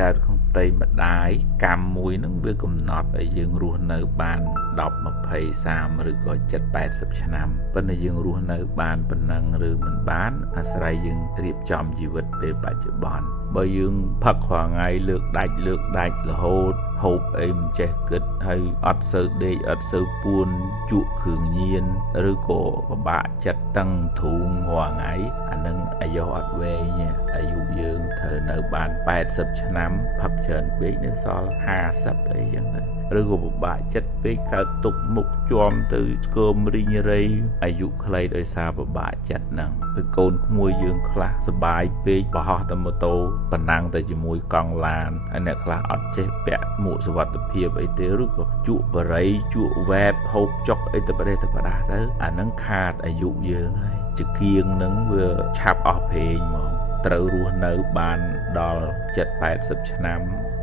កើតក្នុងផ្ទៃម្ដាយកម្មមួយនឹងវាកំណត់ឲ្យយើងរស់នៅបាន10 20 30ឬក៏70 80ឆ្នាំប៉ុន្តែយើងរស់នៅបានប៉ុណ្ណឹងឬមិនបានអាស្រ័យយើងរៀបចំជីវិតពេលបច្ចុប្បន្នបើយើងផឹករាល់ថ្ងៃលើកដាច់រហូតហូបអីមិនចេះគិតហើយអត់សូវដេកអត់សូវពួនជក់គ្រឿងញៀនឬក៏ពិបាកចិត្តតឹងធូងរាល់ថ្ងៃអានឹងអាយុអត់វែងអាយុយើងត្រូវនៅបាន80ឆ្នាំផឹកច្រើនពេកនៅសល់50អីចឹងទៅឬក៏ពិបាកចិត្តពេកកើតទុកមុខជាប់ទៅស្គមរីងរៃអាយុខ្លីដោយសារពិបាកចិត្តហ្នឹងគឺកូនក្មួយយើងខ្លះសបាយពេកបរហោះទៅម៉ូតូប៉ណ្ណាំងទៅជាមួយកង់ឡានហើយអ្នកខ្លះអត់ចេះពាក់មួកសុវត្ថិភាពអីទេឬក៏ជក់បរិយជក់វ៉ែបហូបចុកអីទៅប្រទេសទៅប្រដាស់ទៅអាហ្នឹងខាតអាយុយើងហើយជាគៀងហ្នឹងវាឆាប់អស់ព្រេងហ្មងត្រូវរស់នៅបានដល់70 80ឆ្នាំ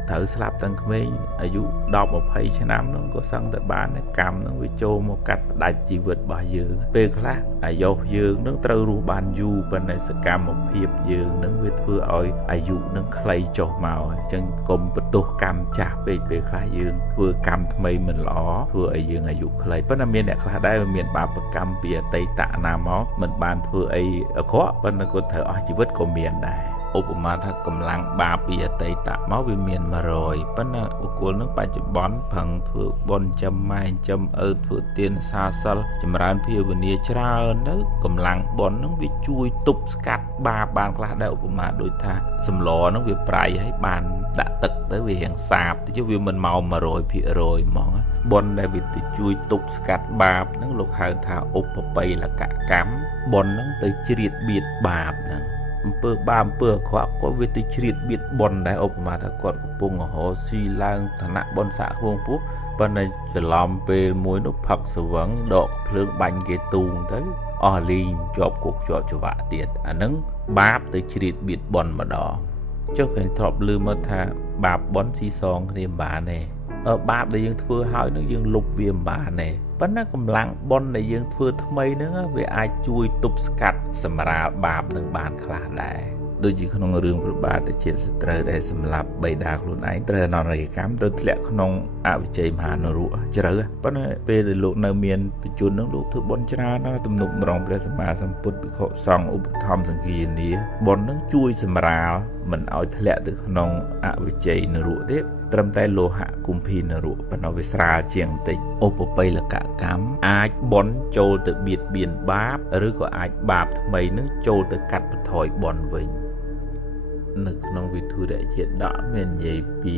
ត្រូវស្លាប់តាំងក្មេងអាយុ10 20ឆ្នាំហ្នឹងក៏សឹងតែបានកម្មហ្នឹងវាចូលមកកាត់ផ្ដាច់ជីវិតរបស់យើងពេលខ្លះអាយុយើងហ្នឹងត្រូវរស់បានយូរប៉ុន្តែសកម្មភាពយើងហ្នឹងវាធ្វើឲ្យអាយុហ្នឹងខ្លីចុះមកអញ្ចឹងកុំបន្ទោសកម្មចាស់ពេកពេលខ្លះយើងធ្វើកម្មថ្មីមិនល្អធ្វើឲ្យយើងអាយុខ្លីប៉ុន្តែមានអ្នកខ្លះដែរមានបាបកម្មពីអតីតណាមកមិនបានធ្វើអីអាក្រក់ប៉ុន្តែគាត់ត្រូវអស់ជីវិតក៏មានដែរឧបមាថាកម្លាំងបាបពីអតីតមកវាមាន100ប៉ុន្តែបុគ្គលនឹងបច្ចុប្បន្នផឹងធ្វើបុណ្យចាំម៉ែចាំឪធ្វើទានសាសិលចម្រើនភាវនាច្រើនទៅកម្លាំងបុណ្យនឹងវាជួយទប់ស្កាត់បាបបានខ្លះដែរឧបមាដូចថាសម្លនឹងវាប្រៃហើយបានដាក់ទឹកទៅវារៀងសាបទៅវាមិនមក100%ហ្មងបុណ្យដែលវាទៅជួយទប់ស្កាត់បាបនឹងលោកហៅថាឧបបិលកកម្មបុណ្យនឹងទៅជ្រៀតបៀតបាបហ្នឹងអំពើបាបអំពើអាក្រក់ក៏វាទៅជ្រៀតបៀតបុណ្យដែរឧបមាថាគាត់កំពុងរហូតស៊ីឡើងឋានៈបុណ្យសាក់ខ្លួនពោះប៉ុន្តែច្រឡំពេលមួយនោះផឹកស្វឹងដកភ្លើងបាញ់គេទូងទៅអស់លីងជាប់គុកជាប់ច្រវាក់ទៀតអាហ្នឹងបាបទៅជ្រៀតបៀតបុណ្យម្ដងចុះឃើញធ្លាប់ឮមកថាបាបបុណ្យស៊ីសងគ្នាមិនបានទេបាបដែលយើងធ្វើហើយនឹងយើងលុបវាមិនបានទេប៉ុន្តែកម្លាំងបុណ្យដែលយើងធ្វើថ្មីហ្នឹងវាអាចជួយទប់ស្កាត់សម្រាលបាបនឹងបានខ្លះដែរដូចជាក្នុងរឿងព្រះបាទជាសត្រូវដែលសម្លាប់បិតាខ្លួនឯងត្រូវអនរយកម្មទៅធ្លាក់ក្នុងអវិជ័យមហានរកជ្រៅប៉ុន្តែពេលដែលលោកនៅមានបច្ចុប្បន្នហ្នឹងលោកធ្វើបុណ្យច្រើនណាស់ទំនុកម្រងព្រះសម្មាសម្ពុទ្ធភិក្ខុសង្ឃឧបត្ថម្ភសង្ឃានាបុណ្យហ្នឹងជួយសម្រាលមិនឲ្យធ្លាក់ទៅក្នុងអវិជ័យនរកទេត្រឹមតែលោហៈគុម្ភីនរកប៉ុន្តែវាស្រាលជាងបន្តិចឧបបិលកកម្មអាចបុណ្យចូលទៅបៀតបៀនបាបឬក៏អាចបាបថ្មីនឹងចូលទៅកាត់បន្ថយបុណ្យវិញនៅក្នុងវិធុរជាដកមាននិយាយពី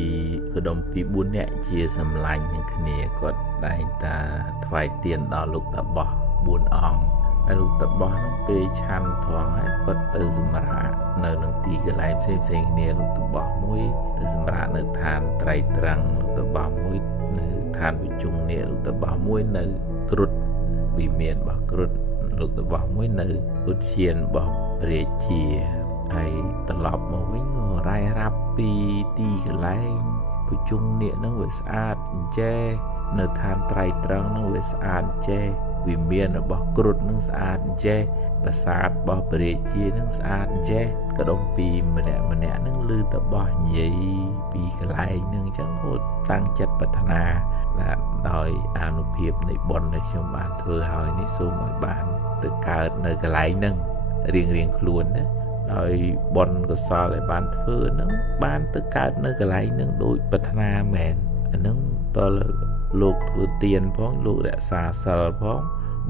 កដុំពី4នាក់ជាសម្លាញ់នឹងគ្នាគាត់តែងតាថ្វាយទានដល់លោកតាបោះ4អង្គហើយលោកតាបោះនឹងពេលឆាន់ត្រង់ហើយគាត់ទៅសម្រាកនៅនឹងទីកន្លែងផ្សេងគ្នាលោកតាបោះមួយទៅសម្រាកនៅឋានត្រៃត្រង់លោកតាបោះមួយនៅឋានវិជុងនេះលោកតាបោះមួយនៅគ្រុឌវិមានរបស់គ្រុឌលោកតាបោះមួយនៅឧទ្យានរបស់រាជាហើយត្រឡប់មកវិញរាយរាប់ពីទីកន្លែងប្រជុំនេះនឹងវាស្អាតអញ្ចេះនៅឋានត្រៃត្រង់នឹងវាស្អាតអញ្ចេះវិមានរបស់គ្រុឌនឹងស្អាតអញ្ចេះប្រាសាទរបស់ព្រះរាជានឹងស្អាតអញ្ចេះក៏ដុំពីម្នាក់នឹងឮតបោះនិយាយពីកន្លែងនឹងអញ្ចឹងគាត់តាំងចិត្តប្រាថ្នាថាដោយអានុភាពនៃបុណ្យដែលខ្ញុំបានធ្វើហើយនេះសូមឲ្យបានទៅកើតនៅកន្លែងហ្នឹងរៀងខ្លួនណាដោយបុណ្យកុសលដែលបានធ្វើហ្នឹងបានទៅកើតនៅកន្លែងហ្នឹងដោយប្រាថ្នាមែនអាហ្នឹងតើលោកធ្វើទានផងលោករក្សាសិលផង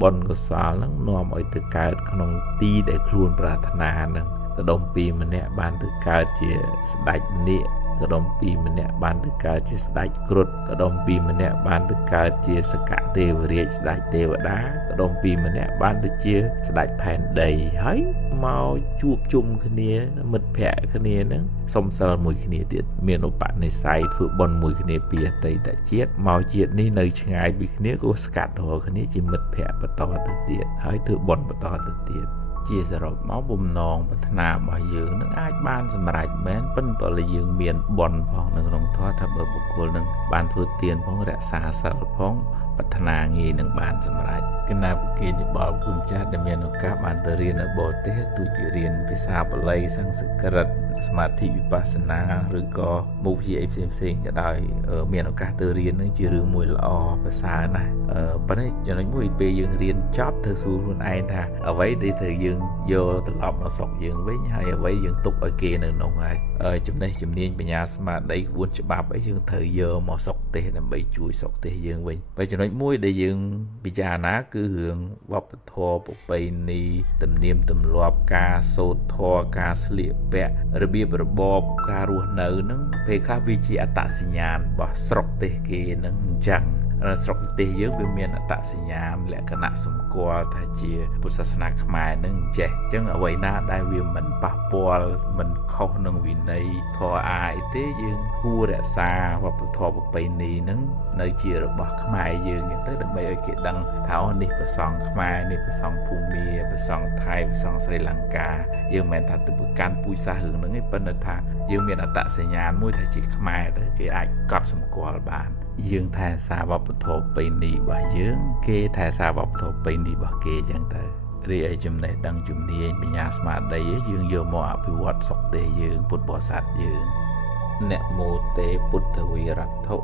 បុណ្យកុសលហ្នឹងនាំឲ្យទៅកើតក្នុងទីដែលខ្លួនប្រាថ្នាហ្នឹងកដុំពីម្នាក់បានទៅកើតជាស្ដេចនាគកដុំពីម្នាក់បានទៅកើតជាស្ដេចគ្រុឌកដុំពីម្នាក់បានទៅកើតជាសកទេវរាជស្ដេចទេវតាកដុំពីម្នាក់បានទៅជាស្ដេចផែនដីហើយមកជួបជុំគ្នាមិត្តភ័ក្តិគ្នាហ្នឹងសុំសិលមួយគ្នាទៀតមានឧបនិស្ស័យធ្វើបុណ្យមួយគ្នាពីអតីតជាតិមកជាតិនេះនៅឆ្ងាយពីគ្នាក៏ស្កាត់រកគ្នាជាមិត្តភ័ក្តិបន្តទៅទៀតហើយធ្វើបុណ្យបន្តទៅទៀតជាសរុបមកបំណងប្រាថ្នារបស់យើងនឹងអាចបានសម្រេចមែនប៉ុន្តែយើងមានបុណ្យផងនៅក្នុងធម៌ថាបើបុគ្គលនឹងបានធ្វើទានផងរក្សាសិលផងប្រាថ្នាងាយនឹងបានសម្រេចគណៈប្រគេនបបគុណចាស់ដែលមានឱកាសបានទៅរៀននៅបរទេសទោះជារៀនភាសាបាលីសំស្ក្រឹត សមាធិវិបស្សនាឬក៏មុខជាអីផ្សេងៗក៏ដោយមានឱកាសទៅរៀននឹងជារឿងមួយល្អប្រសើរណាស់ប៉ុន្តែចំណុចមួយពេលយើងរៀនចប់ត្រូវសួរខ្លួនឯងថាអ្វីដែលត្រូវយើងយកត្រឡប់មកស្រុកយើងវិញហើយអ្វីយើងទុកឲ្យគេនៅនោះហើយចំណេះជំនាញបញ្ញាស្មារតីក្បួនច្បាប់អីយើងត្រូវយកមកស្រុកទេសដើម្បីជួយស្រុកទេសយើងវិញហើយចំណុចមួយដែលយើងពិចារណាគឺរឿងវប្បធម៌ប្រពៃណីទំនៀមទម្លាប់ការសូត្រធម៌ការស្លៀកពាក់របៀបរបបការរស់នៅហ្នឹងពេលខ្លះវាជាអត្តសញ្ញាណរបស់ស្រុកទេសគេហ្នឹងអញ្ចឹងស្រុកទេសយើងវាមានអត្តសញ្ញាណលក្ខណៈសម្គាល់ថាជាពុទ្ធសាសនាខ្មែរនឹងចេះអញ្ចឹងអ្វីណាដែលវាមិនប៉ះពាល់មិនខុសនឹងវិន័យធម៌អាយទេយើងគួររក្សាវប្បធម៌ប្រពៃណីនឹងនៅជារបស់ខ្មែរយើងអញ្ចឹងទៅដើម្បីឲ្យគេដឹងថាអូនេះប្រសង់ខ្មែរនេះប្រសង់ភូមាប្រសង់ថៃប្រសង់ស្រីលង្កាយើងមិនមែនថាទៅប្រកាន់ពូជសាសន៍រឿងហ្នឹងទេប៉ុន្តែថាយើងមានអត្តសញ្ញាណមួយថាជាខ្មែរទៅគេអាចកត់សម្គាល់បានយើងថែសារវប្បធម៌ប្រពៃណីរបស់យើងគេថែសារវប្បធម៌ប្រពៃណីរបស់គេអញ្ចឹងទៅរីឯចំណេះដឹងជំនាញបញ្ញាស្មារតីយើងយកមកអភិវឌ្ឍស្រុកទេសយើងពុទ្ធបរិស័ទយើងអ្នកមោទេពុទ្ធវិរត្ថុ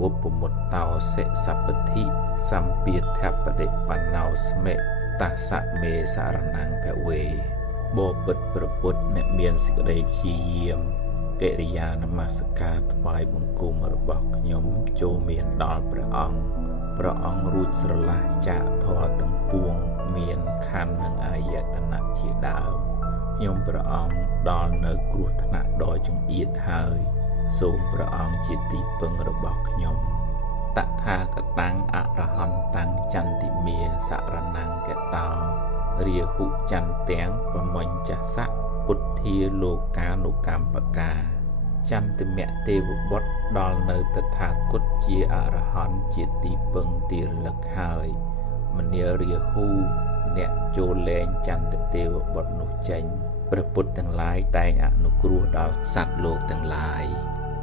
វពមុតតោសិសពតិសម្ពាធបដិបណ្ណោស្មិតសៈមេសារណង្ភវេបបិទ្ធប្រពុតអ្នកមានសេចក្តីព្យាយាមកិរិយានមស្ការថ្វាយបង្គំរបស់ខ្ញុំចូលមានដល់ព្រះអង្គរួចស្រឡះចាកធម៌ទាំងពួងមានខណ្ឌនិងអាយតនៈជាដើមខ្ញុំព្រះអង្គដល់នៅគ្រោះថ្នាក់ដ៏ចង្អៀតហើយសូមព្រះអង្គជាទីពឹងរបស់ខ្ញុំតថាគតាំងអរហន្តតាំងចន្តិមាសរណង្កតោរាហុចន្ទាំងបមញ្ចសៈពុទ្ធាលោកានុកម្មបកាចន្ទមៈទេវបុត្រដល់នៅតថាគតជាអរហន្តជាទីពឹងទីរលឹកហើយមនាលរាហុអ្នកចូលលែងចន្ទទេវបុត្រនោះចេញព្រះពុទ្ធទាំងឡាយតែងអនុគ្រោះដល់សត្វលោកទាំងឡាយ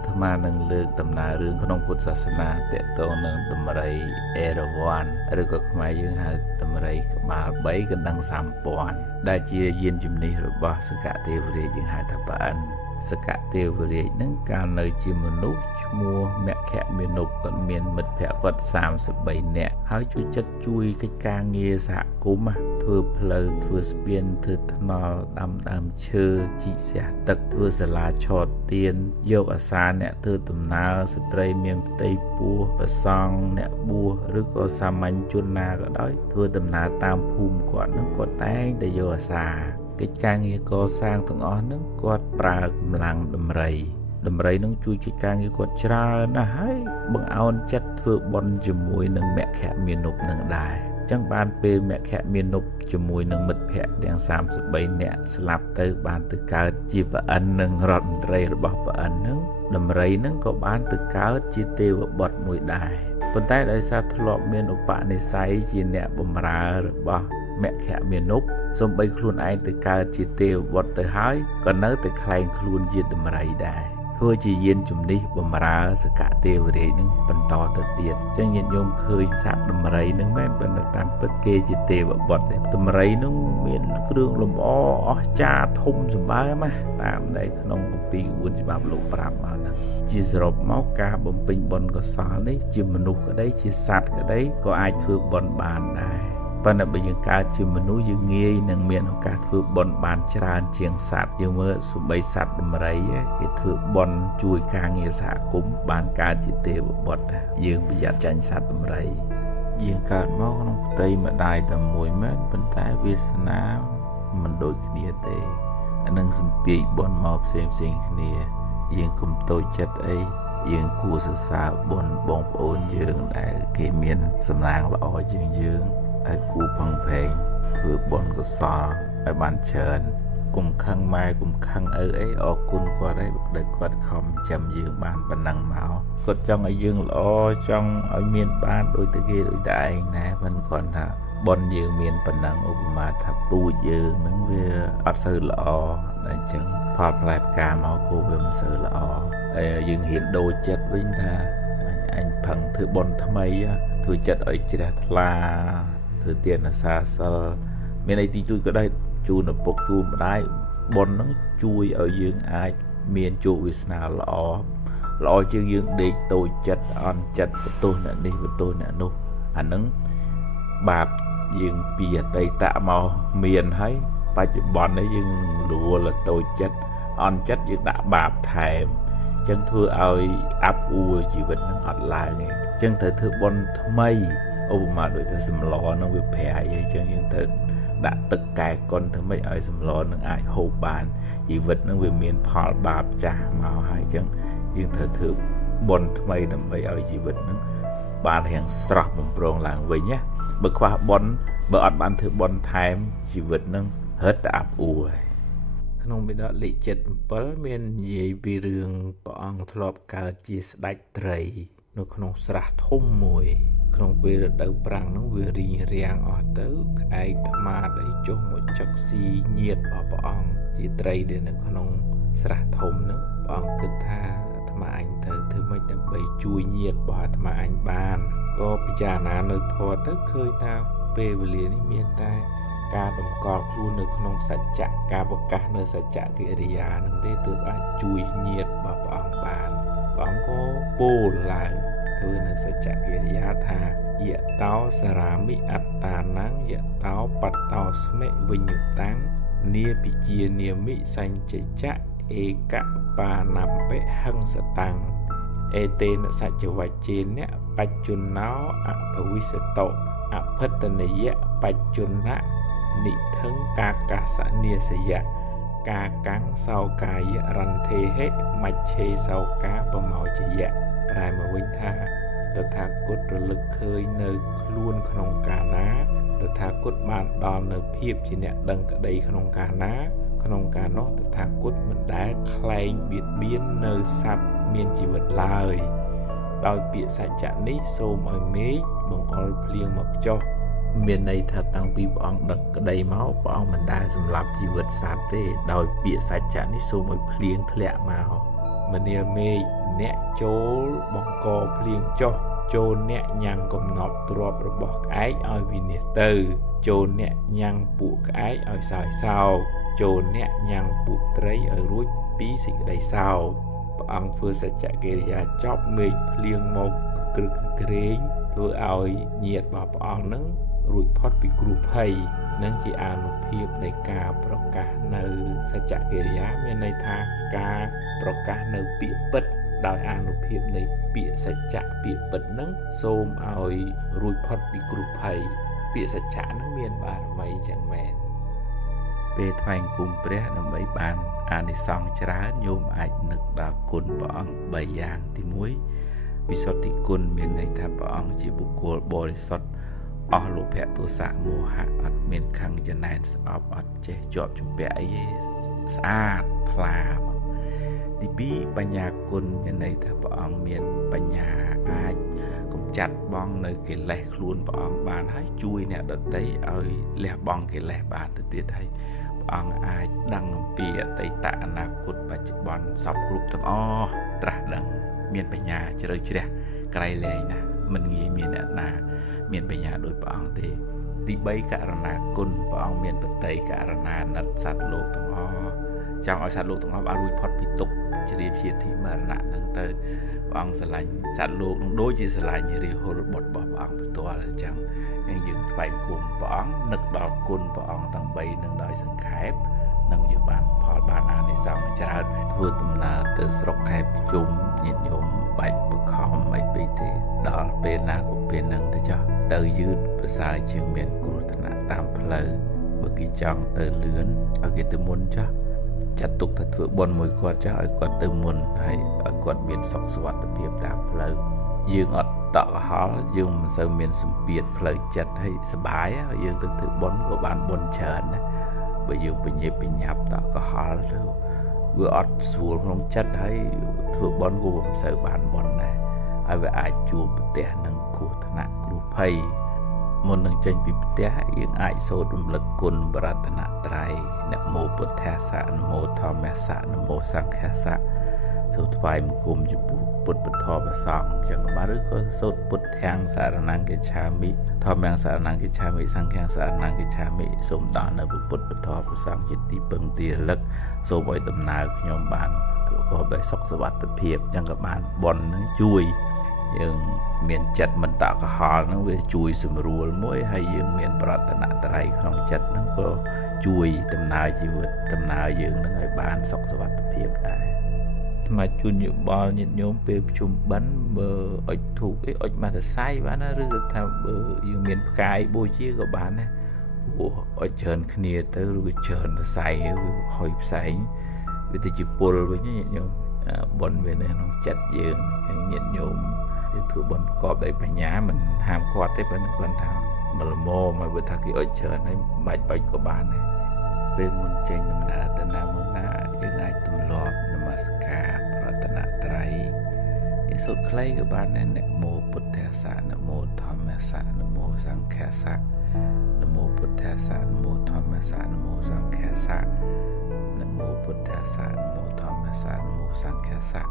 អាត្មានឹងលើកដំណើររឿងក្នុងពុទ្ធសាសនាតកតងនឹងដំរីអេរវ័នឬក៏ខ្មែរយើងហៅដំរីក្បាល3កណ្ដឹងសម្ព័ន្ធដែលជាយានជំនិះរបស់សកទេវរាជយើងហៅថាប្អិនសកទេវរាជនឹងកាលនៅជាមនុស្សឈ្មោះមគ្គមានុបគាត់មានមិត្តភក្តិគាត់33នាក់ហើយជួយចិត្តជួយកិច្ចការងារសហគមន៍ធ្វើផ្លូវធ្វើស្ពានធ្វើថ្នល់ដាំដើមឈើជីកស្រះទឹកធ្វើសាលាឆតទៀនយកអាសាអ្នកធ្វើដំណើរស្ត្រីមានផ្ទៃពោះប្រសង់អ្នកបួសឬក៏សាមញ្ញជនណាក៏ដោយធ្វើដំណើរតាមភូមិគាត់នឹងគាត់តែងតែយកអាសាកិច្ចការងារកសាងទាំងអស់ហ្នឹងគាត់ប្រើកម្លាំងដំរីនឹងជួយកិច្ចការងារគាត់ច្រើនណាស់ហើយបង្អោនចិត្តធ្វើបុណ្យជាមួយនឹងមគ្គមានុបនឹងដែរអញ្ចឹងបានពេលមគ្គមានុបជាមួយនឹងមិត្តភក្តិទាំង33នាក់ស្លាប់ទៅបានទៅកើតជាប្អិននឹងរដ្ឋមន្ត្រីរបស់ប្អិនហ្នឹងដំរីហ្នឹងក៏បានទៅកើតជាទេវបុត្រមួយដែរប៉ុន្តែដោយសារធ្លាប់មានឧបនិស្ស័យជាអ្នកបម្រើរបស់មគ្គមានុបសំបីខ្លួនឯងទៅកើតជាទេវបុត្រទៅហើយក៏នៅតែខ្លែងខ្លួនជាដំរីដែរធ្វើជាយានជំនិះបម្រើសកទេវរាជនឹងបន្តទៅទៀតអញ្ចឹងញាតិញោមឃើញសត្វដំរីនឹងមែនប៉ុន្តែតាមពិតគេជាទេវបុត្រដំរីនឹងមានគ្រឿងលម្អអស្ចារ្យធំសម្បើមណាតាមដែលក្នុងគម្ពីរក្បួនច្បាប់លោកប្រាប់មកហ្នឹងជាសរុបមកការបំពេញបុណ្យកុសលនេះជាមនុស្សក្តីជាសត្វក្តីក៏អាចធ្វើបុណ្យបានដែរប៉ុន្តែបើយើងកើតជាមនុស្សយើងងាយនឹងមានឱកាសធ្វើបុណ្យបានច្រើនជាងសត្វយើងមើលសូម្បីសត្វដំរីគេធ្វើបុណ្យជួយការងារសហគមន៍បានកើតជាទេវបុត្រយើងប្រយ័ត្នចាញ់សត្វដំរីយើងកើតមកក្នុងផ្ទៃម្ដាយតែមួយមែនប៉ុន្តែវាសនាមិនដូចគ្នាទេអានឹងសំពីបុណ្យមកផ្សេងគ្នាយើងកុំតូចចិត្តអីយើងគួរសរសើរបុណ្យបងប្អូនយើងដែលគេមានសំណាងល្អជាងយើងឲ្យគូផឹងភែងធ្វើបុណ្យកុសលឲ្យបានច្រើនកុំខឹងម៉ែកុំខឹងឪអីអរគុណគាត់ឯងដែលគាត់ខំចាំយើងបានប៉ុណ្ណឹងមកគាត់ចង់ឲ្យយើងល្អចង់ឲ្យមានបានដូចតែគេដូចតែឯងណាមិនគាត់ថាបុណ្យយើងមានប៉ុណ្ណឹងឧបមាថាពូជយើងហ្នឹងវាអត់សូវល្អតែអញ្ចឹងផលផ្លែផ្កាមកគូវាមិនសូវល្អហើយយើងហ៊ានដូរចិត្តវិញថាអញផឹងធ្វើបុណ្យថ្មីធ្វើចិត្តឲ្យជ្រះថ្លាធ្វើទានអាសាសិលមានអីទីជួយក៏ដែរជូនឪពុកជូនម្ដាយ បុណ្យហ្នឹងជួយឲ្យយើងអាចមានជោគវាសនាល្អជាងយើងដេកតូចចិត្តអន់ចិត្តបន្ទោសអ្នកនេះបន្ទោសអ្នកនោះអាហ្នឹងបាបយើងពីអតីតមកមានហើយបច្ចុប្បន្ននេះយើងរវល់តូចចិត្តអន់ចិត្តយើងដាក់បាបថែមអញ្ចឹងធ្វើឲ្យអាប់អួរជីវិតហ្នឹងអត់ឡើងទេអញ្ចឹងត្រូវធ្វើបុណ្យថ្មីឧបមាដូចថាសម្លនឹងវាប្រៃអញ្ចឹងយើងត្រូវដាក់ទឹកកែកុនធ្វើម៉េចឲ្យសម្លនឹងអាចហូបបានជីវិតនឹងវាមានផលបាបចាស់មកហើយអញ្ចឹងយើងត្រូវធ្វើបុណ្យថ្មីដើម្បីឲ្យជីវិតនឹងបានរៀងស្រស់បំប្រងឡើងវិញណាបើខ្វះបុណ្យបើអត់បានធ្វើបុណ្យថែមជីវិតនឹងរឹតតែអាប់អួរហើយក្នុងបិដកលេខ77មាននិយាយពីរឿងព្រះអង្គធ្លាប់កើតជាស្ដេចត្រីនៅក្នុងស្រះធំមួយក្នុងពេលរដូវប្រាំងនោះវារីងរាំងអស់ទៅក្អែកថ្មាតអីចុះមកចឹកស៊ីញាតរបស់ព្រះអង្គជាត្រីដែលនៅក្នុងស្រះធំនោះព្រះអង្គគិតថាអាត្មាអញត្រូវធ្វើម៉េចដើម្បីជួយញាតរបស់អាត្មាអញបានក៏ពិចារណានៅធម៌ទៅឃើញថាពេលវេលានេះមានតែការតម្កល់ខ្លួននៅក្នុងសច្ចៈការប្រកាសនៅសច្ចកិរិយានឹងទេទើបអាចជួយញាតរបស់ព្រះអង្គបានព្រះអង្គក៏ពោលឡើងធ្វើនៅសច្ចកិរិយាថាយៈតោសារាមិអត្តានังយៈតោបត្តោស្មិវិញ្ញតាំងនាពិជានាមិសញ្ចចៈឯកបាណំបិហឹងសតាំងអេតេនសច្ចវច្ចេនៈបច្ចុណោអភវិសតោអភិតនិយៈបច្ចុណៈនិថឹងកាកាសនាសយៈកាកាំងសោកាយរន្ធេហិមច្ឆេសោកាបមោចយៈប្រែមកវិញថាតថាគតរលឹកឃើញនៅខ្លួនក្នុងកាលណាតថាគតបានដល់នៅភាពជាអ្នកដឹងក្តីក្នុងកាលណាក្នុងកាលនោះតថាគតមិនដែលខ្លែងបៀតបៀននៅសត្វមានជីវិតឡើយដោយពាក្យសច្ចៈនេះសូមឲ្យមេឃបង្អុរភ្លៀងមកចុះមានន័យថាតាំងពីព្រះអង្គដឹកក្តីមកព្រះអង្គមិនដែលសម្លាប់ជីវិតសត្វទេដោយពាក្យសច្ចៈនេះសូមឲ្យភ្លៀងធ្លាក់មកមនាលមេឃអ្នកចូលបង្កភ្លៀងចុះចូលអ្នកញ៉ាំងកំណប់ទ្របរបស់ក្អែកឲ្យវិនិច្ឆ័យទៅចូលអ្នកញ៉ាំងពួកក្អែកឲ្យសោយសោកចូលអ្នកញ៉ាំងពួកត្រីឲ្យរួចពីសេចក្តីសោកព្រះអង្គធ្វើសច្ចកិរិយាចប់មេឃភ្លៀងមកក្រឹកក្រែងធ្វើឲ្យញាតិរបស់ព្រះអង្គនឹងរួចផុតពីគ្រោះភ័យនឹងជាអានុភាពនៃការប្រកាសនៅសច្ចកិរិយាមានន័យថាការប្រកាសនៅពាក្យពិតដោយអានុភាពនៃពាក្យសច្ចៈពាក្យពិតនឹងសូមឲ្យរួចផុតពីគ្រោះភ័យពាក្យសច្ចៈនឹងមានបារមីចឹងមែនពេលថ្វាយគុំព្រះដើម្បីបានអានិសង្សច្រើនញោមអាចនឹកដល់គុណព្រះអង្គ3យ៉ាងទី1វិសុទ្ធិគុណមានន័យថាព្រះអង្គជាបុគ្គលបរិសុទ្ធអស់លោភៈទោសៈមោហៈអត់មានខឹងចំណែនស្អប់អត់ចេះជាប់ជំពាក់អីទេស្អាតថ្លាមកទី2បញ្ញាគុណមានន័យថាព្រះអង្គមានបញ្ញាអាចកម្ចាត់បងនៅកិលេសខ្លួនព្រះអង្គបានហើយជួយអ្នកដទៃឲ្យលះបង់កិលេសបានទៅទៀតហើយព្រះអង្គអាចដឹងអំពីអតីតអនាគតបច្ចុប្បន្នសពគ្រប់ទាំងអស់ត្រាស់ដឹងមានបញ្ញាជ្រៅជ្រះក្រៃលែងណាស់មិនងាយមានអ្នកណាមានបញ្ញាដូចព្រះអង្គទេទី3ករណាគុណព្រះអង្គមានបតីករណាណិតសត្វលោកទាំងអស់ចង់ឲ្យសត្វលោកទាំងអស់បានរួចផុតពីទុក្ខជ្រាបជាទីមរណៈហ្នឹងទៅព្រះអង្គស្រឡាញ់សត្វលោកនឹងដូចជាស្រឡាញ់រាហុលបុត្ររបស់ព្រះអង្គផ្ទាល់អញ្ចឹងយើងថ្វាយគុំព្រះអង្គនឹកដល់គុណព្រះអង្គទាំង3នឹងដោយសង្ខេបនឹងយើងបានផលបានអានិសង្សច្រើនធ្វើដំណើរទៅស្រុកខេត្តភ្ជុំញាតិញោមបាច់បខំអីពេកទេដល់ពេលណាក៏ពេលហ្នឹងទៅចុះទៅយឺតប្រសើរជាងមានគ្រោះថ្នាក់តាមផ្លូវបើគេចង់ទៅលឿនឲ្យគេទៅមុនចុះចាត់ទុកថាធ្វើបុណ្យមួយគាត់ចុះឲ្យគាត់ទៅមុនហើយឲ្យគាត់មានសុខសុវត្ថិភាពតាមផ្លូវយើងអត់តក់កុហលយើងមិនសូវមានសម្ពាធផ្លូវចិត្តឲ្យសុបាយហើយយើងទៅធ្វើបុណ្យក៏បានបុណ្យច្រើនណាបើយើងបញ្ញាបញ្ញាប់តក់កុហលទៅវាអត់ស្រួលក្នុងចិត្តហើយធ្វើបុណ្យក៏មិនសូវបានបុណ្យដែរហើយវាអាចជួបប្រទះនឹងគ្រោះថ្នាក់គ្រោះភ័យមុននឹងចេញពីផ្ទះយើងអាចសូត្ររំលឹកគុណបរតនត្រ័យនមោពុទ្ធាសៈនមោធម្មសៈនមោសង្ឃសៈសូត្រថ្វាយបង្គំចំពោះព ពុទ្ធពធប្រសងចឹងក៏បានឬក៏សូត្រពុទ្ធទាំងសារណង្គិច្ឆាមិធម្មយ៉ាងសារណង្គិច្ឆាមិសង្ឃយ៉ាងសារណង្គិច្ឆាមិសូមដល់នៅពុទ្ធពធប្រសងជាទីពឹងទីរលឹកសូមឲ្យដំណើរខ្ញុំបានក៏បីសុខសុវត្ថិភាពចឹងក៏បានបុណ្យនឹងជួយយើងមានចិត្តមិនតក់កុហលហ្នឹងវាជួយសម្រួលមួយហើយយើងមានប្រតនត្រ័យក្នុងចិត្តហ្នឹងក៏ជួយដំណើរជីវិតដំណើរយើងហ្នឹងឲ្យបានសុខសុវត្ថិភាពដែរថ្មជួនយោបល់ញាតិញោមពេលប្រជុំបិណ្ឌបើអុជធូបអុជមកសរសៃបានណាឬក៏ថាបើយើងមានផ្កាយបូជាក៏បានដែរព្រោះអុជច្រើនគ្នាទៅឬក៏ច្រើនសរសៃវាហុយផ្សែងវាទៅជាពុលវិញញាតិញោមបុណ្យវានៅក្នុងចិត្តយើងញាតិញោមធ្វើបុណ្យប្រកបដោយបញ្ញាមិនហាមឃាត់ទេប៉ុន្តែគាត់ថាមលមមកបើថាគេអុជច្រើនហើយមិនបាច់អុជក៏បានដែរពេលមុនចេញដំណើរទៅណាមកណាយើងអាចទម្លាប់នមស្ការប្រតនត្រ័យយើងសូត្រខ្លីក៏បានដែរនមោពុទ្ធស្សៈនមោធម្មស្សៈនមោសង្ឃស្សៈនមោពុទ្ធស្សៈនមោធម្មស្សៈនមោសង្ឃស្សៈនមោពុទ្ធស្សៈនមោធម្មស្សៈនមោសង្ឃស្សៈ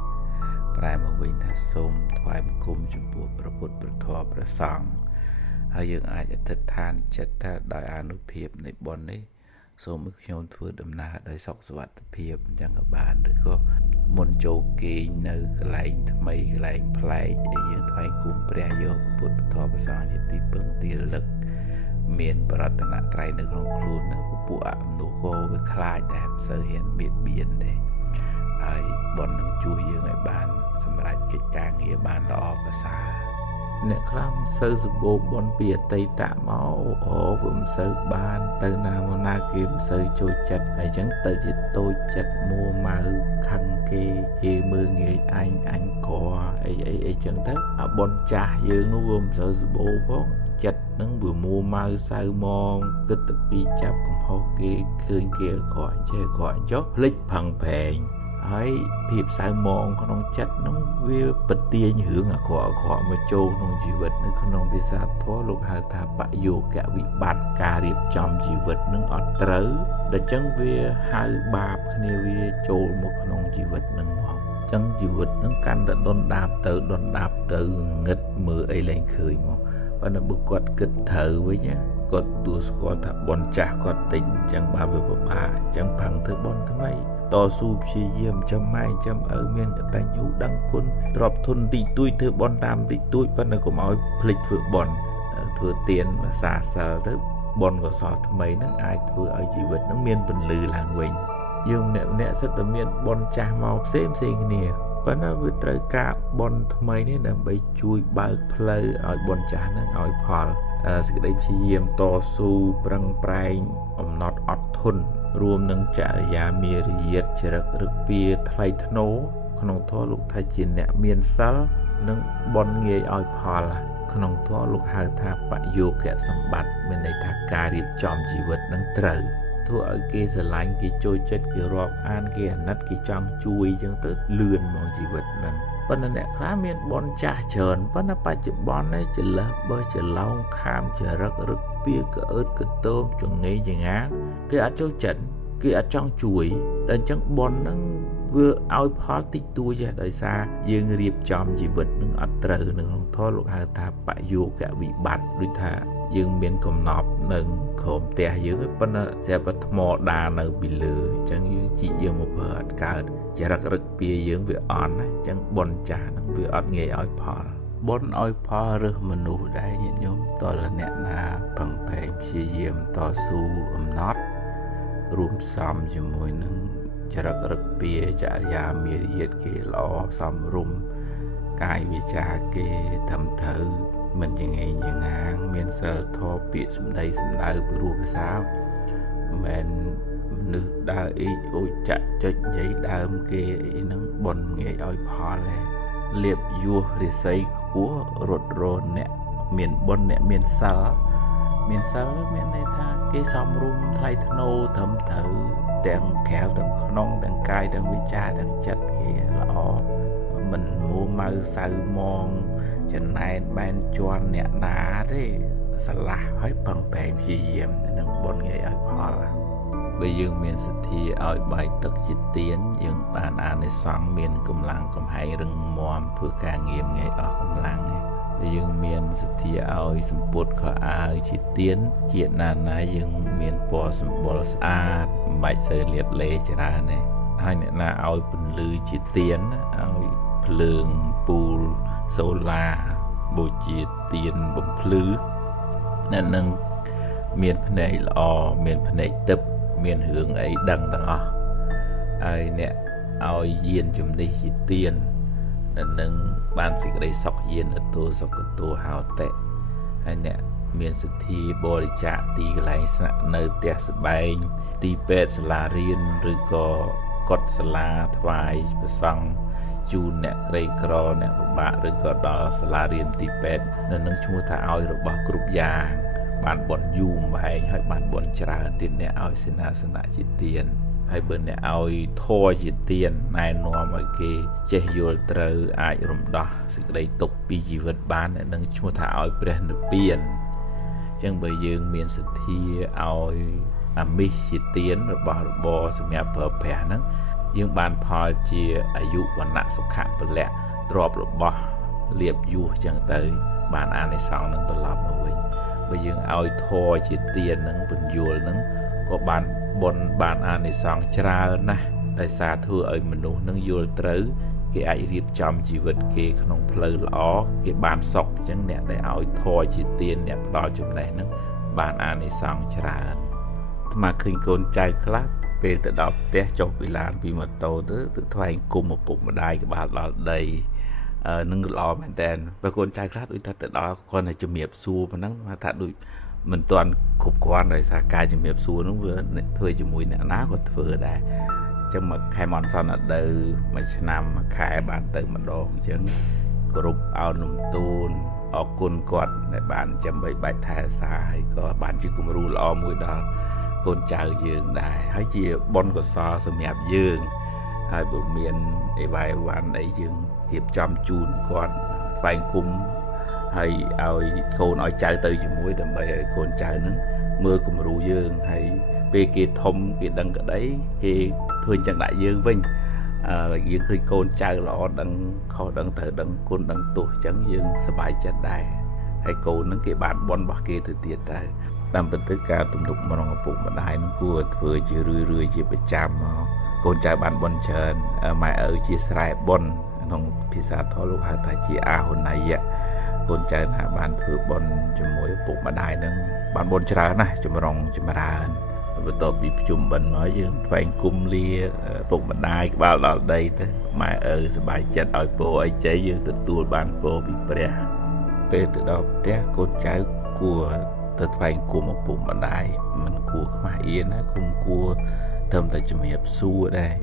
ប្រែមកវិញថាសូមថ្វាយបង្គំចំពោះព្រះពុទ្ធព្រះធម៌ព្រះសង្ឃហើយយើងអាចអធិដ្ឋានចិត្តថាដោយអានុភាពនៃបុណ្យនេះសូមឲ្យខ្ញុំធ្វើដំណើរដោយសុខសុវត្ថិភាពអញ្ចឹងក៏បានឬក៏មុនចូលគេងនៅកន្លែងថ្មីកន្លែងប្លែកដែលយើងថ្វាយគុំព្រះយកពុទ្ធធម៌ព្រះសង្ឃជាទីពឹងទីរលឹកមានប្រតនត្រ័យនៅក្នុងខ្លួននោះពួកអមនុស្សក៏វាខ្លាចដែរមិនសូវហ៊ានបៀតបៀនទេហើយបុណ្យនឹងជួយយើងឲ្យបានសម្រេចកិច្ចការងារបានល្អប្រសើរអ្នកខ្លះមិនសូវសម្បូរបុណ្យពីអតីតមកវាមិនសូវបានទៅណាមកណាគេមិនសូវចូលចិត្តហើយអញ្ចឹងទៅជាតូចចិត្តមួម៉ៅខឹងគេមើលងាយអញក្រអីចឹងទៅអាបុណ្យចាស់យើងនោះវាមិនសូវសម្បូរផងចិត្តនឹងវាមួម៉ៅសៅមងគិតទៅពីចាប់កំហុសគេឃើញគេអក្រក់ចេះអក្រក់ចុះភ្លេចផឹងប្រែងហើយភាពសៅមងក្នុងចិត្តនោះវាប្រទាញរឿងអាក្រក់មកចូលក្នុងជីវិតនៅក្នុងវិសាធម៌លោកហៅថាបយោគវិបត្តិការរៀបចំជីវិតនឹងអត់ត្រូវដូច្នេះវាហៅបាបគ្នាវាចូលមកក្នុងជីវិតនឹងមកចឹងជីវិតនឹងកាន់តែដុនដាបទៅងឹតមើលអីលែងឃើញមកប៉ុន្តែបើគាត់គិតត្រូវវិញគាត់ទួស្គាល់ថាបនចាស់គាត់តិចអញ្ចឹងបានវាពិបាកអញ្ចឹងផឹងធ្វើបនថ្មីតស៊ូព្យាយាមចាំម៉ែចាំឪមានកតញ្ញូដឹងគុណទ្រព្យធនតិចតួចធ្វើបនតាមតិចតួចប៉ុន្តែកុំឲ្យភ្លេចធ្វើបនធ្វើទានសាសិលទៅបនកសលថ្មីហ្នឹងអាចធ្វើឲ្យជីវិតហ្នឹងមានពន្លឺឡើងវិញយើងអ្នកសិតតែមានបនចាស់មកផ្សេងគ្នាប៉ុន្តែវាត្រូវការបនថ្មីនេះដើម្បីជួយបើកផ្លូវឲ្យបនចាស់ហ្នឹងឲ្យផលសេចក្តីព្យាយាមតស៊ូប្រឹងប្រែងអំណត់អត់ធន់រួមនឹងចរិយាមារយាទចរិតរឹកពីថ្លៃថ្នូរក្នុងធម៌លោកថាជាអ្នកមានសិលនិងបនងាយឲ្យផលក្នុងធម៌លោកហៅថាបយោគសម្បត្តិមានន័យថាការរៀបចំជីវិតនឹងត្រូវធ្វើឲ្យគេស្រឡាញ់គេចូលចិត្តគេរាប់អានគេអាណិតគេចង់ជួយអញ្ចឹងទៅលឿនមកជីវិតហ្នឹងប៉ុន្តែអ្នកខ្លះមានបនចាស់ច្រើនប៉ុន្តែបច្ចុប្បន្ននេះចលះបើចឡោងខាមចរិតរឹកពីក្អឺតកតោមចងេចងាគេអត់ចូលចិត្តគេអត់ចង់ជួយតែអញ្ចឹងបនហ្នឹងវាឲ្យផលតិចតួចដោយសារយើងរៀបចំជីវិតនឹងអត់ត្រូវនៅក្នុងធម៌លោកហៅថាបយោគវិបត្តិដូចថាយើងមានកំណប់នៅក្រោមផ្ទះយើងប៉ុន្តែស្រាប់តែថ្មដានៅពីលើអញ្ចឹងយើងជីកយើងមកប្រើអត់កើតចរិតរឹកពីយើងវាអន់ណាអញ្ចឹងបនចាស់ហ្នឹងវាអត់ងាយឲ្យផលបនឲ្យផលរើសមនុស្សដែរញាតិញោមតើអ្នកណាប្រឹងប្រែងព្យាយាមតស៊ូអំណត់រួមផ្សំជាមួយនឹងចរិតរឹកពីចរិយាមារយាទគេល្អសមរម្យកាយវាចាគេត្រឹមត្រូវមិនចងេងចងាងមានសិលធម៌ពាក្យសម្ដីសម្ដៅពីរូបភាសាមិនមនុស្សដើរអ៊ីចអូចចាក់ចុចនិយាយដើមគេអីហ្នឹងបនងាយឲ្យផលឯងលៀបយោរិស័យខ្ពស់រត់រនអ្នកមានបនអ្នកមានសិលមានន័យថាគេសំរុំថ្លៃថ្នូរត្រឹមត្រូវទាំងក្រៅទាំងក្នុងទាំងកាយទាំងវិចារទាំងចិត្តគេល្អមិនមួម៉ៅសៅមងចំណែនបែនជន់អ្នកណាទេស្រឡះឲ្យប្រឹងប្រែងព្យាយាមនឹងបនងាយឲ្យផល បើយើងមានសទ្ធាឲ្យបាយទឹកជាទានយើងបានអានិសង្ឃមានកម្លាំងកំហែងរឹងមាំធ្វើការងារងាយអស់កម្លាំងបើយើងមានសទ្ធាឲ្យសម្ពុតខោអាវជាទានជាតិណាយើងមានពណ៌សម្បុរស្អាតមិនបាច់សូវលាតលេច្រើនទេហើយអ្នកណាឲ្យពន្លឺជាទានឲ្យភ្លើងពូលសូឡាបូជាទានបំភ្លឺអ្នកនឹងមានភ្នែកល្អមានភ្នែកទឹកមានរឿងអីដឹងទាំងអស់ហើយអ្នកឲ្យយានជំនិះជាទាននឹងបានសេចក្តីសុខយានទោសុខទោហោតិហើយអ្នកមានសទ្ធាបរិច្ចាគទីកន្លែងស្នាក់នៅផ្ទះសម្បែងទីពេទ្យសាលារៀនឬក៏កុដិសាលាថ្វាយព្រះសង្ឃជូនអ្នកក្រីក្រអ្នកពិបាកឬក៏ដល់សាលារៀនទីពេទ្យនឹងឈ្មោះថាឲ្យរបស់គ្រប់យ៉ាងបានបន់យូរម្បែងហើយបានបន់ច្រើនទៀតអ្នកឲ្យសេនាសនៈជាទានហើយបើអ្នកឲ្យធម៌ជាទានណែនាំឲ្យគេចេះយល់ត្រូវអាចរំដោះសេចក្តីទុក្ខពីជីវិតបាននឹងឈ្មោះថាឲ្យព្រះនិព្វានអញ្ចឹងបើយើងមានសទ្ធាឲ្យអាមិសជាទានរបស់របរសម្រាប់ប្រើប្រាស់ហ្នឹងយើងបានផលជាអាយុវណ្ណៈសុខៈពលៈទ្រព្យរបស់លៀបយសអញ្ចឹងទៅបានអានិសង្ឃនឹងត្រឡប់មកវិញបើយើងឲ្យធម៌ជាទានហ្នឹងពន្យល់ហ្នឹងក៏បានបុណ្យបានអានិសង្ឃច្រើនណាស់ដោយសារធ្វើឲ្យមនុស្សនឹងយល់ត្រូវគេអាចរៀបចំជីវិតគេក្នុងផ្លូវល្អគេបានសុខអញ្ចឹងអ្នកដែលឲ្យធម៌ជាទានអ្នកផ្ដល់ចំណេះហ្នឹងបានអានិសង្ឃច្រើនអាត្មាឃើញកូនចៅខ្លះពេលទៅដល់ផ្ទះចុះពីឡានពីម៉ូតូទៅថ្វាយគុំឪពុកម្ដាយក្បាលដល់ដីនឹងល្អមែនតើបើកូនចៅខ្លះដូចថាទៅដល់គាត់តែជំរាបសួរប៉ុណ្ណឹងថាដូចមិនទាន់គ្រប់គ្រាន់ដោយសារការជំរាបសួរនោះវាធ្វើជាមួយអ្នកណាក៏ធ្វើដែរអញ្ចឹងមួយខែមន្តសន្និដៅមួយឆ្នាំមួយខែបានទៅម្ដងអញ្ចឹងគ្រប់អោនលំទូនអរគុណគាត់ដែលបានចាំបីបាច់ថែសាហើយក៏បានជាគំរូល្អមួយដល់កូនចៅយើងដែរហើយជាបុណ្យកុសលសម្រាប់យើងហើយបើមានអីវ៉ៃវ៉ាន់អីយើងរៀបចំជូនគាត់ថ្វាយគុំហើយឲ្យកូនឲ្យចៅទៅជាមួយដើម្បីឲ្យកូនចៅហ្នឹងមើលគំរូយើងហើយពេលគេធំគេដឹងក្តីគេធ្វើចឹងដាក់យើងវិញយើងឃើញកូនចៅល្អដឹងខុសដឹងត្រូវដឹងគុណដឹងទោសចឹងយើងសប្បាយចិត្តដែរហើយកូនហ្នឹងគេបានបន់របស់គេទៅទៀតទៅតាមពិតទៅការទំនុកម្ដងឪពុកម្ដាយហ្នឹងគួរធ្វើជារឿយជាប្រចាំមកកូនចៅបានបន់ច្រើនម៉ែឪជាស្រែបន់ក្នុងភាសាធម៌លោកហៅថាជាអាហុណយៈកូនចៅណាបានធ្វើបុណ្យជាមួយឪពុកម្ដាយនឹងបានបុណ្យច្រើនណាស់ចម្រុងចម្រើនបន្ទាប់ពីប្រជុំបិណ្ឌមកយើងថ្វាយគុំលាឪពុកម្ដាយក្បាលដល់ដីទៅម៉ែឪសប្បាយចិត្តឲ្យពរឲ្យជ័យយើងទទួលបានពរពីព្រះពេលទៅដល់ផ្ទះកូនចៅគួរទៅថ្វាយគុំឪពុកម្ដាយមិនគួរខ្មាស់អៀនណាគុំគួរត្រឹមតែជំរាបសួរដែរ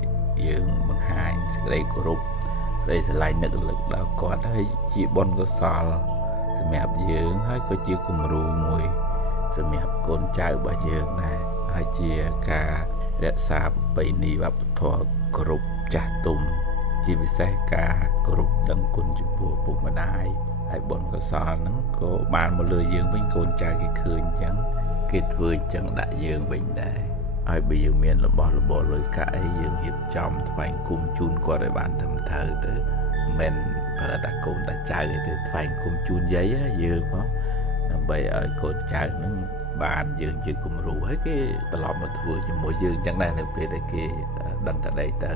យើងបង្ហាញសេចក្តីគោរពសេចក្តីស្រឡាញ់នឹករលឹកដល់គាត់ហើយជាបុណ្យកុសលសម្រាប់យើងហើយក៏ជាគំរូមួយសម្រាប់កូនចៅរបស់យើងដែរហើយជាការរក្សាប្រពៃណីវប្បធម៌គោរពចាស់ទុំជាពិសេសការគោរពដឹងគុណចំពោះឪពុកម្ដាយហើយបុណ្យកុសលហ្នឹងក៏បានមកលើយើងវិញកូនចៅគេឃើញអញ្ចឹងគេធ្វើអញ្ចឹងដាក់យើងវិញដែរហើយបើយើងមានរបស់របរលុយកាក់អីយើងរៀបចំថ្វាយគុំជូនគាត់ឲ្យបានត្រឹមត្រូវទៅមិនប្រើតែកូនតែចៅទេថ្វាយគុំជូនយាយយើងមកដើម្បីឲ្យកូនចៅហ្នឹងបានយើងជាគំរូហើយគេត្រឡប់មកធ្វើជាមួយយើងអញ្ចឹងដែរនៅពេលដែលគេដឹងក្តីទៅ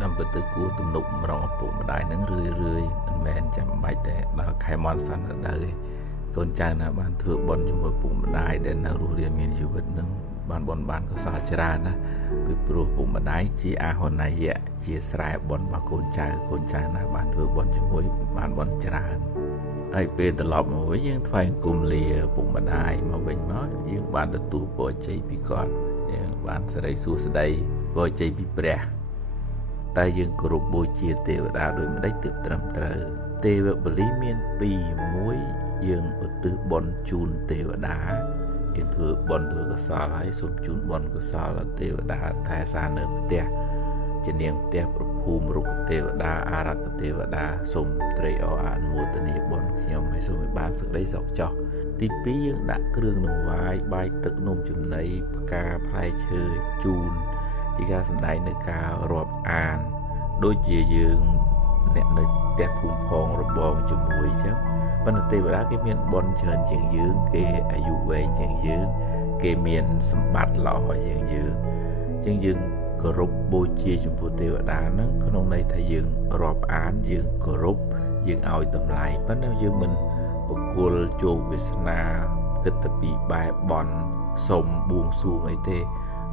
តាមពិតទៅគួរទំនុកម្ដងឪពុកម្ដាយហ្នឹងរឿយមិនមែនចាំបាច់តែដល់ខែមន្តសន្និដៅកូនចៅណាបានធ្វើបុណ្យជាមួយឪពុកម្ដាយដែលនៅរស់រានមានជីវិតហ្នឹងបានបុណ្យបានកុសលច្រើនណាពីព្រោះឪពុកម្ដាយជាអាហុណយៈជាស្រែបុណ្យរបស់កូនចៅណាបានធ្វើបុណ្យជាមួយបានបុណ្យច្រើនហើយពេលត្រឡប់មកវិញយើងថ្វាយគុំលាឪពុកម្ដាយមកវិញមកយើងបានទទួលពរជ័យពីគាត់យើងបានសិរីសួស្ដីពរជ័យពីព្រះតែយើងគោរពបូជាទេវតាដោយមិនដេចទើបត្រឹមត្រូវទេវបលិមាន2មួយយើងឧទ្ទិសបុណ្យជូនទេវតាយើងធ្វើបុណ្យធ្វើកុសលហើយសូមជូនបុណ្យកុសលដល់ទេវតាថែសារនៅផ្ទះជានាងផ្ទះប្រព ភូមិរុក្ខទេវតាអារក្ខទេវតាសូមត្រេកអរអនុមោទនាបុណ្យខ្ញុំឲ្យសូមឲ្យបានសេចក្តីសុខចុះទី2យើងដាក់គ្រឿងដង្វាយបាយទឹកនំចំណីផ្កាផ្លែឈើជូនជាការសម្ដែងនៅការរាប់អានដូចជាយើងអ្នកនៅផ្ទះភូមិផងរបងជាមួយអញ្ចឹងប៉ុន្តែទេវតាគេមានបុណ្យច្រើនជាងយើងគេអាយុវែងជាងយើងគេមានសម្បត្តិល្អជាងយើងអញ្ចឹងយើងគោរពបូជាចំពោះទេវតាហ្នឹងក្នុងន័យថាយើងរាប់អានយើងគោរពយើងឲ្យតម្លៃប៉ុន្តែយើងមិនបកគលជោគវាសនាគិតទៅពីបែបបន់សុំបួងសួងអីទេ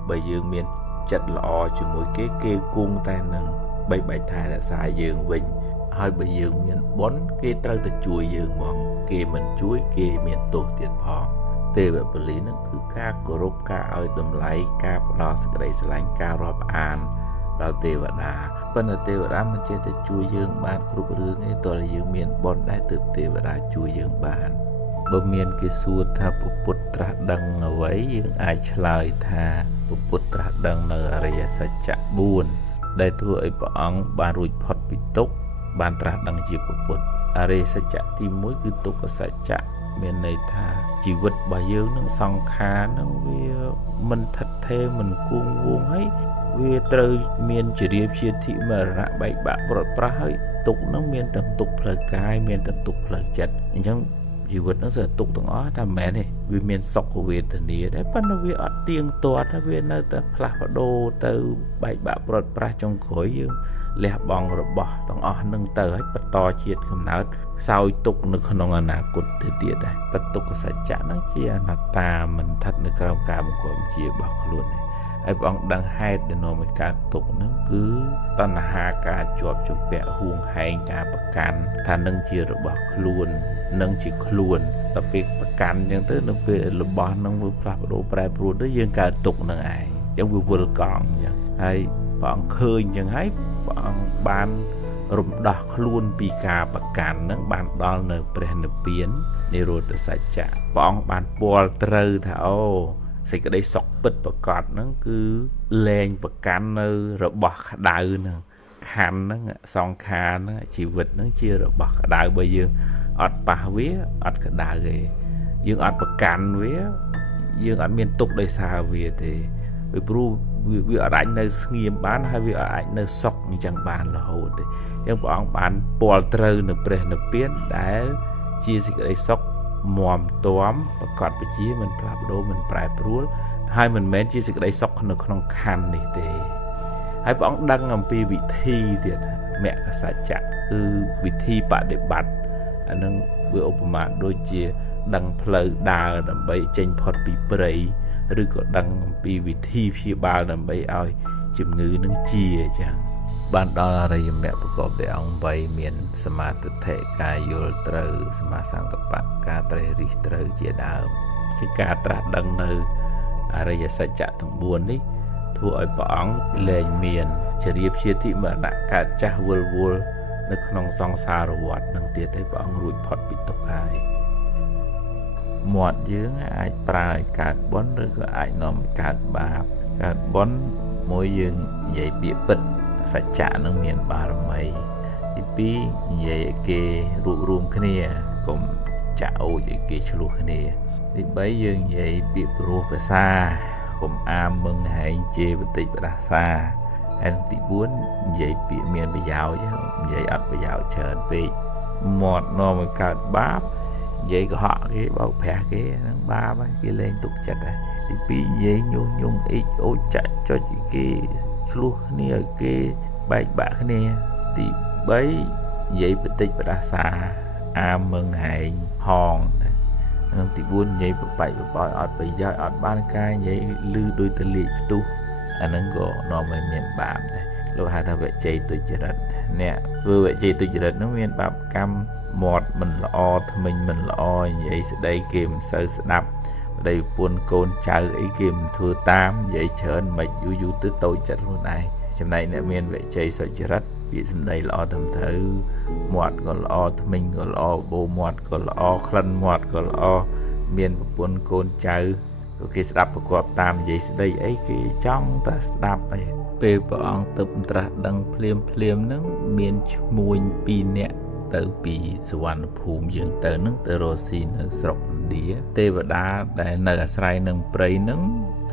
បើយើងមានចិត្តល្អជាមួយគេគង់តែនឹងបីបាច់ថែរក្សាយើងវិញហើយបើយើងមានបុណ្យគេត្រូវតែជួយយើងហ្មងគេមិនជួយគេមានទោសទៀតផងទេវពលីនឹងគឺការគោរពការឲ្យតម្លៃការផ្ដល់សេចក្តីស្រឡាញ់ការរាប់អានដល់ទេវតាប៉ុន្តែទេវតាមិនចេះតែជួយយើងបានគ្រប់រឿងទេតើយើងមានបុណ្យដែរទើបទេវតាជួយយើងបានបើមានគេសួរថាពុទ្ធត្រាស់ដឹងអ្វីយើងអាចឆ្លើយថាពុទ្ធត្រាស់ដឹងនៅអរិយសច្ចៈ4ដែលធ្វើឲ្យព្រះអង្គបានរួចផុតពីទុក្ខបានត្រាស់ដឹងជាពុទ្ធអរិយសច្ចៈទី1គឺទុក្ខសច្ចៈមានន័យថាជីវិតរបស់យើងនឹងសង្ខារនឹងវាមិនថិតថេរមិនគង់វង្សហើយវាត្រូវមានជារៀបជាធិមរណៈបែកបាក់ប្រត់ប្រាស់ហើយទុក្ខនឹងមានទាំងទុក្ខផ្លូវកាយមានទាំងទុក្ខផ្លូវចិត្តអញ្ចឹងជីវិតនឹងគឺទុក្ខទាំងអស់តែមិនមែនទេវាមានសុខវេទនាដែរប៉ុន្តែវាអត់ទៀងទាត់វានៅតែផ្លាស់ប្ដូរទៅបែកបាក់ប្រត់ប្រាស់ចុងក្រោយយើងលះបង់របស់ទាំងអស់នឹងទៅហើយបន្តជាតិកំណើតសោយទុក្ខនៅក្នុងអនាគតទៅទៀតដែរតែទុក្ខសច្ចៈហ្នឹងជាអនត្តាមិនស្ថិតនៅក្រោមការបង្គាប់ជារបស់ខ្លួនទេហើយព្រះអង្គដឹងហេតុដែលនាំឲ្យកើតទុក្ខហ្នឹងគឺតណ្ហាការជាប់ជំពាក់ហួងហែងការប្រកាន់ថានឹងជារបស់ខ្លួននឹងជាខ្លួនដល់ពេលប្រកាន់អញ្ចឹងទៅនៅពេលរបស់ហ្នឹងវាផ្លាស់ប្ដូរប្រែប្រួលទៅយើងកើតទុក្ខហ្នឹងឯងអញ្ចឹងវាវិលកង់អញ្ចឹងហើយព្រះអង្គឃើញអញ្ចឹងហើយព្រះអង្គបានរំដោះខ្លួនពីការប្រកាន់ហ្នឹងបានដល់នៅព្រះនិព្វាននិរោធសច្ចៈព្រះអង្គបានពាល់ត្រូវថាអូសេចក្តីសុខពិតប្រកបហ្នឹងគឺលែងប្រកាន់នៅរបស់ក្តៅហ្នឹងខណ្ឌហ្នឹងសង្ខារហ្នឹងជីវិតហ្នឹងជារបស់ក្តៅបើយើងអត់ប៉ះវាអត់ក្តៅទេយើងអត់ប្រកាន់វាយើងអត់មានទុក្ខដោយសារវាទេពីព្រោះវាអត់អាចនៅស្ងៀមបានហើយវាអាចនៅសុខអញ្ចឹងបានរហូតទេអញ្ចឹងព្រះអង្គបានពាល់ត្រូវនៅព្រះនិព្វានដែលជាសេចក្តីសុខមមទាំប្រកបវិជាមិនផ្លាស់ប្ដូរមិនប្រែប្រួលហើយមិនមែនជាសេចក្តីសុខនៅក្នុងខណ្ឌនេះទេហើយព្រះអង្គដឹងអំពីវិធីទៀតមគ្គសច្ចៈគឺវិធីបដិបត្តិអានឹងវាឧបមាដូចជាដឹងផ្លូវដើរដើម្បីចេញផុតពីព្រៃឬក៏ដឹងអំពីវិធីព្យាបាលដើម្បីឲ្យជំងឺនឹងជាអញ្ចឹងបានដល់អរិយមគ្គប្រកបដោយអង្គ8មានសមាទិដ្ឋិការយល់ត្រូវសមាសង្កប្បៈការត្រេះរិះត្រូវជាដើមជាការត្រាស់ដឹងនៅអរិយសច្ចៈទាំង4នេះធ្វើឲ្យព្រះអង្គលែងមានជារៀបជាធិមរណៈកើតចាស់វិលវល់នៅក្នុងសង្សារវដ្តនឹងទៀតឲ្យព្រះអង្គរួចផុតពីទុក្ខហើយមាត់យើងអាចប្រើឲ្យកើតបុណ្យឬក៏អាចនាំឲ្យកើតបាបកើតបុណ្យមួយយើងនិយាយពាក្យពិតសច្ចៈនឹងមានបារមីទី2និយាយឲ្យគេរួបរวมគ្នាកុំចាក់អូចឲ្យគេឆ្លោះគ្នាទី3យើងនិយាយពាក្យព្រោះភាសាកុំអាមមឹងហែងជេរបន្តិចបដាសាហើយទី4និយាយពាក្យមានប្រយោជន៍និយាយអត់ប្រយោជន៍ច្រើនពេកមាត់នាំឲ្យកើតបាបនិយាយកុហកគេបោកប្រាស់គេហ្នឹងបាបហើយគេលែងទុកចិត្តហើយទី2និយាយញុះញង់អ៊ីចអូចចាក់ចុចគេឆ្លោះគ្នាឲ្យគេបែកបាក់គ្នាទី3និយាយបន្តិចបដាសាអាមមឹងហែងហងហ្នឹងទី4និយាយបបែកបបោយអត់ប្រយោជន៍អត់បានការនិយាយលឺដូចទៅលេខផ្ទុះអាហ្នឹងក៏នាំឲ្យមានបាបដែរលោកហៅថាវជ័យទុច្ចរិតអ្នកធ្វើវជ័យទុច្ចរិតហ្នឹងមានបាបកម្មមាត់មិនល្អថ្មិញមិនល្អនិយាយស្ដីគេមិនសូវស្ដាប់ប្តីប្រពន្ធកូនចៅអីគេមិនធ្វើតាមនិយាយច្រើនមិនយូរយូរទៅតូចចិត្តខ្លួនឯងចំណែកអ្នកមានវជ័យសុចរិតពាក្យសម្ដីល្អត្រឹមត្រូវមាត់ក៏ល្អថ្មិញក៏ល្អបោមាត់ក៏ល្អក្លិនមាត់ក៏ល្អមានប្រពន្ធកូនចៅក៏គេស្ដាប់ប្រកបតាមនិយាយស្ដីអីគេចង់តែស្ដាប់ឯងព ពេលព្រះអង្គទៅត្រាស់ដឹងភ្លាមហ្នឹងមានឈ្មួញ2នាក់ទៅពីសវណ្ណភូមិយើងទៅនឹងទៅរស់ស៊ីនៅស្រុកឥណ្ឌាទេវតាដែលនៅអាស្រ័យនឹងព្រៃនឹង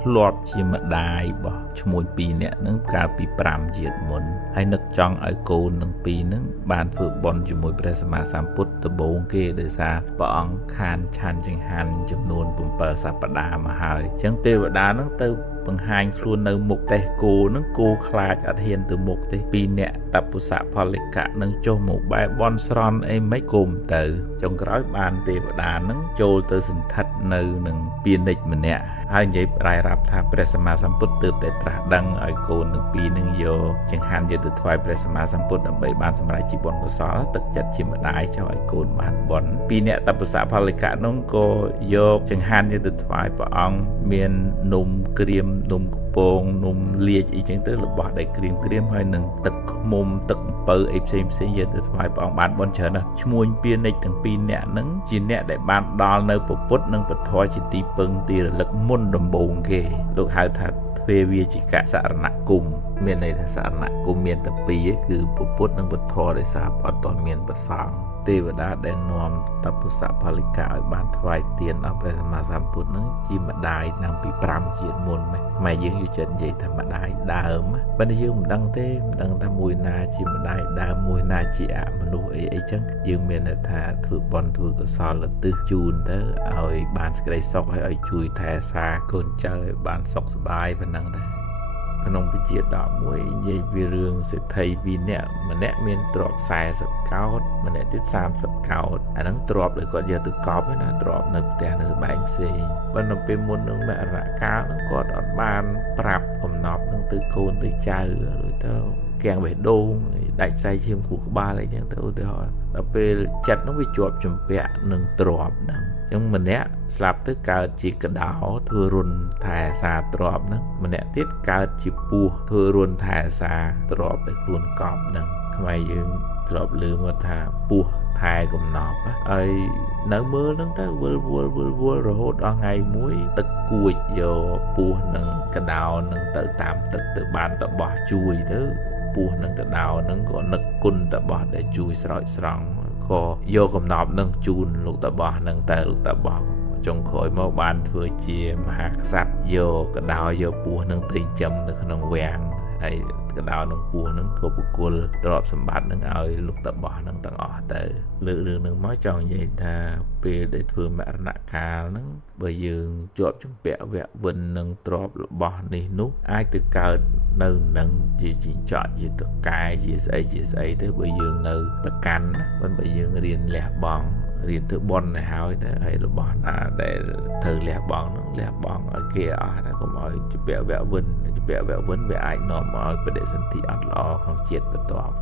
ធ្លាប់ជាម្ដាយរបស់ឈ្មួញ2នាក់នឹងកាលពី5ជាតិមុនហើយនឹកចង់ឲ្យកូននឹង2នឹងបានធ្វើបុណ្យជាមួយព្រះសម្មាសម្ពុទ្ធដំបូងគេដោយសារព្រះអង្គខានឆាន់ចង្ហាន់ចំនួន7សប្តាហ៍មកហើយអញ្ចឹងទេវតានឹងទៅបង្ហាញខ្លួននៅមុខតេះគោនឹងគោខ្លាចអត់ហ៊ានទៅមុខទេ2នាក់តពុសៈផលិកៈនឹងចុះមកបែបនស្រន់អីមិនគុំទៅចុងក្រោយបានទេវតានឹងចូលទៅសន្ធិដ្ឋនៅនឹងពាណិជ្ជម្នាក់ហើយនិយាយរាយរាប់ថាព្រះសម្មាសម្ពុទ្ធទើបតែត្រាស់ដឹងឲ្យកូនទាំងពីរនឹងយកចង្ហាន់យកទៅថ្វាយព្រះសម្មាសម្ពុទ្ធដើម្បីបានសម្រេចជាបុណ្យកុសលទឹកចិត្តជាម្ដាយចង់ឲ្យកូនបានបុណ្យ2នាក់តពុសៈផលិកៈនោះក៏យកចង្ហាន់យកទៅថ្វាយព្រះអង្គមាននំក្រៀមនំកំពងនំលាជអីចឹងទៅរបស់ដែលក្រៀមហើយនឹងទឹកខ្មុំទឹកអំពៅអីផ្សេងយកទៅថ្វាយព្រះអង្គបានបុណ្យច្រើនណាស់ឈ្មួញពាណិជ្ជទាំង2នាក់ហ្នឹងជាអ្នកដែលបានដល់នៅពុទ្ធនិងពធជាទីពឹងទីរលឹកមុនដំបូងគេលោកហៅថាទ្វេវាជិកសរណគមមានន័យថាសរណគមមានតែ2គឺពុទ្ធនិងពធដោយសារអត់ទាន់មានប្រសង្ឃទេវតាដែលនាំតពុសៈផលិកៈឲ្យបានថ្វាយទានដល់ព្រះសម្មាសម្ពុទ្ធនឹងជាម្ដាយតាំងពី5ជាតិមុនម៉ែយើងយកចិត្តនិយាយថាម្ដាយដើមប៉ុន្តែយើងមិនដឹងទេមិនដឹងថាមួយណាជាម្ដាយដើមមួយណាជាអមនុស្សអីចឹងយើងមានថាធ្វើបុណ្យធ្វើកុសលឧទ្ទិសជូនទៅឲ្យបានសេចក្តីសុខហើយឲ្យជួយថែសារកូនចៅឲ្យបានសុខសប្បាយប៉ុណ្ណឹងដែរក្នុងពជា11និយាយពីរឿងសេដ្ឋី2នាក់ម្នាក់មានទ្រព្យ40កោដម្នាក់ទៀត30កោដអាហ្នឹងទ្រព្យដែលគាត់យកទៅកប់ឯណាទ្រព្យនៅផ្ទះនៅស្បែងផ្សេងប៉ុន្តែពេលមុននឹងមរណកាលហ្នឹងគាត់អត់បានប្រាប់កំណប់នឹងទៅកូនទៅចៅឬទៅកៀងបេះដូងដាច់ខ្សែឈាមខួរក្បាលអីចឹងទៅឧទាហរណ៍ដល់ពេលចិត្តនោះវាជាប់ជំពាក់នឹងទ្រព្យហ្នឹងអញ្ចឹងម្នាក់ស្លាប់ទៅកើតជាកដោធ្វើរុនថែសារទ្រព្យហ្នឹងម្នាក់ទៀតកើតជាពស់ធ្វើរុនថែសារទ្រព្យដែលខ្លួនកប់ហ្នឹងខ្មែរយើងធ្លាប់ឮមកថាពស់ថែកំណប់ហើយនៅមើលហ្នឹងទៅវល់រហូតដល់ថ្ងៃមួយទឹកគួចយកពស់នឹងកដោនឹងទៅតាមទឹកទៅបានតបោះជួយទៅពស់នឹងកដោនឹងក៏នឹកគុណតបោះដែលជួយស្រោចស្រង់ក៏យកកំណប់នឹងជូនលោកតបោះនឹងទៅលោកតបោះចុងក្រោយមកបានធ្វើជាមហាក្សត្រយកកដោយកពស់នឹងទៅចិញ្ចឹមនៅក្នុងវាំងហើយកដោនឹងពស់នឹងក៏បុគ្គលទ្រព្យសម្បត្តិនឹងឲ្យលោកតបោះនឹងទាំងអស់ទៅលើករឿងនឹងមកចង់និយាយថាពេលដែលធ្វើមរណកាលហ្នឹងបើយើងជាប់ជំពាក់វៈវិននឹងទ្រព្យរបស់នេះនោះអាចទៅកើតនៅនឹងជាជីងចក់ជាតកែជាស្អីទៅបើយើងនៅប្រកាន់មិនបើយើងរៀនលះបង់រៀនធ្វើបន់ទៅហើយទៅហើយរបស់ណាដែលត្រូវលះបង់នឹងលះបង់ឲ្យគេអស់ណាកុំឲ្យជាពាក់វៈវិនវាអាចនាំមកឲ្យបដិសន្ធិអត់ល្អក្នុងជាតិបន្ទាប់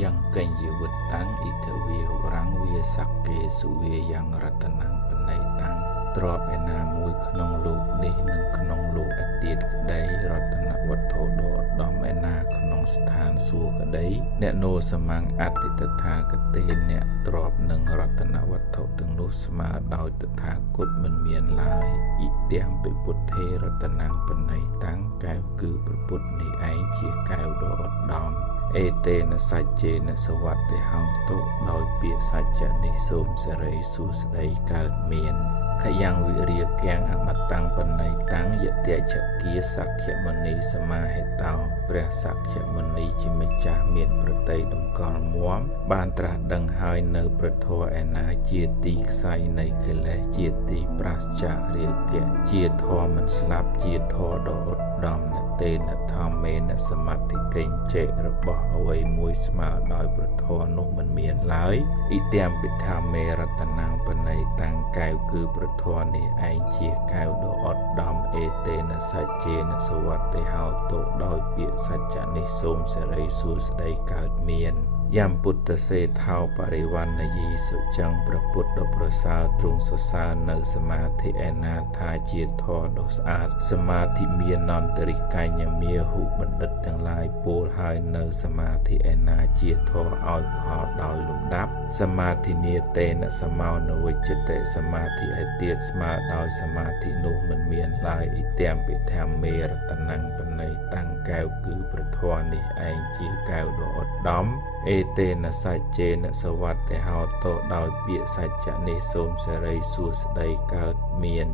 យ៉ាងកេញជីវិតតាំងអ៊ីធវារាំងវាសក្កេសុវាយ៉ាងរតនំបណៃតាំងទ្របឯណាមួយក្នុងលោកនេះនិងក្នុងលោកឯទៀតក្តីរតនវត្ថុដ៏ឧត្តមឯណាក្នុងស្ថានសួគ៌ក្តីអ្នកនោសមង្ឃអតិតថាគតេអ្នកទ្របនឹងរតនវត្ថុទាំងនោះស្មើដោយតថាគតមិនមានឡើយអ៊ីទាំងពិពុទ្ធេរតនំបណៃតាំងកែវគឺព្រះពុទ្ធនេះឯងជាកែវដ៏ឧត្តមអេតេនសច្ចេនសវត្តិហោតុដោយពាក្យសច្ចនេះសូមសេរីសួស្តីកើតមានខយ៉ាងវិរិយកាំងអមតាំងបណៃតាំងយតិចគាសក្យមនីសមាហេតោព្រះសក្យមនីជាម្ចាស់មានប្រតិតម្កល់មាំបានត្រាស់ដឹងហើយនៅព្រះធម៌ឯណាជាទីខ្សែនៃកិលេសជាទីប្រាសចាករាគៈជាធម៌មិនស្លាប់ជាធម៌ដ៏ឧត្តមតេនធម្មេនសមាធិកេញចេរបស់អ្វីមួយស្មើដោយព្រះធម៌នោះមិនមានឡើយអ៊ីទាំងពិថាមេរតនាងបណៃតាំងកែវគឺព្រះធម៌នេះឯងជាកែវដ៏ឧត្តមអេតេនសច្ចេនសវត្តិហោតុដោយពាក្យសច្ចនេះសូមសេរីសួស្តីកើតមានយ៉ាំពុទ្ធសេថោបរិវណ្ណយីសុចង្ព្រះពុទ្ធដ៏ប្រសើរទ្រង់សរសើរនៅសមាធិឯណាថាជាធម៌ដ៏ស្អាតសមាធិមានអន្តរិកញ្ញមាហុបណ្ឌិតទាំងឡាយពោលហើយនៅសមាធិឯណាជាធម៌ឲ្យផលដោយលំដាប់សមាធិនាតេនសមោនវិជ្ជតិសមាធិឯទៀតស្មើដោយសមាធិនោះមិនមានឡើយអ៊ីទាំងពិថាមេរតនំបណ នៃតាំងកែវគឺប្រធននេះឯងជាកែវដ៏ឧត្តមអេតេនសច្ចេនសវត្តហោតោដោយពាក្យសច្ចៈនេះសូមសេរីសួស្តីកើតមាន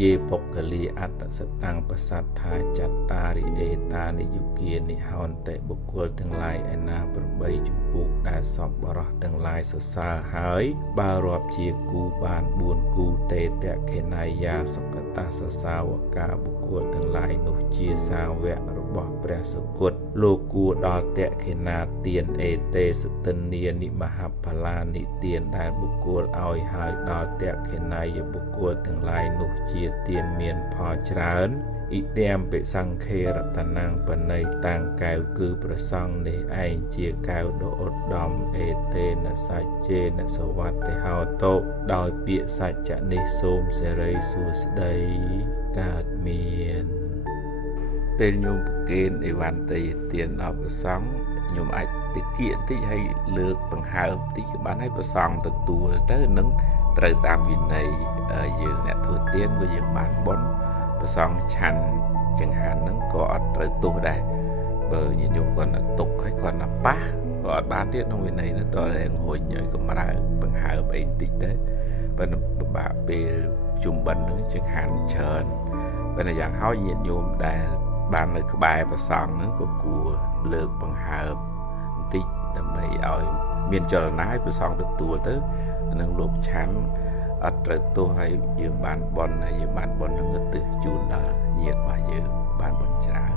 យេបុគ្គលីអត្តសតាំងប្រសត្ថាចត្តារិអេតានិយុគានិហន្តិបុគ្គលទាំងឡាយឯណា8ចម្ពោះដែលសពបរោះទាំងឡាយសរសើរហើយបើរាប់ជាគូបាន4គូទេតខេណាយាសុគតាសសាវកាបុគ្គលទាំងឡាយនោះជាសាវករបស់ព្រះសុគតលោកគួរដល់តខេណាទានអេទេសតិនានិមហបលានិទានដែលបុគ្គលឲ្យហើយដល់តខេណាយបុគ្គលទាំងឡាយនោះជាទានមានផលច្រើនឥតាមពិសង្ខេរតនាងបណៃតាំងកែវគឺប្រសង់នេះឯងជាកែវដ៏ឧត្តមអេតេនសច្ចេនសវត្តហោតោដោយពាក្យសច្ចៈនេះសូមសេរីសួស្តីកើតមានពេលញោមប្រគេនអីវ៉ាន់តីទានដល់ប្រសង់ញោមអាចតិគៀកបន្តិចហើយលើកបង្ហើបបន្តិចក៏បានហើយប្រសង់ទទួលទៅនឹងត្រូវតាមវិន័យយើងអ្នកធ្វើទានវាយើងបានបុណ្យប្រសង់ឆាន់ចង្ហាន់ហ្នឹងក៏អត់ត្រូវទោសដែរបើញាតិញោមគាត់ណាទុកហើយគាត់ណាប៉ះក៏អត់បានទៀតក្នុងវិន័យហ្នឹងតើរៀងរុញឲ្យកម្រើបង្ហើបអីបន្តិចទៅបើពិបាកពេលជុំបិណ្ឌហ្នឹងចង្ហាន់ច្រើនបើយ៉ាងហើយញាតិញោមដែលបាននៅក្បែរប្រសង់ហ្នឹងក៏គួរលើកបង្ហើបបន្តិចដើម្បីឲ្យមានចលនាឲ្យប្រសង់ទទួលទៅនឹងលោកឆាន់អត់ត្រូវទោសឲ្យយើងបានបន់ហើយយើងបានបន់នឹងទៅជូនដល់ញាតិរបស់យើងបានបន់ច្រើន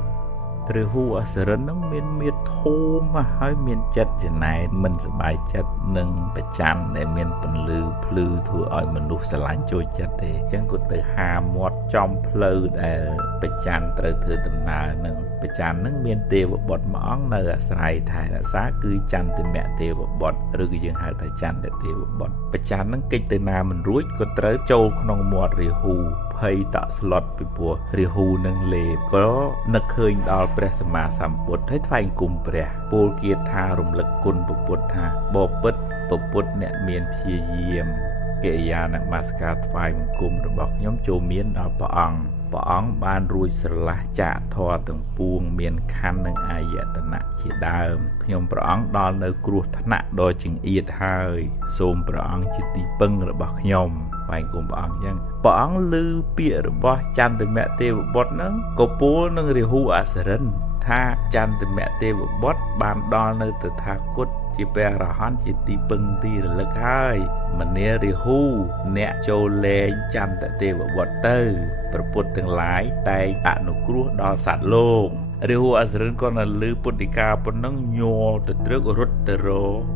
ឬហួអសរិននឹងមានមាឌធំហើយមានចិត្តចំណែនមិនសบายចិត្តនឹងប្រច័ណ្ឌដែលមានពន្លឺភ្លឺធ្វើឲ្យមនុស្សស្រឡាញ់ចូលចិត្តទេអញ្ចឹងក៏ទៅហាមាត់ចំផ្លូវដែលប្រច័ណ្ឌត្រូវធ្វើដំណើរនឹងប្រច័ណ្ឌនឹងមានទេវបុត្រមួយអង្គនៅអាស្រ័យថែរក្សាគឺចន្ទមៈទេវបុត្រឬក៏យើងហៅថាចន្ទទេវបុត្រប្រច័ណ្ឌនឹងកិច្ចទៅណាមិនរួចក៏ត្រូវចូលក្នុងមាត់រាហូភ័យតក់ស្លុតពីព្រោះរាហូនឹងលេបក៏នឹកឃើញដល់ព្រះសម្មាសម្ពុទ្ធហើយថ្វាយគុំព្រះពោលគាថារំលឹកគុណពុទ្ធថាបបិទ្ធពុទ្ធអ្នកមានព្យាយាមកិរិយានមស្ការថ្វាយបង្គំរបស់ខ្ញុំចូលមានដល់ព្រះអង្គបានរួចស្រឡះចាកធរទាំងពួងមានខណ្ឌនិងអាយតនៈជាដើមខ្ញុំព្រះអង្គដល់នៅគ្រោះថ្នាក់ដ៏ចង្អៀតហើយសូមព្រះអង្គជាទីពឹងរបស់ខ្ញុំថ្វាយគុំព្រះអង្គអញ្ចឹងព្រះអង្គឮពាក្យរបស់ចន្ទមៈទេវបុត្រហ្នឹងក៏ពោលនឹងរាហូអសរិនថាចន្ទមៈទេវបុត្របានដល់នៅតថាគតជាព្រះអរហន្តជាទីពឹងទីរលឹកហើយមនារាហូអ្នកចូលលែងចន្ទទេវបុត្រទៅព្រះពុទ្ធទាំងឡាយតែងអនុគ្រោះដល់សត្វលោករាហូអសរិនក៏នៅលើពុទ្ធិកាប៉ុណ្ណឹងញ័រទៅត្រឹករត់ទៅរ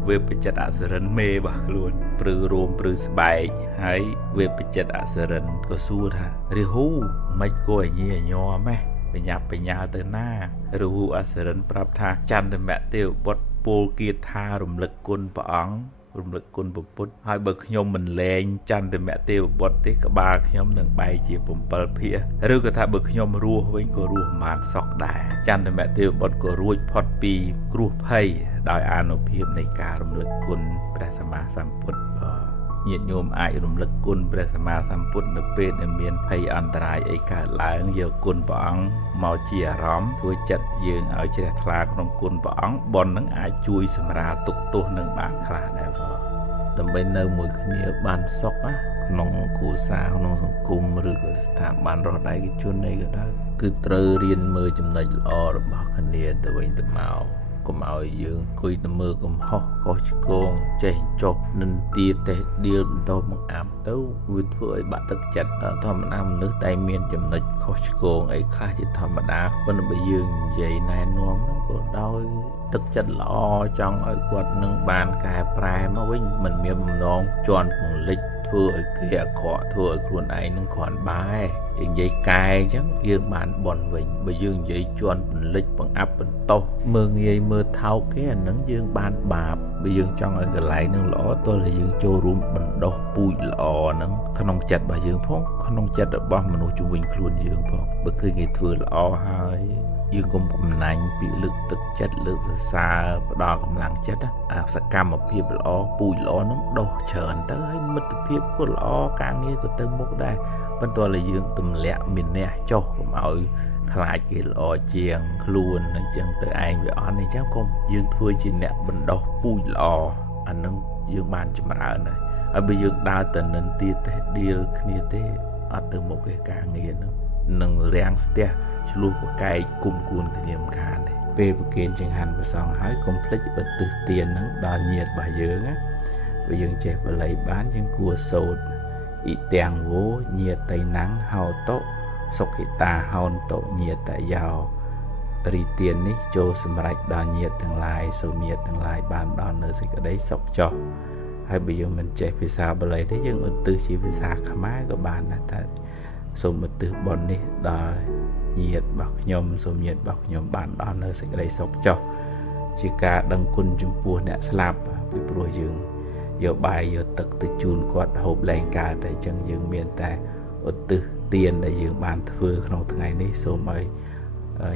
វេបចិត្តអសរិនមេរបស់ខ្លួនព្រឺរួមព្រឺស្បែកហើយវេបចិត្តអសរិនក៏សួរថារាហូមិនក៏ញញញ័រម៉េះបញ្ញាបញ្ញាទៅណារាហូអសរិនប្រាប់ថាចន្ទមៈទេវបុត្រពោលគាថារំលឹកគុណព្រះអង្គរំលឹកគុណពុទ្ធហើយបើខ្ញុំមិនលែងចន្ទមៈទេវបុត្រទេក្បាលខ្ញុំនឹងបែកជា7ភាគឬក៏ថាបើខ្ញុំរស់វិញក៏រស់មិនបានសុខដែរចន្ទមៈទេវបុត្រក៏រួចផុតពីគ្រោះភ័យដោយអានុភាពនៃការរំលឹកគុណព្រះសម្មាសម្ពុទ្ធញាតិញោមអាចរំលឹកគុណព្រះសម្មាសម្ពុទ្ធនៅពេលដែលមានភ័យអន្តរាយអីកើតឡើងយកគុណព្រះអង្គមកជាអារម្មណ៍ធ្វើចិត្តយើងឲ្យជ្រះថ្លាក្នុងគុណព្រះអង្គបុណ្យនឹងអាចជួយសម្រាលទុក្ខទោសនឹងបានខ្លះដែរបងដើម្បីនៅមួយគ្នាបានសុខក្នុងគ្រួសារក្នុងសង្គមឬក៏ស្ថាប័នរដ្ឋឯកជនអីក៏ដោយគឺត្រូវរៀនមើលចំណុចល្អរបស់គ្នាទៅវិញទៅមកកុំឲ្យយើងអង្គុយទៅមើលកំហុសខុសឆ្គងចេះចុះនិន្ទាតេះដៀលបន្តបង្អាប់ទៅវាធ្វើឲ្យបាក់ទឹកចិត្តធម្មតាមនុស្សតែមានចំណុចខុសឆ្គងអីខ្លះជាធម្មតាប៉ុន្តែបើយើងនិយាយណែនាំហ្នឹងក៏ដោយទឹកចិត្តល្អចង់ឲ្យគាត់នឹងបានកែប្រែមកវិញមិនមានបំណងជន់ពង្លិចធ្វើឲ្យគេអាក្រក់ធ្វើឲ្យខ្លួនឯងនឹងគ្រាន់បែនិយាយកែអញ្ចឹងយើងបានបន់វិញបើយើងនិយាយជន់ពន្លិចបង្អាប់បន្តោសមើងងាយមើលថោកគេអានឹងយើងបានបាបបើយើងចង់ឲ្យកន្លែងនឹងល្អតើយើងចូលរួមបណ្ដុះពូជល្អហ្នឹងក្នុងចិត្តរបស់យើងផងក្នុងចិត្តរបស់មនុស្សជុំវិញខ្លួនយើងផងបើឃើញគេធ្វើល្អហើយយើងកុំកំណាញ់ពីលើកទឹកចិត្តលើកសរសើរផ្ដល់កម្លាំងចិត្តអាសកម្មភាពល្អពូជល្អហ្នឹងដុះច្រើនទៅហើយមិត្តភាពក៏ល្អការងារក៏ទៅមុខដែរប៉ុន្តែយើងទំ lẽ mình nè cho không ở khai cái lọ chiang luôn nó chẳng tới ai về on này cháu không dương thui chỉ nè bên đầu bùi lọ anh nâng dương ban cho mà này ở bây giờ đa tình nên tia thế đi kia thế ở từ một cái cả nghiền nó nâng rèn stea luôn của cái cung cuốn cái niềm khả này về một kiện chẳng hạn và xong hãy complex bất từ tiền nó đo nhiệt bà dưỡng á bây giờ trẻ và lấy bán những cua sầu ý tèng vô nhiệt tây nắng hào tốt sọc cái ta hòn tổ nhiệt tại giàu rì tiền ní cho sầm rạch đo nhiệt từng lại sầu nhiệt từng lại bàn đo nơi gì cái đấy sọc cho hay bây giờ mình chạy phía sau bà lấy đấy nhưng ở từ chỉ phía sau khá mái của bạn là ta sầu một từ bọn đi đo nhiệt bạc nhom sầu nhiệt bạc nhom bàn đo nơi gì cái đấy sọc cho chỉ cả đăng quân chung pua nè slap bị bùa dương giờ bài giờ tật từ chun quạt hộp lên cả để chân dương miền ta ở từ tiền để dương bàn thưa trong ngày này số mấy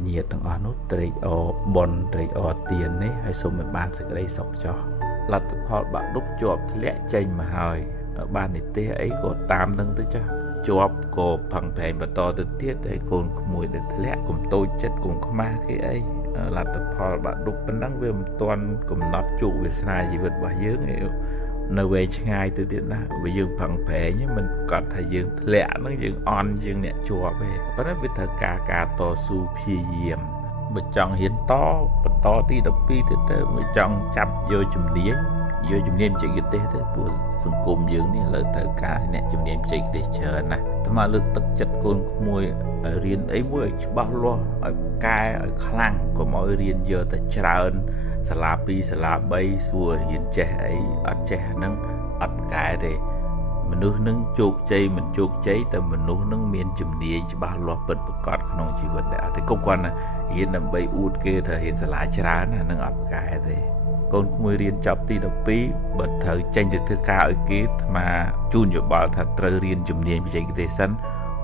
nhiệt tăng ở nút tây ở bon tây ở tiền đấy hay số mấy bàn sẽ đây sọc cho là họ bạn đúc chọp lẽ chênh mà hỏi ở bàn này tê ấy có 8 nâng tới cho chọp có bằng phèn và to từ tiết đấy còn mùi để lẽ cùng tôi chất cùng có ma cái ấy là tập họ bạn đúc bên đăng về toàn cùng nọt trụ về sai gì vật bà dưới này nơi về ngay từ tiết là bây giờ bằng phế nhé mình còn thấy dương lẽ nó dương on dương nhẹ chùa về và nó với thơ cả to su phi diệm mà chọn hiến to và to tí đập pi thế thế mà chọn chập vô chùm niêm chạy cái tế thế của sừng cùng dương này lời thơ cả nè chùm niêm chạy để chờ nè thế mà lực tất chất con mùi ở riêng ấy mùi ở bao lo ở cai ở khăn của mọi riêng giờ ta trơn sả lá pi sả lá bay xua hiền trẻ ấy ở trẻ nâng ở cái để mình nuôi nâng chuột chay mình chuột cháyแต่mình nuôi nâng miên chùm nia chỉ bao lo bật bật cọt không chỉ vật đã thì công quan là hiện làm bay út kia thời hiện sả lá trá nè nâng ở cái đấy con mười riêng chọc ti đập pi bật thở tranh từ thứ cao ở kia mà chun cho bảo thật trời riêng chùm nia bị chạy cái sân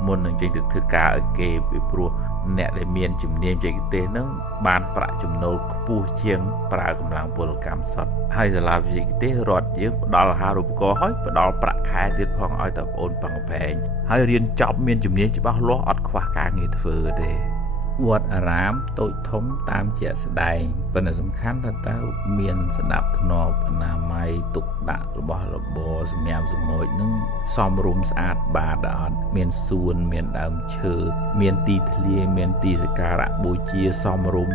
muốn nâng tranh từ thứ cao ở kia bị pro nè để miền chùm niêm chạy cái tên nó ban pra chùm nô pu chieng pra cầm lang pol cam sọt hay là làm gì cái tên rọt dương đó là hai rup có hói đó pra khai tiết phong ai tập ôn bằng phèn hay riêng chọc miền chùm niêm chỉ bao lo ọt khoa cả người thừa thế vượt rám tội thống tam trẻ sẽ đầy và là sầm khăn là tao miền sẽ đạp nộp là mày tục đã bỏ mèo mồi nâng xóm rùm sạch bà đòn miền xuân miền đàm chư miền tì thlia miền tì sẽ cả rạ bôi chia xóm rùm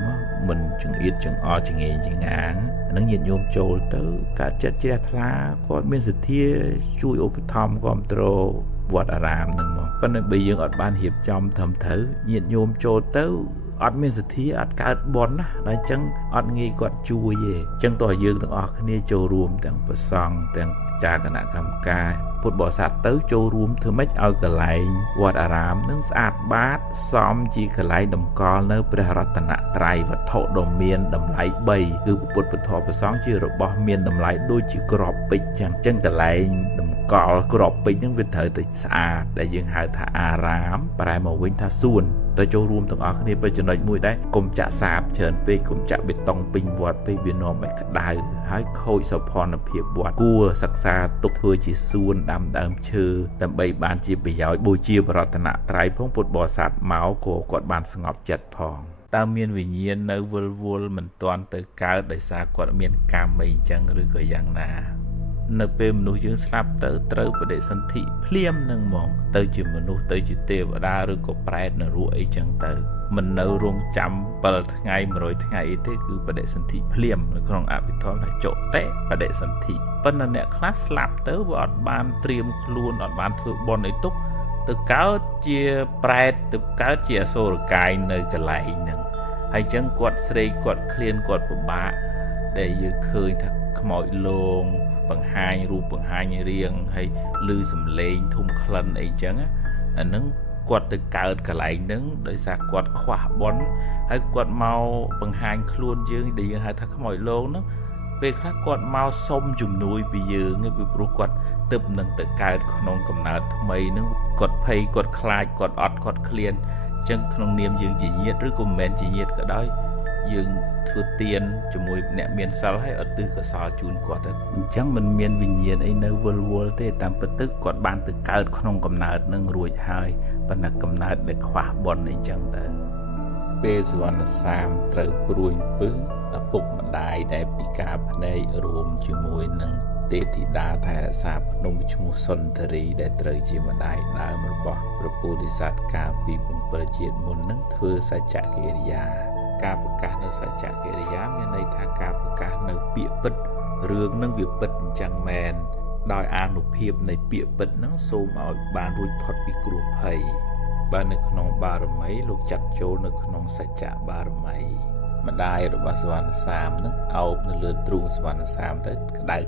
mình chừng ít chừng o chừng nghề chừng ngán nâng nhiệt nhôm trôi tới cả chất chia thla có miền sự thia chui ốp thom gom trô vượt rám nâng mà vấn đề bây giờ ở ban hiệp trong thầm thử nhiệt nhôm trôi tới ọt miền sự thia ọt cả bón á nói chăng ọt nghi quạt chui về chăng tỏi dương từng ọt kia trôi rùm từng bờ song từng cha cái nạ cầm ca phút bỏ sát tới trôi rùm thưa mấy ở cái lại vượt rám nâng sạch bát xóm chỉ cái lại đầm con nơi bờ rát nạ trai và thọ đồng miền đầm lại bay cứ phút bờ thọ bờ sóng chưa rồi bỏ miền đầm lại đôi chỉ crop bịch chẳng chân cái lại đầm cò crop bịch những việc thời từ xa để dương hai thà rám bài màu vinh tha xuân tới trôi rùm từng ở cái bây giờ nói mùi đấy cùng chạ sạp chờn pe cùng chạ bê tông pin vọt pe biển nôm mấy cái đài hái khôi sầu phòn ở phía vọt cua sắc xa tục thôi chỉ xuân đam chư đam bay ban chỉ bị giáo bồi chia và rọt nạ trái phong bột bò sạt máu của quạt ban ngọc chật phong ta miền vì nhiên nơi vul mình toàn từ cao đời xa quạt miền cam mình chẳng rồi có dạng na nơi bên nuôi dưỡng slap tới và để sân thị phim nâng mong tới chỉ mình nuôi tới chỉ tiêu và đa rồi có pride nó ruồi chẳng tới mình nấu rong chăm bờ ngày mà rồi ngày thế cứ và để sân thị phim nó không áp bị thôi là chỗ té và để sân thị bên này class slap tới và ban triêm luôn ở ban thưa bon ấy túc từ cáo chia pride từ cáo chia số cái nơi cái lại nâng hay chẳng quạt sấy quạt clean quạt của bà để dự khơi thật mọi luôn bằng hai ruột bằng hai riêng hay lư sầm lên thùng khăn ấy chẳng á nâng quạt từ cả lại nâng để xa quạt khỏa bón hay quạt màu bằng hai luôn dương để hai thằng mọi lô nó về khác quạt màu sông dùng núi bây giờ người bị bố quạt tập nâng từ cả non cầm nát mây nó quạt pay quạt khai quạt ọt quạt clean chẳng không niềm dương chỉ nhiệt rồi comment chỉ nhiệt cả đấy យើងធ្វើទៀនជាមួយអ្នកមានសិលហើយអត់ទិសកសលជូនគាត់ទៅអញ្ចឹងមិនមានវិញ្ញាណអីនៅវល់ទេតាមពិតទៅគាត់បានទៅកើតក្នុងកំណើតនឹងរួចហើយប៉ុន្តែកំណើតដែលខ្វះបុណ្យអីចឹងទៅពេលសុវណ្ណសាមត្រូវព្រួយពឹសឪពុកម្ដាយដែលពិការភ្នែករួមជាមួយនឹងទេពធីតាថែរក្សាភ្នំឈ្មោះសុន្ទរីដែលត្រូវជាម្ដាយដើមរបស់ព្រះពោធិសត្វកាលពី7ជាតិមុននឹងធ្វើសច្ចកិរិយាការប្រកាសនៅសច្ចកិរិយាមានន័យថាការប្រកាសនៅពាក្យពិតរឿងនឹងវាពិតអញ្ចឹងមែនដោយអានុភាពនៃពាក្យពិតនឹងសូមឲ្យបានរួចផុតពីគ្រោះភ័យបើនៅក្នុងបារមីលោកចាត់ចូលនៅក្នុងសច្ចបារមីម្ដាយរបស់សុវណ្ណសាមនឹងអោបនៅលើទ្រូងសុវណ្ណសាមទៅក្តៅ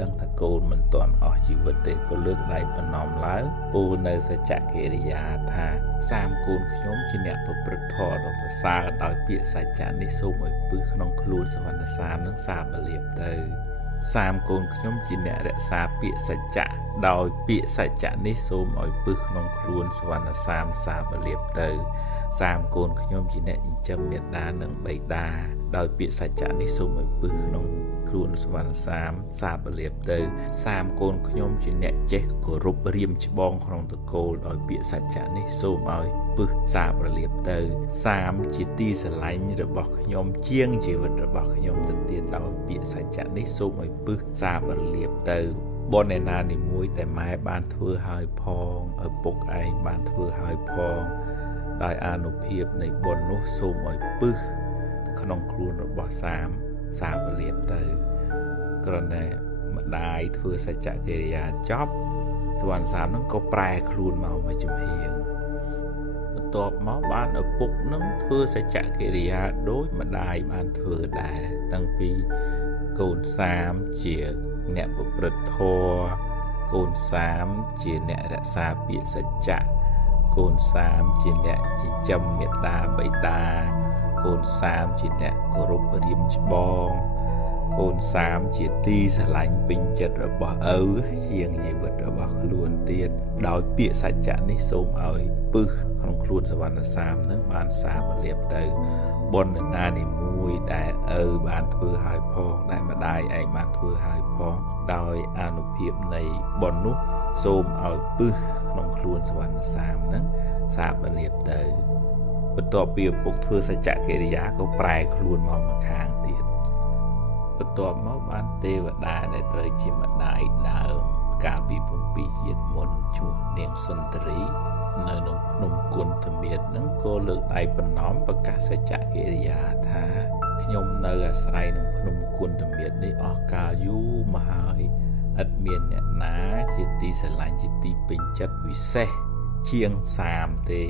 ដឹងថាកូនមិនទាន់អស់ជីវិតទេក៏លើកដៃប្រណម្យឡើងពោលនៅសច្ចកិរិយាថាសាមកូនខ្ញុំជាអ្នកប្រព្រឹត្តធម៌ដ៏ប្រសើរដោយពាក្យសច្ចៈនេះសូមឲ្យពឹសក្នុងខ្លួនសុវណ្ណសាមនឹងសាបលាបទៅសាមកូនខ្ញុំជាអ្នករក្សាពាក្យសច្ចៈដោយពាក្យសច្ចៈនេះសូមឲ្យពឹសក្នុងខ្លួនសុវណ្ណសាមសាបលាបទៅសាមកូនខ្ញុំជាអ្នកចិញ្ចឹមមេត្តានិងបិតាដោយពាក្យសច្ចៈនេះសូមឲ្យពឹសក្នុងខ្លួនសុវណ្ណសាមសាបលាបទៅសាមកូនខ្ញុំជាអ្នកចេះគោរពរៀមច្បងក្នុងតកូលដោយពាក្យសច្ចៈនេះសូមឲ្យពឹសសាបលាបទៅសាមជាទីស្រឡាញ់របស់ខ្ញុំជាងជីវិតរបស់ខ្ញុំទៅទៀតដោយពាក្យសច្ចៈនេះសូមឲ្យពឹសសាបលាបទៅបុណ្យណានីមួយដែលម៉ែបានធ្វើឲ្យផងឪពុកឯងបានធ្វើឲ្យផងដោយអានុភាពនៃបុណ្យនោះសូមឲ្យពឹសក្នុងខ្លួនរបស់សាបលាបទៅគ្រាន់តែម្ដាយធ្វើសច្ចកិរិយាចប់សុវណ្ណសាមនឹងក៏ប្រែខ្លួនមកមួយចំហៀងបន្ទាប់មកបានឪពុកនឹងធ្វើសច្ចកិរិយាដូចម្ដាយបានធ្វើដែរតាំងពីកូនសាមជាអ្នកប្រព្រឹត្តធម៌កូនសាមជាអ្នករក្សាពាក្យសច្ចៈកូនសាមជាអ្នកចិញ្ចឹមមេត្តាបិតាកូនសាមជាអ្នកគោរពរៀមច្បងកូនសាមជាទីស្រឡាញ់ពេញចិត្តរបស់ឪជាងជីវិតរបស់ខ្លួនទៀតដោយពាក្យសច្ចៈនេះសូមឲ្យពឹសក្នុងខ្លួនសុវណ្ណសាមនឹងបានសាបលាបទៅបុណ្យណានីមួយដែលឪបានធ្វើឲ្យផងដែលម្ដាយឯងបានធ្វើឲ្យផងដោយអានុភាពនៃបុណ្យនោះសូមឲ្យពឹសក្នុងខ្លួនសុវណ្ណសាមនឹងសាបលាបទៅបន្ទាប់ពីឪពុកធ្វើសច្ចកិរិយាក៏ប្រែខ្លួនមកម្ខាងទៀតបន្ទាប់មកបានទេវតាដែលត្រូវជាម្ដាយដើមកាលពី7ជាតិមុនឈ្មោះនាងសុន្ទរីនៅក្នុងភ្នំគុណធមាតនឹងក៏លើកដៃប្រណម្យប្រកាសសច្ចកិរិយាថាខ្ញុំនៅអាស្រ័យនឹងភ្នំគុណធមាតនេះអស់កាលយូរមកហើយឥតមានអ្នកណាជាទីស្រឡាញ់ជាទីពេញចិត្តវិសេសជាងសាមទេ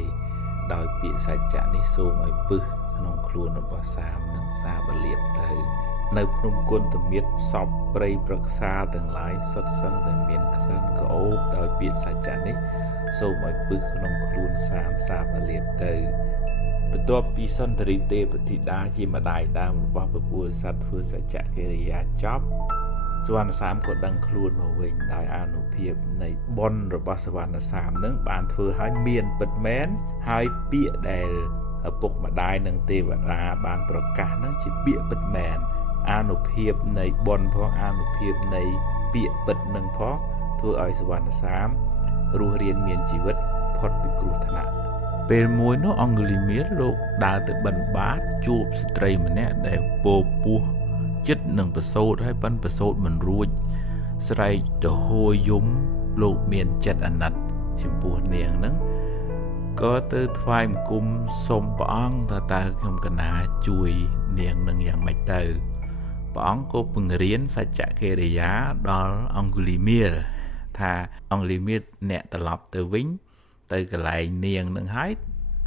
ដោយពាក្យសច្ចៈនេះសូមឲ្យពឹសក្នុងខ្លួនរបស់សាមនឹងសាបលាបទៅនៅភ្នំគុណធមាតសពព្រៃព្រឹក្សាទាំងឡាយសុទ្ធសឹងតែមានក្លិនក្អូបដោយពាក្យសច្ចៈនេះសូមឲ្យពឹសក្នុងខ្លួនសាមសាបលាបទៅបន្ទាប់ពីសុន្ទរីទេពធីតាជាម្ដាយដើមរបស់ព្រះពោធិសត្វធ្វើសច្ចកិរិយាចប់សុវណ្ណសាមក៏ដឹងខ្លួនមកវិញដោយអានុភាពនៃបុណ្យរបស់សុវណ្ណសាមនឹងបានធ្វើឲ្យមានពិតមែនហើយពាក្យដែលឪពុកម្ដាយនិងទេវតាបានប្រកាសនឹងជាពាក្យពិតមែនអានុភាពនៃបុណ្យផងអានុភាពនៃពាក្យពិតនឹងផងធ្វើឲ្យសុវណ្ណសាមរស់រានមានជីវិតផុតពីគ្រោះថ្នាក់ពេលមួយនោះអង្គលីមាសលោកដើរទៅបិណ្ឌបាតជួបស្ត្រីម្នាក់ដែលពោពោះចិត្តនឹងប្រសូតហើយប៉ុនប្រសូតមិនរួចស្រែកទៅហួយយំលោកមានចិត្តអាណិតចំពោះនាងហ្នឹងក៏ទៅថ្វាយបង្គំសុំព្រះអង្គថាតើខ្ញុំកណាជួយនាងនឹងយ៉ាងម៉េចទៅព្រះអង្គក៏ពង្រៀនសច្ចកិរិយាដល់អង្គលីមាសថាអង្គលីមាសអ្នកត្រឡប់ទៅវិញទៅកន្លែងនាងនឹងហើយ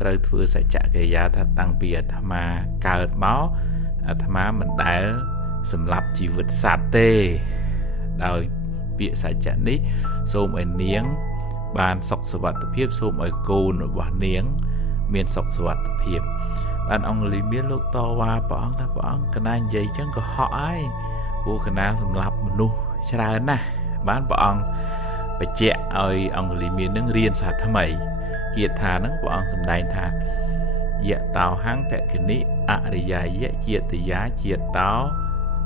ត្រូវធ្វើសច្ចកិរិយាថាតាំងពីអាត្មាកើតមកអាត្មាមិនដែលសម្លាប់ជីវិតសត្វទេដោយពាក្យសច្ចៈនេះសូមឲ្យនាងបានសុខសុវត្ថិភាពសូមឲ្យកូនរបស់នាងមានសុខសុវត្ថិភាពបានអង្គលីមាសលោកតវ៉ាព្រះអង្គថាព្រះអង្គកណានិយាយចឹងក៏ហក់ហើយព្រោះកណាសម្លាប់មនុស្សច្រើនណាស់បានព្រះអង្គបញ្ជាក់ឲ្យអង្គលីមាសនឹងរៀនសាថ្មីគាថានឹងព្រះអង្គសម្ដែងថាយៈតោហੰភគនិ អរិយាយៈជាតយាជាតោ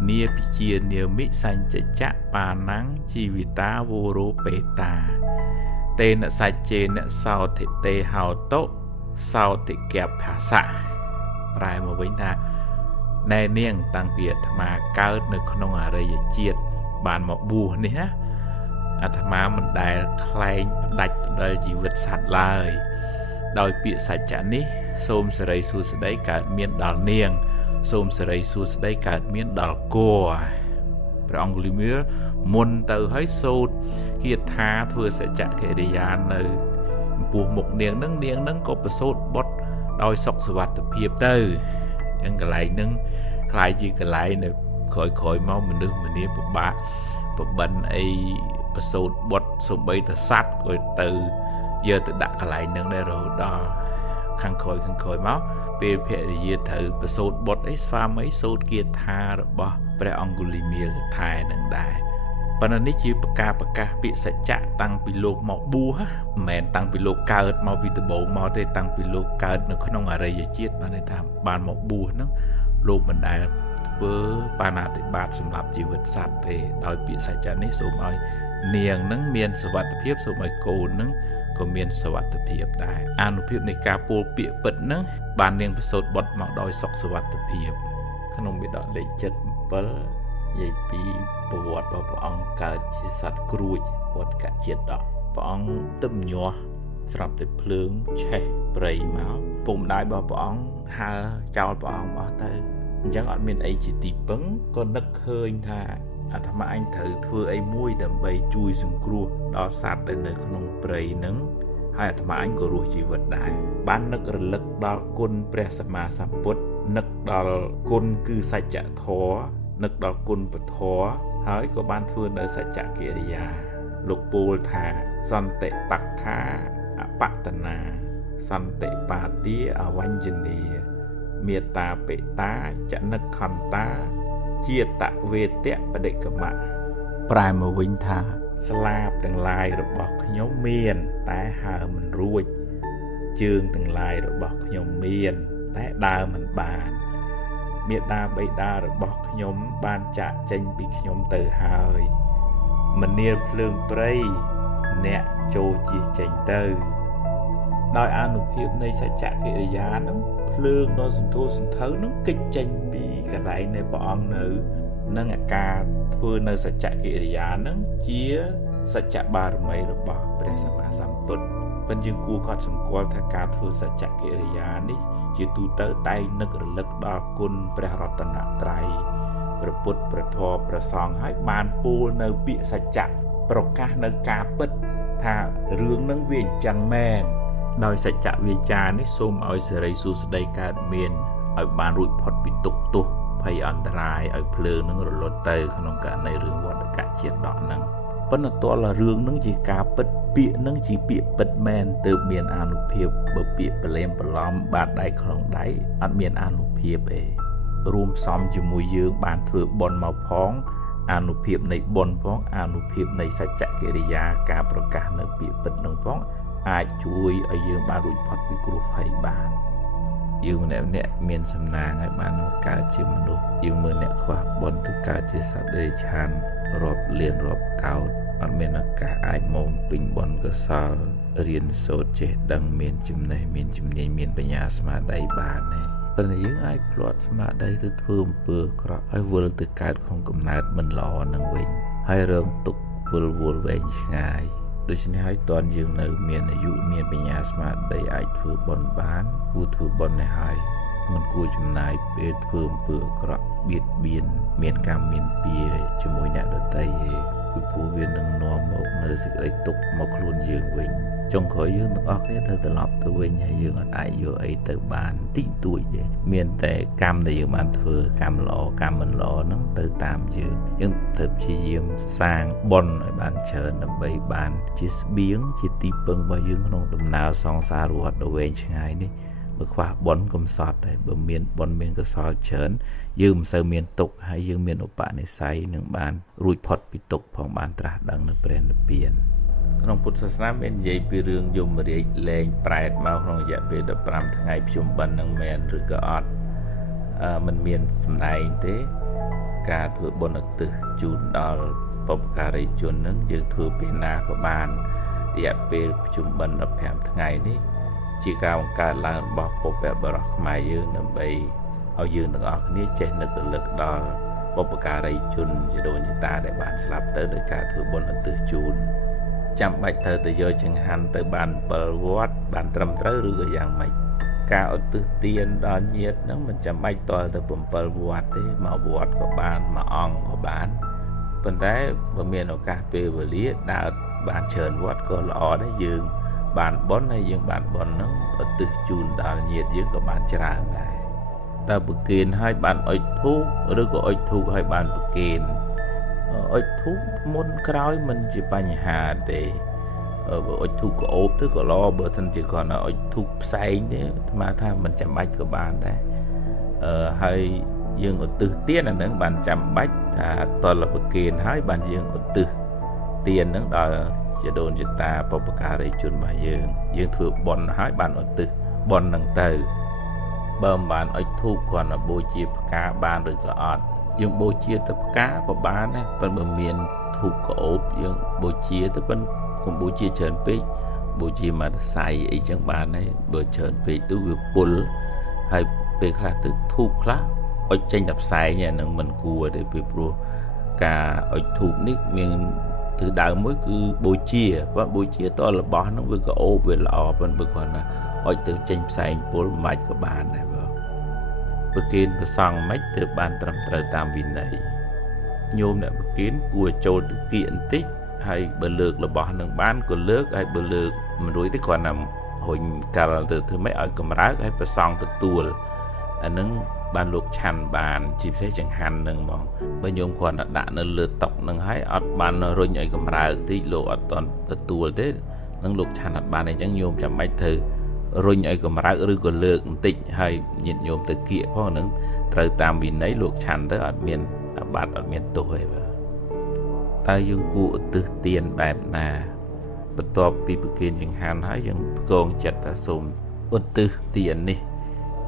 នាពិជានាមិសញ្ចចៈបាណੰជីវិតាវោរោបេតាតេនសច្ចេនសោធិតេហោតុសោធិកៈភាសៈប្រែមកវិញថាណែនាងតាំងពីអាត្មាកើតនៅក្នុងអរិយជាតិបានមកបួសនេះណាអាត្មាមិនដែលខ្លែងផ្ដាច់ផ្ដិលជីវិតសត្វឡើយដោយពាក្យសច្ចៈនេះសូមសិរីសួស្តីកើតមានដល់នាងសូមសិរីសួស្តីកើតមានដល់គោព្រះអង្គលីមៀលមុនទៅឲ្យសូត្រគាថាធ្វើសច្ចកិរិយានៅចំពោះមុខនាងនឹងក៏ប្រសូតបុត្រដោយសុខសុវត្ថិភាពទៅអញ្ចឹងកន្លែងហ្នឹងខ្លាយជាកន្លែងនៅក្រោយមកមនុស្សម្នាពិបាកប្របិនអីប្រសូតបុត្រសំបីតសัตว์ក៏ទៅយកទៅដាក់កន្លែងហ្នឹងដែររហូតដល់ខាងក្រោយមកពេលភរិយាត្រូវប្រសូតបុត្រអីស្វាមីសូត្រគាថារបស់ព្រះអង្គុលីមៀលថែនឹងដែរប៉ុន្តែនេះជាប្រកាសពាក្យសច្ចៈតាំងពីលោកមកបួសមិនមែនតាំងពីលោកកើតមកពីដំបូងមកទេតាំងពីលោកកើតនៅក្នុងអរិយជាតិបានន័យថាបានមកបួសហ្នឹងលោកមិនដែលធ្វើបាណាតិបាតសម្រាប់ជីវិតសត្វទេដោយពាក្យសច្ចៈនេះសូមឲ្យនាងហ្នឹងមានសុវត្ថិភាពសូមឲ្យកូនហ្នឹងក៏មានសុវត្ថិភាពដែរអានុភាពនៃការពោលពាក្យពិតហ្នឹងបាននាងប្រសូតបុត្រមកដោយសុខសុវត្ថិភាពក្នុងវិដកលេខ77និយាយពីប្រវត្តិរបស់ព្រះអង្គកើតជាសត្វគ្រួចវត្តកជាតិព្រះអង្គទឹមញាស់ស្រាប់តែភ្លើងឆេះព្រៃមកពុំម្ដាយរបស់ព្រះអង្គហើចោលព្រះអង្គអស់ទៅអញ្ចឹងអត់មានអីជាទីពឹងក៏នឹកឃើញថាអាត្មាអញត្រូវធ្វើអីមួយដើម្បីជួយសង្គ្រោះដល់សត្វដែលនៅក្នុងព្រៃហ្នឹងហើយអាត្មាអញក៏រស់ជីវិតដែរបាននឹករលឹកដល់គុណព្រះសម្មាសម្ពុទ្ធនឹកដល់គុណគឺសច្ចធម៌នឹកដល់គុណពធហើយក៏បានធ្វើនៅសច្ចកិរិយាលោកពោលថាសន្តិបក្ខាអបតនាសន្តិបាទាអវញ្ញនីមេត្តាបេតាចនិកខន្តាជាតវេទៈបដិកម្មៈប្រែមកវិញថាស្លាបទាំងឡាយរបស់ខ្ញុំមានតែហើរមិនរួចជើងទាំងឡាយរបស់ខ្ញុំមានតែដើរមិនបានមេត្តាបិតារបស់ខ្ញុំបានចាក់ចេញពីខ្ញុំទៅហើយមនាលភ្លើងព្រៃអ្នកចូលជិះចេញទៅដោយអានុភាពនៃសច្ចកិរិយានឹងភ្លើងដ៏សន្ធោសន្ធៅនឹងគេចចេញពីកន្លែងនៃព្រះអង្គនៅនឹងអាការធ្វើនៅសច្ចកិរិយានឹងជាសច្ចបារមីរបស់ព្រះសម្មាសម្ពុទ្ធប៉ុន្តែយើងគួរកត់សម្គាល់ថាការធ្វើសច្ចកិរិយានេះជាទូទៅតែងនឹករលឹកដល់គុណព្រះរតនត្រ័យព្រះពុទ្ធព្រះធម៌ព្រះសង្ឃហើយបានពោលនៅពាក្យសច្ចៈប្រកាសនៅការពិតថារឿងនឹងវាអញ្ចឹងមែនដោយសច្ចវិជ្ជានេះសូមឲ្យសិរីសួស្តីកើតមានឲ្យបានរួចផុតពីទុក្ខទោសភ័យអន្តរាយឲ្យភ្លើងនឹងរលត់ទៅក្នុងករណីរឿងវត្តកជាតិដកហ្នឹងប៉ុន្តែតើរឿងនឹងជាការពិតពាក្យនឹងជាពាក្យពិតមែនទើបមានអានុភាពបើពាក្យប្រឡែមប្រឡំបាតដៃក្នុងដៃអត់មានអានុភាពទេរួមផ្សំជាមួយយើងបានធ្វើបុណ្យមកផងអានុភាពនៃបុណ្យផងអានុភាពនៃសច្ចកិរិយាការប្រកាសនៅពាក្យពិតនឹងផងអាចជួយឲ្យយើងបានរួចផុតពីគ្រោះភ័យបានយើងម្នាក់មានសំណាងឲ្យបានកើតជាមនុស្សយើងមើលអ្នកខ្វះបុណ្យទៅកើតជាសត្វដេឆានរាប់លានរាប់កោតអត់មានឱកាសអាចមកពេញបុណ្យកុសលរៀនសូត្រចេះដឹងមានចំណេះមានជំនាញមានបញ្ញាស្មារតីបានទេប៉ុន្តែយើងអាចផ្លាត់ស្មារតីទៅធ្វើអំពើអាក្រក់ហើយវិលទៅកើតក្នុងកំណើតមិនល្អនឹងវិញហើយរងទុក្ខវិលវល់វែងឆ្ងាយដូច្នេះហើយតនយើងនៅមានអាយុមានបញ្ញាស្មារតីអាចធ្វើបុណ្យបានគួរធ្វើបុណ្យនេះហើយមិនគួរចំណាយពេលធ្វើអំពើអាក្រក់បៀតបៀនមានកម្មមានពៀជាមួយអ្នកដទៃទេពីព្រោះវានឹងនាំមកនៅសេចក្តីទុក្ខមកខ្លួនយើងវិញចុងក្រោយយើងទាំងអស់គ្នាត្រូវត្រឡប់ទៅវិញហើយយើងអត់អាចយកអីទៅបានតិចតួចទេមានតែកម្មដែលយើងបានធ្វើកម្មល្អកម្មមិនល្អហ្នឹងទៅតាមយើងត្រូវព្យាយាមសាងបុណ្យឲ្យបានច្រើនដើម្បីបានជាស្បៀងជាទីពឹងរបស់យើងក្នុងដំណើរសង្សាររស់ដ៏វែងឆ្ងាយនេះបើខ្វះបុណ្យកុំសត់ដែរបើមានបុណ្យមានកុសលច្រើនយើងមិនសូវមានទុក្ខហើយយើងមានឧបនិស្ស័យនឹងបានរួចផុតពីទុក្ខផងបានត្រាស់ដឹងនៅព្រះនិព្វានក្នុងពុទ្ធសាសនាមាននិយាយពីរឿងយមរាជលែងប្រែតមកក្នុងរយៈពេល15ថ្ងៃភ្ជុំបិណ្ឌនឹងមែនឬក៏អត់ mình miền sầm này thế cả thừa bồn ở từ chun đo bọc cà ri chun nâng dương thừa bên na của bàn địa về chùm bần ở phèm ngày ní chỉ cao cả là bọc bọc bẹp bờ mày dương nằm bay ao dương được ở ní trên lực đo bọc cà ri chun chỉ đồ như ta để bàn slap tới đời cả thừa bồn ở từ chun chăm bạch thơ từ giờ chừng hành từ bàn bờ vót bàn trầm tới rồi dạng mày cao từ tiền đo nhiệt nó mình chăm bạch to từ bờ vót đấy mà vót của bàn mà ong của bán phần đấy bờ miền ở cà phê và lý đã bàn chờn vót có lọ đấy dương bàn bón hay dương bàn bón nó ở từ chun đo nhiệt dương của bàn tràn này ta bực kiền hai bàn oi thuốc rồi có oi thuốc hai bàn bực kiền oi thuốc môn cõi mình chỉ bành hà để oi thuốc có ốp thứ có lo bữa thân chỉ còn là oi thuốc say nữa mà tha mình chăm bách của bạn đấy hay dương ở từ tiền là nâng bàn chăm bách toàn là bực kiền hai bàn dương ở từ tiền nâng đòi chỉ đồn chỉ ta bọc cà ri chun bà dương thừa bòn hai bàn ở từ bòn nâng từ bơm bàn oi thuốc còn là bôi chia cá bàn rồi có ọt dương bôi chia tập cá của bán này phần bờ miền thuộc có ốp dương bôi chia tới phần không bôi chia trơn pít bôi chia mà xài ấy chẳng bán này bờ trơn pít tôi vừa bùn hay về là từ thuộc lá ở trên đập xài nhà nâng mình cua để về pro cả ở thuộc nít miền từ đầu mới cứ bôi chia và bôi chia to là bỏ nó vừa có ốp về lọ vẫn vừa còn là ở từ trên xài bùn mạch của bán này bờ kiến bờ song mách từ ban trầm trời tam viên này nhôm lại bờ kiến cua trâu từ kiện tích hay bờ lược là bỏ nâng bán của lược hay bờ lược mình đối tới còn nằm hồi cả từ thứ mấy ở cầm rác hay bờ song từ tuột anh nâng ban luộc chăn bàn chìm xe chẳng hạn nâng mong bờ nhôm còn đã nâng lừa tóc nâng hái ở ban rồi nhảy cầm rác thì lộ ở toàn từ tuột thế nâng luộc chăn ở ban này chẳng nhôm chẳng mách thử rồi nhảy cầm rác rồi còn lược tịnh hay nhìn nhôm từ kia phó nâng trời tam vì nấy luộc chăn tới ở miền bát ở miền tuổi ta dương cụ từ tiền bẹp nà bật to bị bực kiên chẳng hạn hãy dương con chặt ta xùm ôn từ tiền đi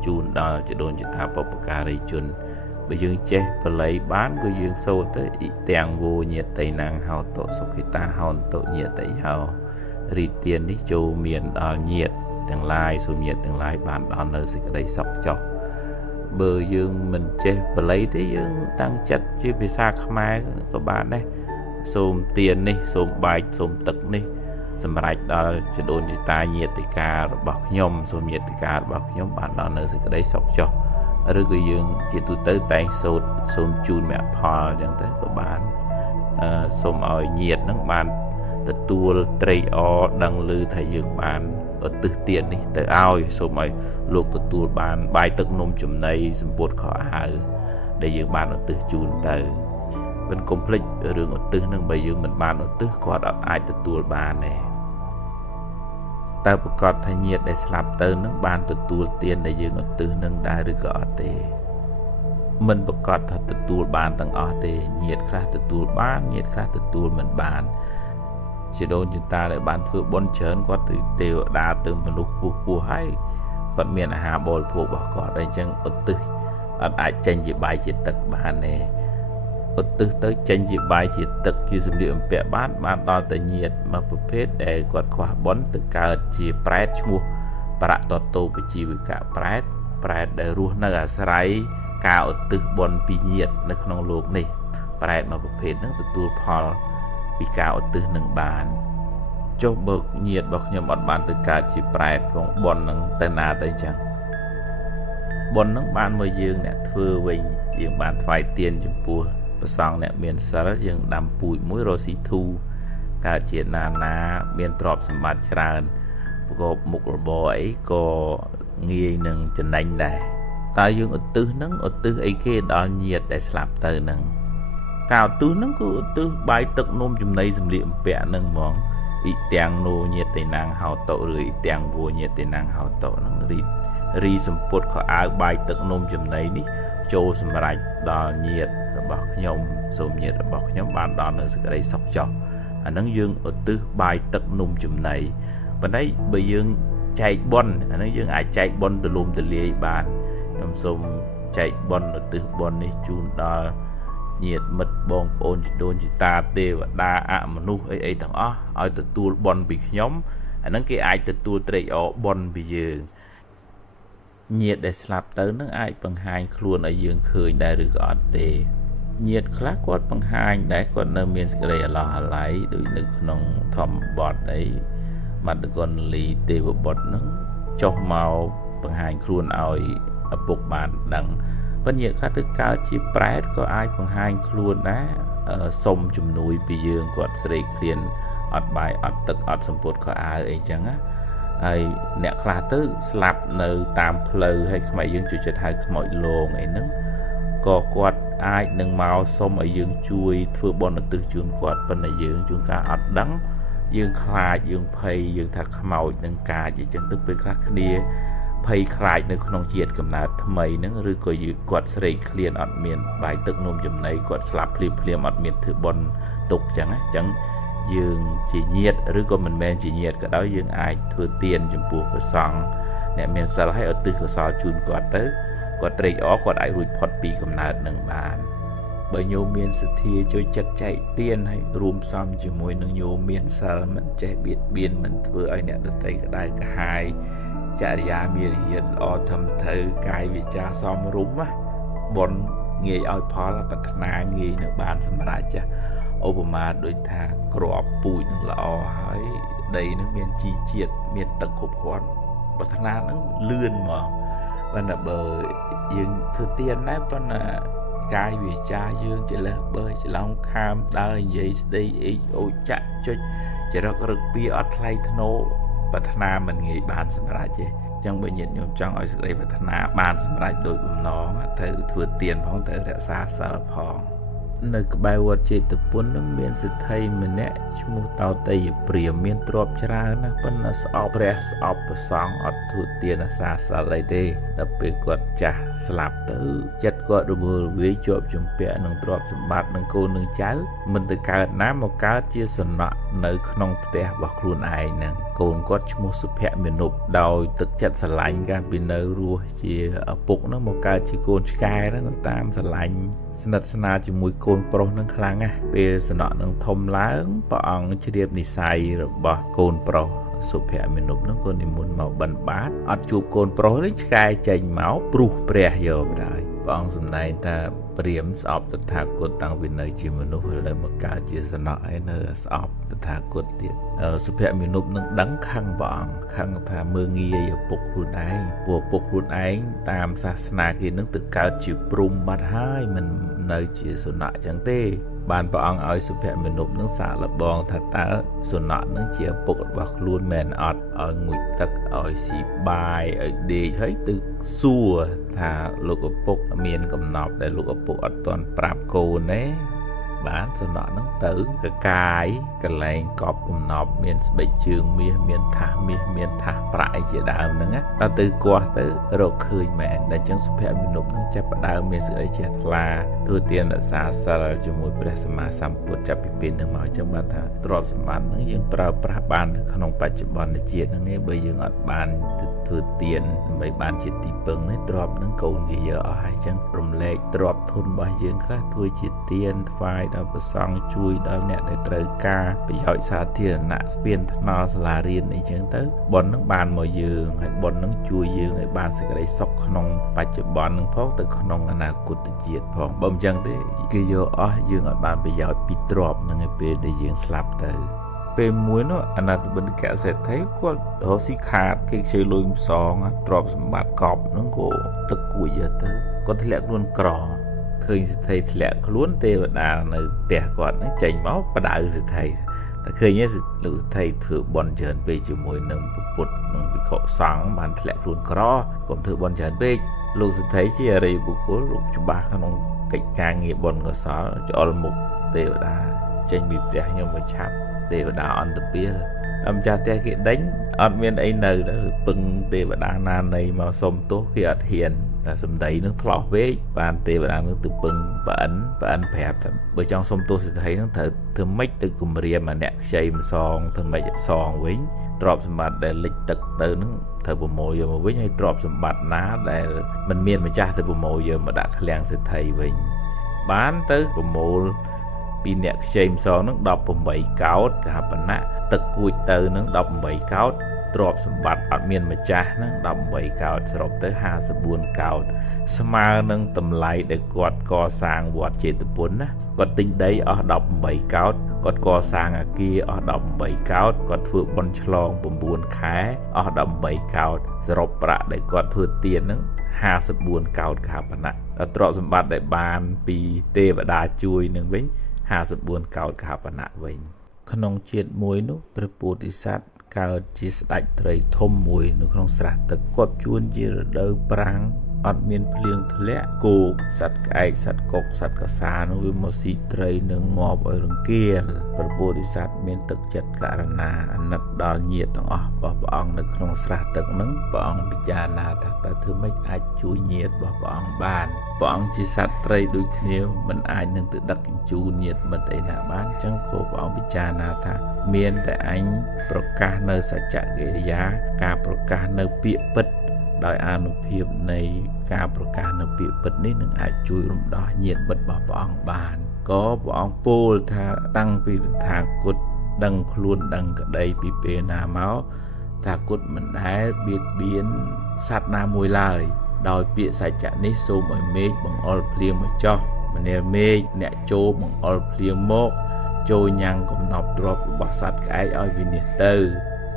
chun đo cho đồn cho ta bọc cà ri chun bây dương che và lấy bán của dương sâu tới tèng vô nhiệt tây nàng hào tổ sau khi ta hòn tổ nhiệt tây hào ri tiền đi châu miền đo nhiệt tương lai số nhiệt tương lai bạn đo nơi sẽ đây sọc cho bờ dương mình che và lấy thế dương tăng chất chứ vì sao không ai các bạn đây xôm tiền đi xôm bài xôm tực đi sầm rạch đó cho đồn cho ta nhiệt thì cả bọc nhom xôm nhiệt thì cả bọc nhóm bạn đo nơi sẽ đây sọc cho rồi cái dương chỉ tụi tới tay sốt xôm chun mẹ phò chẳng tới các bạn xôm ỏi nhiệt nó bạn từ tua tray o đăng lư thầy dương bạn ở từ tiền đi từ ao số mấy luộc từ tua bàn bài tức nôm chùm này xâm bột khó áo để dương bạn ở từ chun từ bên complex ở đường ở từ nâng bây giờ mình bàn ở từ có đặt ai từ tua bàn này ta có thay nhiệt để slap từ nâng bàn từ tua tiền để dương ở từ nâng đai được có tê mình có thật từ tua bàn tầng ở tê nhiệt khác từ tua bàn nhiệt khác từ tua mình bàn chỉ đồn chúng ta lại bán thưa bốn chén có từ tiêu đa từ mình lúc của hay còn miền hà bồi phụ bảo có đây chẳng ở từ ở đại tranh gì bài chỉ tật bàn này ở từ tới tranh gì bài chỉ tật như dùm điện bẻ bán đo từ nhiệt mà phụ phết để còn quả bón từ cả chỉ prét mua bạc tọt tô với chỉ với cả prét để ruột nó là sấy cao từ bón bị nhiệt nó không luộc này prét mà phụ phết nó từ tua phò bị cao từ nâng bàn cho bậc nhiệt bậc nhầm ọt bàn từ cả chỉ prét phong bón nâng tên nào tên chẳng bón nâng bàn mới dương nè thưa bình dương bàn phải tiền chụp bùa và xong nè miền sơ dương đâm bụi mũi rô xí thu cả chuyện ná miền trọp sầm bát tràn có một bò ấy có nghi nâng chân đánh này ta dương ở tư ấy kia đó nhiệt để slap từ nâng cao tư nâng cứ tư bài tật nôm chùm này dùm liệm bẹ nâng mong ý tiếng nô nhiệt tây nàng hào tổ rồi ý tiếng vô nhiệt tây nàng hào tổ nâng ri dùm bột khó áo bài tật nôm chùm này ní châu sầm rạch đó nhiệt bọc nhom dùm nhiệt bọc nhóm bạn đó nữa sẽ ở đây sọc cho nâng dương ở tư bài tật nôm chùm này và đấy bởi dương chạy bon nâng dương ai chạy bon từ lùm từ liê bàn nhóm xôm ចែកបុណ្យឧទ្ទិសបុណ្យនេះជូនដល់ញាតិមិត្តបងប្អូនជីដូនជីតាទេវតាអមនុស្សអីទាំងអស់ឲ្យទទួលបុណ្យពីខ្ញុំអាហ្នឹងគេអាចទទួលត្រេកអរបុណ្យពីយើងញាតិដែលស្លាប់ទៅនឹងអាចបង្ហាញខ្លួនឲ្យយើងឃើញដែរឬក៏អត់ទេញាតិខ្លះគាត់បង្ហាញដែរគាត់នៅមានសេចក្តីអាឡោះអាល័យដូចនៅក្នុងធម្មបទអីមត្តកុណ្ឌលីទេវបុត្រនឹងចុះមកបង្ហាញខ្លួនឲ្យឪពុកបានដឹងប៉ុន្តែញាតិខ្លះទៅកើតជាប្រែតក៏អាចបង្ហាញខ្លួនដែរសុំជំនួយពីយើងគាត់ស្រេកឃ្លានអត់បាយអត់ទឹកអត់សម្ពុតខោអាវអីចឹងណាហើយអ្នកខ្លះទៅស្លាប់នៅតាមផ្លូវហើយខ្មៅយើងជួយចិត្តហៅខ្មោចលងអីហ្នឹងក៏គាត់អាចនឹងមកសុំឲ្យយើងជួយធ្វើបុណ្យឧទ្ទិសជូនគាត់ប៉ុន្តែយើងជួនកាលអត់ដឹងយើងខ្លាចយើងភ័យយើងថាខ្មោចនឹងកាចអញ្ចឹងទៅពេលខ្លះគ្នាភ័យខ្លាចនៅក្នុងជាតិកំណើតថ្មីហ្នឹងឬក៏គាត់ស្រេកឃ្លានអត់មានបាយទឹកនំចំណីគាត់ស្លាប់ភ្លាមអត់មានធ្វើបុណ្យទុកអញ្ចឹងយើងជាញាតិឬក៏មិនមែនជាញាតិក៏ដោយយើងអាចធ្វើទានចំពោះព្រះសង្ឃអ្នកមានសិលឲ្យឧទ្ទិសកុសលជូនគាត់ទៅគាត់ត្រេកអរគាត់អាចរួចផុតពីកំណើតនឹងបានបើញោមមានសទ្ធាជួយចិត្តចែកទានឲ្យរួមផ្សំជាមួយនឹងញោមមានសិលមិនចេះបៀតបៀនមិនធ្វើឲ្យអ្នកដទៃក្តៅក្រហាយចរិយាមារយាទល្អធម្មទៅកាយវាចាសមរម្យណាបុណ្យងាយឲ្យផលប្រាថ្នាងាយនៅបានសម្រេចចាឧបមាដូចថាក្របពូជនឹងល្អហើយដីនឹងមានជីជាតិមានទឹកគ្រប់គ្រាន់ប្រាថ្នានឹងលឿនមកប៉ុន្តែបើយើងធ្វើទានដែរប៉ុន្តែកាយវាចាយើងច្លេះបើច្រឡំខាមដើរនិយាយស្ដីអេកអូចចាក់ចុចចរិតរឹកពីអត់ថ្លៃធ្នូប្រាថ្នាមិនងាយបានសម្រេចទេចឹងបើញាតិញោមចង់ឲ្យសេចក្តីប្រាថ្នាបានសម្រេចដោយបំណងត្រូវធ្វើទានផងត្រូវរក្សាសិលផងនៅក្បែរវត្តចេតពុននឹងមានសិទ្ធិម្នាក់ឈ្មោះតោតេយព្រាមមានទ្រព្យច្រើនណាស់ប៉ុន្តែស្អប់ព្រះស្អប់ប្រសង់អត់ធ្វើទានអាសាសិលអីទេដល់ពេលគាត់ចាស់ស្លាប់ទៅចិត្តគាត់រវល់វាយជាប់ជំពាក់នឹងទ្រព្យសម្បត្តិនឹងកូននឹងចៅមិនទៅកើតណាមកកើតជាសំណក់នៅក្នុងផ្ទះរបស់ខ្លួនឯងហ្នឹងកូនគាត់ឈ្មោះសុភមានុបដោយទឹកចិត្តស្រឡាញ់កាលពីនៅរស់ជាឪពុកហ្នឹងមកកើតជាកូនឆ្កែហ្នឹងតាមស្រឡាញ់ស្និទ្ធស្នាលជាមួយកូនប្រុសនឹងខ្លាំងណាស់ពេលសំណក់នឹងធំឡើងព្រះអង្គជ្រាបនិស្ស័យរបស់កូនប្រុសសុភមានុបនឹងក៏និមន្តមកបិណ្ឌបាតអត់ជួបកូនប្រុសទេឆ្កែចេញមកព្រុសព្រះយកបណ្ដោយព្រះអង្គសម្ដែងថាព្រាហ្មណ៍ស្អប់តថាគតតាំងពីនៅជាមនុស្សឥឡូវមកកើតជាសំណក់ហើយនៅស្អប់តថាគតទៀតសុភមានុបនឹងដឹងខឹងព្រះអង្គខឹងថាមើងងាយឪពុកខ្លួនឯងពួកឪពុកខ្លួនឯងតាមសាសនាគេនឹងទៅកើតជាព្រំបាត់ហើយមិននៅជាសំណក់ចឹងទេបានព្រះអង្គឲ្យសុភមានុបនឹងសាកល្បងថាតើសំណក់នឹងជាឪពុករបស់ខ្លួនមែនអត់ឲ្យងូតទឹកឲ្យស៊ីបាយឲ្យដេកហើយទៅសួរថាលោកឪពុកមានកំណប់ដែលលោកឪពុកអត់ទាន់ប្រាប់កូនទេបានសំណក់នឹងទៅកកាយកលែងកប់កំណប់មានស្បែកជើងមាសមានថាសមាសមានថាសប្រាក់អីជាដើមហ្នឹងណាដល់ទៅគាស់ទៅរកឃើញមែនតែចឹងសុភមានុបនឹងចាប់ផ្ដើមមានសេចក្តីជ្រះថ្លាធ្វើទានរក្សាសិលជាមួយព្រះសម្មាសម្ពុទ្ធចាប់ពីពេលហ្នឹងមកចឹងបានថាទ្រព្យសម្បត្តិហ្នឹងយើងប្រើប្រាស់បានក្នុងបច្ចុប្បន្នជាតិហ្នឹងឯងបើយើងអត់បានធ្វើទានដើម្បីបានជាទីពឹងនេះទ្រព្យហ្នឹងកូនគេយកអស់ហើយចឹងរំលែកទ្រព្យធនរបស់យើងខ្លះធ្វើជាទានថ្វាយដល់ព្រះសង្ឃជួយដល់អ្នកដែលត្រូវការប្រយោជន៍សាធារណៈស្ពានថ្នល់សាលារៀនអីចឹងទៅបុណ្យនឹងបានមកយើងហើយបុណ្យនឹងជួយយើងឲ្យបានសេចក្តីសុខក្នុងបច្ចុប្បន្ននឹងផងទៅក្នុងអនាគតជាតិផងបើមិនចឹងទេគេយកអស់យើងអត់បានប្រយោជន៍ពីទ្រព្យនឹងឯពេលដែលយើងស្លាប់ទៅពេលមួយនោះអនាថបណ្ឌិតសេដ្ឋីគាត់រកស៊ីខាតគេខ្ចីលុយម្សងទ្រព្យសម្បត្តិកប់ហ្នឹងក៏ទឹកគួចទៅគាត់ធ្លាក់ខ្លួនក្រឃើញសេដ្ឋីធ្លាក់ខ្លួនទេវតានៅផ្ទះគាត់ហ្នឹងចេញមកបដៅសេដ្ឋីតែឃើញលោកសេដ្ឋីធ្វើបន់ច្រើនពេកជាមួយនឹងពុទ្ធនិងភិក្ខុសង្ឃបានធ្លាក់ខ្លួនក្រកុំធ្វើបន់ច្រើនពេកលោកសេដ្ឋីជាអរិយបុគ្គលលោកច្បាស់ក្នុងកិច្ចការងារបន់កុសលច្អល់មុខទេវតាចេញពីផ្ទះខ្ញុំមកឆាប់ទេវតាអន្តពាល ចាស់ផ្ទះគេដេញអត់មានអីនៅពឹងទេវតាណានៃមកសុំទោសគេអត់ហ៊ានតែសម្ដីនឹងថ្លោះពេកបានទេវតានឹងទៅពឹងប្អិនប្រាប់ថាបើចង់សុំទោសសេដ្ឋីនឹងត្រូវធ្វើម៉េចទៅគម្រាមអាអ្នកខ្ចីម្សងធ្វើម៉េចសងវិញទ្រព្យសម្បត្តិដែលលិចទឹកទៅនឹងត្រូវប្រមូលយកមកវិញហើយទ្រព្យសម្បត្តិណាដែលមិនមានម្ចាស់ទៅប្រមូលយកមកដាក់ឃ្លាំងសេដ្ឋីវិញបានទៅប្រមូលពីអ្នកខ្ចីម្សងនឹង18កោដកហបណៈទឹកគួចទៅនឹង18កោដទ្រព្យសម្បត្តិអត់មានម្ចាស់ហ្នឹង18កោដសរុបទៅ54កោដស្មើនឹងតម្លៃដែលគាត់កសាងវត្តចេតពុនណាគាត់ទិញដីអស់18កោដគាត់កសាងអគារអស់18កោដគាត់ធ្វើបុណ្យឆ្លង9ខែអស់18កោដសរុបប្រាក់ដែលគាត់ធ្វើទានហ្នឹង54កោដកហបណៈទ្រព្យសម្បត្តិដែលបានពីទេវតាជួយនឹងវិញ54កោដកហបណៈវិញក្នុងជាតិមួយនោះព្រះពោធិសត្វកើតជាស្ដេចត្រីធំមួយនៅក្នុងស្រះទឹកគាត់ជួនជារដូវប្រាំងអត់មានភ្លៀងធ្លាក់គោសត្វក្អែកសត្វកុកសត្វកសានោះវាមកស៊ីត្រីនឹងងាប់ឲ្យរង្គាលព្រះពោធិសត្វមានទឹកចិត្តករុណាអាណិតដល់ញាតិទាំងអស់របស់ព្រះអង្គនៅក្នុងស្រះទឹកហ្នឹងព្រះអង្គពិចារណាថាតើធ្វើម៉េចអាចជួយញាតិរបស់ព្រះអង្គបានព្រះអង្គជាសត្វត្រីដូចគ្នាមិនអាចនឹងទៅដឹកជញ្ជូនញាតិមិត្តអីណាបានអញ្ចឹងក៏ព្រះអង្គពិចារណាថាមានតែអញប្រកាសនៅសច្ចកិរិយាការប្រកាសនៅពាក្យពិតដោយអានុភាពនៃការប្រកាសនៅពាក្យពិតនេះនឹងអាចជួយរំដោះញាតិមិត្តរបស់ព្រះអង្គបានក៏ព្រះអង្គពោលថាតាំងពីថាគុតដឹងខ្លួនដឹងក្តីពីពេលណាមកថាគុតមិនដែលបៀតបៀនសត្វណាមួយឡើយដោយពាក្យសច្ចៈនេះសូមឲ្យមេឃបង្អុរភ្លៀងមកចោះមនាលមេឃអ្នកចូលបង្អុរភ្លៀងមកចូលញ៉ាំងកំណប់ទ្រព្យរបស់សត្វក្អែកឲ្យវិនិច្ឆ័យទៅ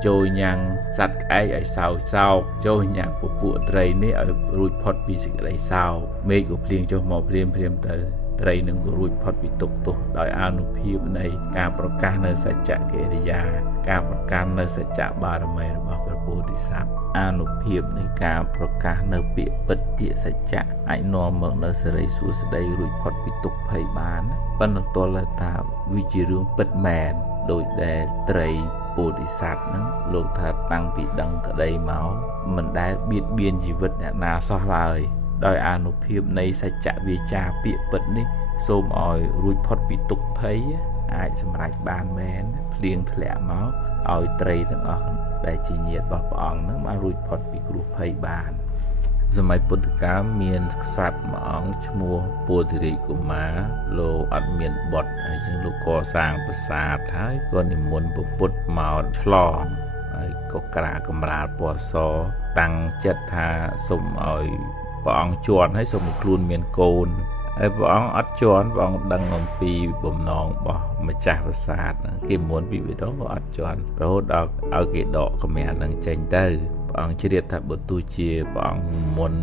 ចូលញ៉ាំងសត្វក្អែកឲ្យសោកចូលញ៉ាំងពពួកត្រីនេះឲ្យរួចផុតពីសេចក្តីសោកមេឃក៏ភ្លៀងចុះមកភ្លាមទៅត្រីនឹងក៏រួចផុតពីទុក្ខទោសដោយអានុភាពនៃការប្រកាសនៅសច្ចកិរិយាការប្រកាសនៅសច្ចបារមីរបស់ព្រះពោធិសត្វអានុភាពនៃការប្រកាសនៅពាក្យពិតពាក្យសច្ចៈអាចនាំមកនៅសេរីសួស្តីរួចផុតពីទុក្ខភ័យបានប៉ុន្តែទោះថាវាជារឿងពិតមែនដោយដែលត្រីពោធិសត្វហ្នឹងលោកថាតាំងពីដឹងក្តីមកមិនដែលបៀតបៀនជីវិតអ្នកណាសោះឡើយដោយអានុភាពនៃសច្ចវាចាពាក្យពិតនេះសូមឲ្យរួចផុតពីទុក្ខភ័យអាចសម្រេចបានមែនភ្លៀងធ្លាក់មកឲ្យត្រីទាំងអស់ដែលជាញាតិរបស់ព្រះអង្គហ្នឹងបានរួចផុតពីគ្រោះភ័យបានសម័យពុទ្ធកាលមានក្សត្រមួយអង្គឈ្មោះពោធិរាជកុមារលោកអត់មានបុត្រហើយជាងលោកកសាងប្រាសាទហើយក៏និមន្តពុទ្ធមកឆ្លងហើយក៏ក្រាកម្រាលពណ៌សតាំងចិត្តថាសូមឲ្យព្រះអង្គជន់ហើយសូមឲ្យខ្លួនមានកូនហើយព្រះអង្គអត់ជន់ព្រះអង្គដឹងអំពីបំណងរបស់ម្ចាស់ប្រាសាទគេមុនពីបេដងក៏អត់ជន់រហូតដល់ឲ្យគេដកកម្រាលនឹងចេញទៅព្រះអង្គជ្រាបថាបើទោះជាព្រះអង្គមុន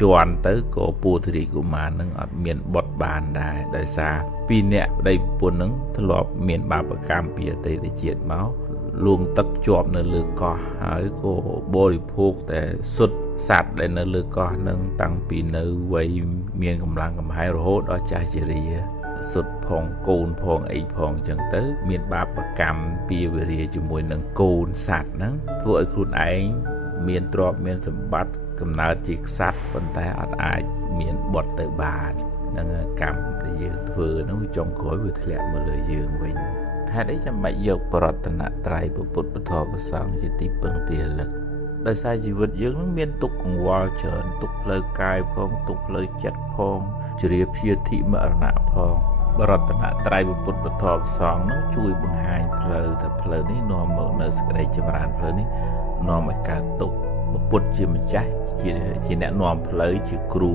ជន់ទៅក៏ពោធិរាជកុមារនឹងអត់មានបុត្របានដែរដោយសារពីរនាក់ប្តីប្រពន្ធនឹងធ្លាប់មានបាបកម្មពីអតីតជាតិមកលួងទឹកជាប់នៅលើកោះហើយក៏បរិភោគតែសុទ្ធសត្វដែលនៅលើកោះនឹងតាំងពីនៅវ័យមានកម្លាំងកំហែងរហូតដល់ចាស់ជរាសុទ្ធផងកូនផងអីផងអញ្ចឹងទៅមានបាបកម្មពីវិរិយជាមួយនឹងកូនសត្វហ្នឹងធ្វើឲ្យខ្លួនឯងមានទ្រព្យមានសម្បត្តិកំណើតជាក្សត្រប៉ុន្តែអត់អាចមានបុត្រទៅបាននឹងកម្មដែលយើងធ្វើនោះចុងក្រោយវាធ្លាក់មកលើយើងវិញហេតុអីចាំបាច់យកបរតនត្រ័យពុទ្ធពធព្រះសង្ឃជាទីពឹងទីរលឹកដោយសារជីវិតយើងនឹងមានទុក្ខកង្វល់ច្រើនទុក្ខផ្លូវកាយផងទុក្ខផ្លូវចិត្តផងជ្រាភាធិមរណៈផងបរតនត្រ័យពុទ្ធពធព្រះសង្ឃនឹងជួយបង្ហាញផ្លូវថាផ្លូវនេះនាំមកនៅសេចក្តីចម្រើនផ្លូវនេះនាំឲ្យកើតទុក្ខពុទ្ធជាម្ចាស់ជាអ្នកនាំផ្លូវជាគ្រូ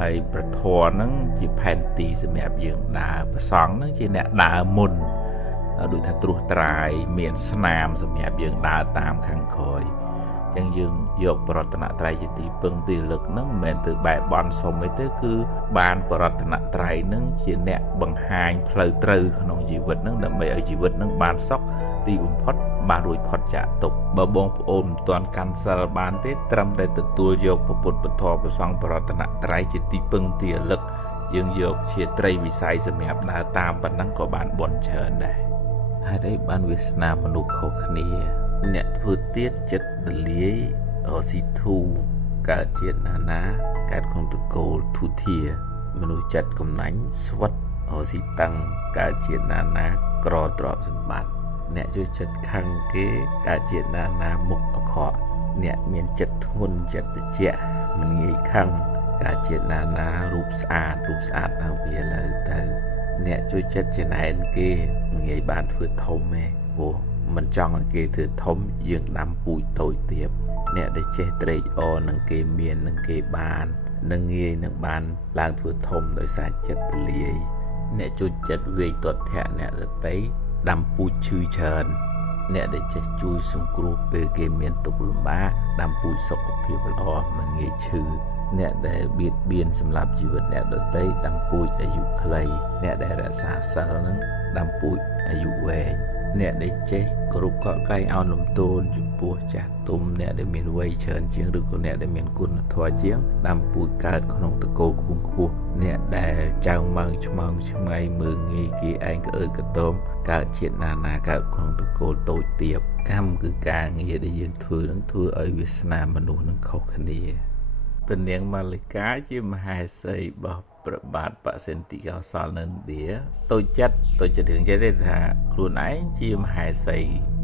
ហើយព្រះធម៌ហ្នឹងជាផែនទីសម្រាប់យើងដើរព្រះសង្ឃហ្នឹងជាអ្នកដើរមុនដូចថាត្រួសត្រាយមានស្នាមសម្រាប់យើងដើរតាមខាងក្រោយអញ្ចឹងយើងយកបរតនត្រ័យជាទីពឹងទីរលឹកហ្នឹងមិនមែនទៅបែបបន់សុំអីទេគឺបានបរតនត្រ័យហ្នឹងជាអ្នកបង្ហាញផ្លូវត្រូវក្នុងជីវិតហ្នឹងដើម្បីឲ្យជីវិតហ្នឹងបានសុខទីបំផុតបានរួចផុតចាកទុក្ខបើបងប្អូនមិនទាន់កាន់សិលបានទេត្រឹមតែទទួលយកពុទ្ធពធព្រះសង្ឃបរតនត្រ័យជាទីពឹងទីរលឹកយើងយកជាត្រីវិស័យសម្រាប់ដើរតាមប៉ុណ្ណឹងក៏បានបន់ច្រើនដែរហ ហើយđấyបានវាសនាមនុស្សខុសគ្នាអ្នកធ្វើទៀតចិត្តទលាយស៊ីធូកើតជាតិណាកើតក្នុងតកូលធុធាមនុស្សចិត្តកំណាញ់ស្វិតស៊ីតាំងកើតជាតិណាក្រទ្រព្យសម្បត្តិអ្នកជួយចិត្តខឹងគេកើតជាតិណាមុខអាក្រក់អ្នកមានចិត្តធ្ងន់ចិត្តត្រជាក់មិនងាយខឹងកើតជាតិណារូបស្អាតតាំងពីឥឡូវទៅអ្នកជួយចិត្តចំណែនគេមិនងាយបានធ្វើធំទេព្រោះមិនចង់ឲ្យគេធ្វើធំយើងដាំពូជតូចទៀតអ្នកដែលចេះត្រេកអរនឹងគេមាននឹងគេបាននឹងងាយនឹងបានឡើងធ្វើធំដោយសារចិត្តទលាយអ្នកជួយចិត្តវេយទាត់ធាក់អ្នកដតីដាំពូជឈឺច្រើនអ្នកដែលចេះជួយសង្គ្រោះពេលគេមានទុក្ខលំបាកដាំពូជសុខភាពល្អមិនងាយឈឺអ្នកដែលបៀតបៀនសម្រាប់ជីវិតអ្នកដតីដាំពូជអាយុខ្លីអ្នកដែលរក្សាសិលនឹងដាំពូជអាយុវែងអ្នកដែលចេះគ្រប់កត់ក្រែងឲ្យលំទោនចំពោះចាស់ទុំអ្នកដែលមានវ័យច្រើនជាងឬក៏អ្នកដែលមានគុណធម៌ជាងដាំពូជកើតក្នុងតកូលខ្ពង់ខ្ពស់អ្នកដែលចៅម៉ៅឆ្មងឆ្មៃមើងងាយគេឯងក្អើតកតោមកើតជាតិណាកើតក្នុងតកូលតូចទាបកម្មគឺការងារដែលយើងធ្វើនឹងធ្វើឲ្យវាសនាមនុស្សនឹងខុសគ្នាព្រះនាងម៉ាលិកាជាមហេសីរបស់ព្រះបាទបសិន្ទិកោសលនៅឥណ្ឌាតូចចិត្តរឿងចេះទេថាខ្លួនឯងជាមហេសី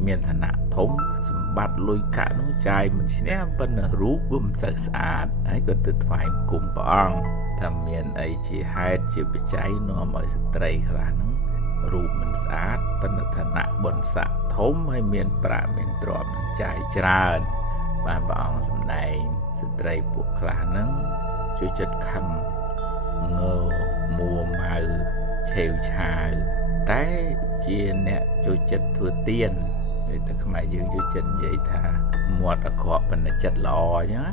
មានឋានៈធំសម្បត្តិលុយកាក់នោះចាយមិនឈ្នះប៉ុន្តែរូបវាមិនសូវស្អាតហើយក៏ទៅថ្វាយគុំព្រះអង្គថាមានអីជាហេតុជាបច្ច័យនាំឲ្យស្ត្រីខ្លះហ្នឹងរូបមិនស្អាតប៉ុន្តែឋានៈបុណ្យស័ក្តិធំហើយមានប្រាក់មានទ្រព្យនឹងចាយច្រើនបានព្រះអង្គសម្ដែងស្ត្រីពួកខ្លះហ្នឹងជួយចិត្តខឹងងើមួម៉ៅឆេវឆាវតែជាអ្នកជួយចិត្តធ្វើទៀនហើយតែខ្មែរយើងជួយចិត្តនិយាយថាមាត់អាក្រក់ប៉ុន្តែចិត្តល្អអញ្ចឹង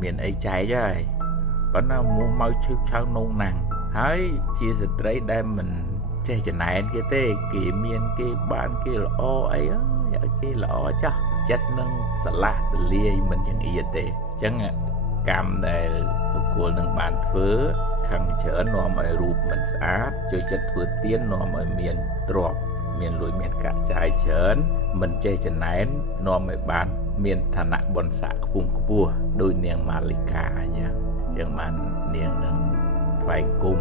មានអីចែកហើយប៉ុន្តែមួម៉ៅឆេវឆាវនងណាំងហើយជាស្ត្រីដែលមិនចេះចំណែនគេទេគេមានគេបានគេល្អអីឲ្យគេល្អចាស់ចិត្តនឹងស្រឡះទលាយមិនចង្អៀតទេអញ្ចឹងកម្មដែលបុគ្គលនឹងបានធ្វើខឹងច្រើននាំឲ្យរូបមិនស្អាតជួយចិត្តធ្វើទៀននាំឲ្យមានទ្រព្យមានលុយមានកាក់ចាយច្រើនមិនចេះចំណែននាំឲ្យបានមានឋានៈបុណ្យស័ក្តិខ្ពង់ខ្ពស់ដោយនាងម៉ាលិកាអញ្ចឹងបាននាងនឹងថ្វាយគុំ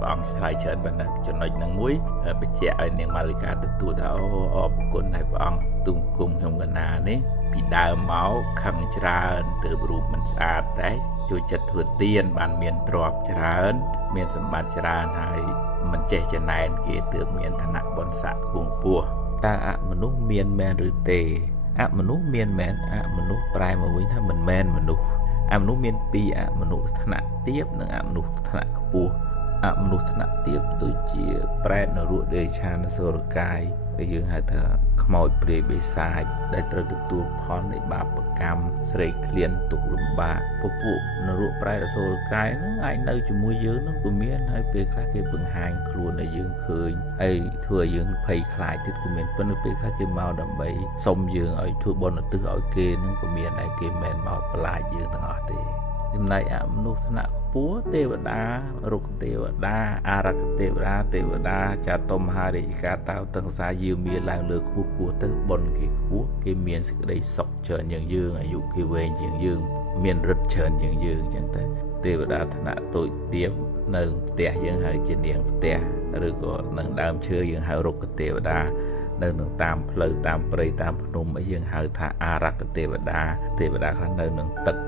ព្រះអង្គឆ្លើយច្រើនប៉ុណ្ណាចំណុចហ្នឹងមួយបញ្ជាក់ឲ្យនាងម៉ាលិកាទទួលថាអរគុណឲ្យព្រះអង្គទូលគុំខ្ញុំកណានេះពីដើមមកខឹងច្រើនទើបរូបមិនស្អាតតែជួយចិត្តធ្វើទៀនបានមានទ្រព្យច្រើនមានសម្បត្តិច្រើនហើយមិនចេះចំណែនគេទើបមានឋានៈបុណ្យស័ក្តិខ្ពង់ខ្ពស់តើអមនុស្សមានមែនឬទេអមនុស្សមានមែនអមនុស្សប្រែមកវិញថាមិនមែនមនុស្សអមនុស្សមានពីរអមនុស្សឋានៈទាបនិងអមនុស្សឋានៈខ្ពស់អមនុស្សថ្នាក់ទាបដូចជាប្រែតនរកដេឆានសូរកាយដែលយើងហៅថាខ្មោចព្រាយបិសាចដែលត្រូវទទួលផលនៃបាបកម្មស្រេកឃ្លានទុក្ខលំបាកពពួកនរកប្រែតសូរកាយហ្នឹងអាចនៅជាមួយយើងហ្នឹងក៏មានហើយពេលខ្លះគេបង្ហាញខ្លួនឲ្យយើងឃើញហើយធ្វើឲ្យយើងភ័យខ្លាចទៀតក៏មានប៉ុន្តែពេលខ្លះគេមកដើម្បីសុំយើងឲ្យធ្វើបុណ្យឧទ្ទិសឲ្យគេហ្នឹងក៏មានដែរគេមិនមែនមកបន្លាចយើងទាំងអស់ទេចំណែកអមនុស្សថ្នាក់ខ្ពស់ទេវតារុក្ខទេវតាអារក្ខទេវតាចាតុមហារាជការតៅតឹងសាយាមាឡើងលើខ្ពស់ទៅបុណ្យគេខ្ពស់គេមានសេចក្តីសុខច្រើនជាងយើងអាយុគេវែងជាងយើងមានឫទ្ធិច្រើនជាងយើងអញ្ចឹងទៅទេវតាថ្នាក់តូចទាបនៅផ្ទះយើងហៅជានាងផ្ទះឬក៏នៅដើមឈើយើងហៅរុក្ខទេវតានៅនឹងតាមផ្លូវតាមព្រៃតាមភ្នំអីយើងហៅថាអារក្ខទេវតាខ្លះនៅនឹងទឹក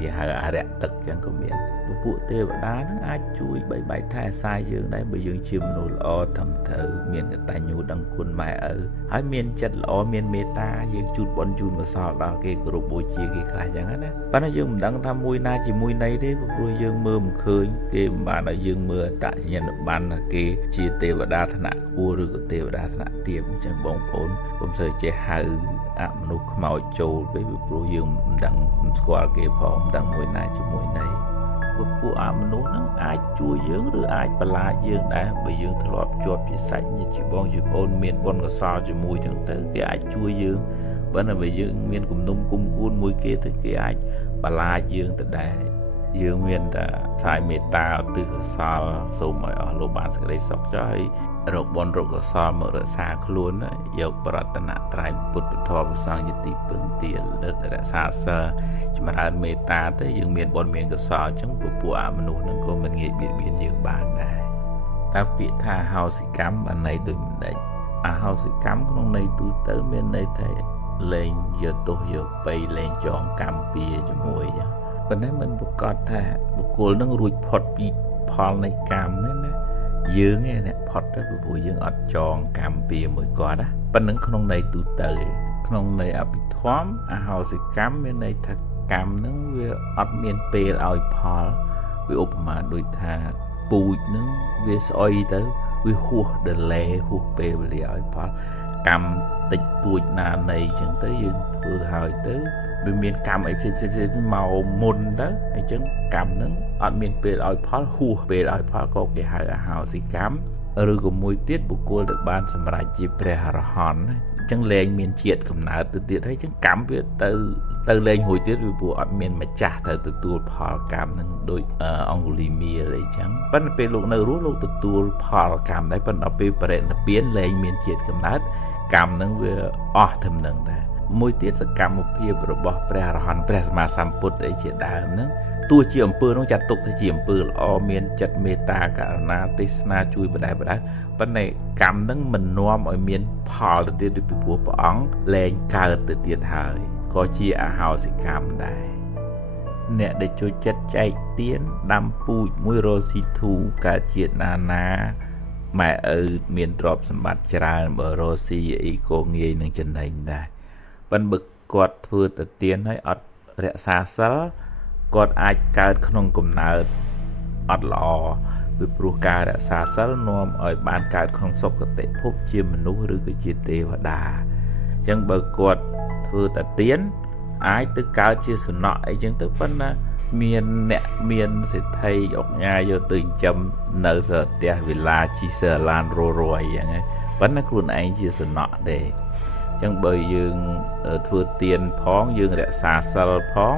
គេហៅអរិយទឹកចឹងក៏មានពួកទេវតាហ្នឹងអាចជួយបីបាច់ថែអាសាយើងដែរបើយើងជាមនុស្សល្អត្រឹមត្រូវមានកតញ្ញូដឹងគុណម៉ែឪហើយមានចិត្តល្អមានមេត្តាយើងជូនបុណ្យជូនកុសលដល់គេគោរពបូជាគេខ្លះចឹងណាប៉ុន្តែយើងមិនដឹងថាមួយណាជាមួយណីទេព្រោះយើងមើលមិនឃើញគេមិនបានឲ្យយើងមើលអត្តសញ្ញាណប័ណ្ណគេជាទេវតាថ្នាក់ខ្ពស់ឬក៏ទេវតាថ្នាក់ទាបអញ្ចឹងបងប្អូនខ្ញុំសូវចេះហៅអមនុស្សខ្មោចចូលពេកព្រោះយើងមិនដឹងមិនស្គាល់គេផងមិនដឹងមួយណាជាមួយណីពួកអមនុស្សហ្នឹងអាចជួយយើងឬអាចបន្លាចយើងដែរបើយើងធ្លាប់ជាប់ជាសាច់ញាតិជាបងជាប្អូនមានបុណ្យកុសលជាមួយចឹងទៅគេអាចជួយយើងបើនៅបើយើងមានគំនុំគុំគួនមួយគេទៅគេអាចបន្លាចយើងទៅដែរ dương miền ta sai mê ta từ sao số mọi ở lô bàn sẽ lấy sọc cho ấy rộp bon rộp ở sao mở ra xa luôn á yêu pratana trai bút bút thọ sang như tỷ phương tiền lực ở xa xa chỉ mà ra mê ta tới dương miền bon miền cái sao chẳng bùa bùa mà nụ nâng cô mình nghĩ biển biển dương bàn này ta biết tha hao sĩ cám bàn này đừng đấy hao sĩ cám trong này tôi tới miền này thấy lên giờ tôi giờ bay lên chọn cam bia cho mùi chứวันนั้นมันประกอบท่าบุคคลต้องรุยพอดปีพอลในกรรมนั่นนะยื้อไงเนี่ยพอดได้บุยยื้ออัดจองกรรมปีมวยก่อนนะปันนั้นขนมในตูเตยขนมในอภิธรรมอาหารสิกรรมในทักกรรมนั้นเวอัดเมียนเปลเอาพอลวิอุปมาโดยท่าปูนั้นเวสอยเตอวิหัวเดลหัวเปลเลียเอาพอลกรรมติดตัวนาในจังเตยยืนถือหายเตยbị miền cam ấy màu môn đó hay chứ cam nứng ở miền bề ở phá hù bề ở phá có cái hai hào gì cam rồi có mùi tiết bộ cô được ban sầm lại chỉ bề hà hòn chẳng lên miền triệt cầm nào từ tiết thấy chẳng cam biết từ lên hồi tiết vì bộ ở miền mà trả từ tua phá cam nứng đôi ông limia lấy chẳng bắt bề lúc nào rút lúc từ tua phá cam đấy bắt ở bề bề nó biến lên miền triệt cầm nát cam nứng về thầm nứng đây môi tiếtสกรรมเพียบระบบแปรรหันแปรสมาสัมพุทธไอเฉียดดาวนั้นตัวเฉียมปืนต้องจัดตกเฉียมปืนอเมียนจัดเมตาการนาติสนาจุยบได้ปัจในกรรมนั้นมันนวมไอเมียนพอลเดียดไปผัวปองแรงเกิดเตียดหายก็เชียอาหารสิกรรมได้เนี่ยได้ช่วยจัดใจเตียนดำปูมวยโรซิทูกาเจียนาแม่เมียนตรอบสมบัติจราเบอร์โรซีอีโกเงียนึงจะไหนได้บันบึกกอดเพื่อตัดเตียนให้อดเรียซาเซลกอดอาจเกิดขนมกลมนาอดหล่อวิปรุการเรียซาเซลนวมอ่อยบานเกิดขนมศกเตะพบเจียมนุษย์หรือกิจเทวดาจังบึกกอดเพื่อตัดเตียนอายตึกเกิดเชื่อสนอไอจังตึกปั้นนะเมียนเนี่ยเมียนสิทธิ์ไทยออกงานโยตื่นจำเนื้อเสือเตียเวลาชีเสือลานโรยอย่างไงปั้นนักลุ่นไอเชื่อสนอเดจังเบยยืงทั่วเตียนพ้องยืงเดซาเซลพ้อง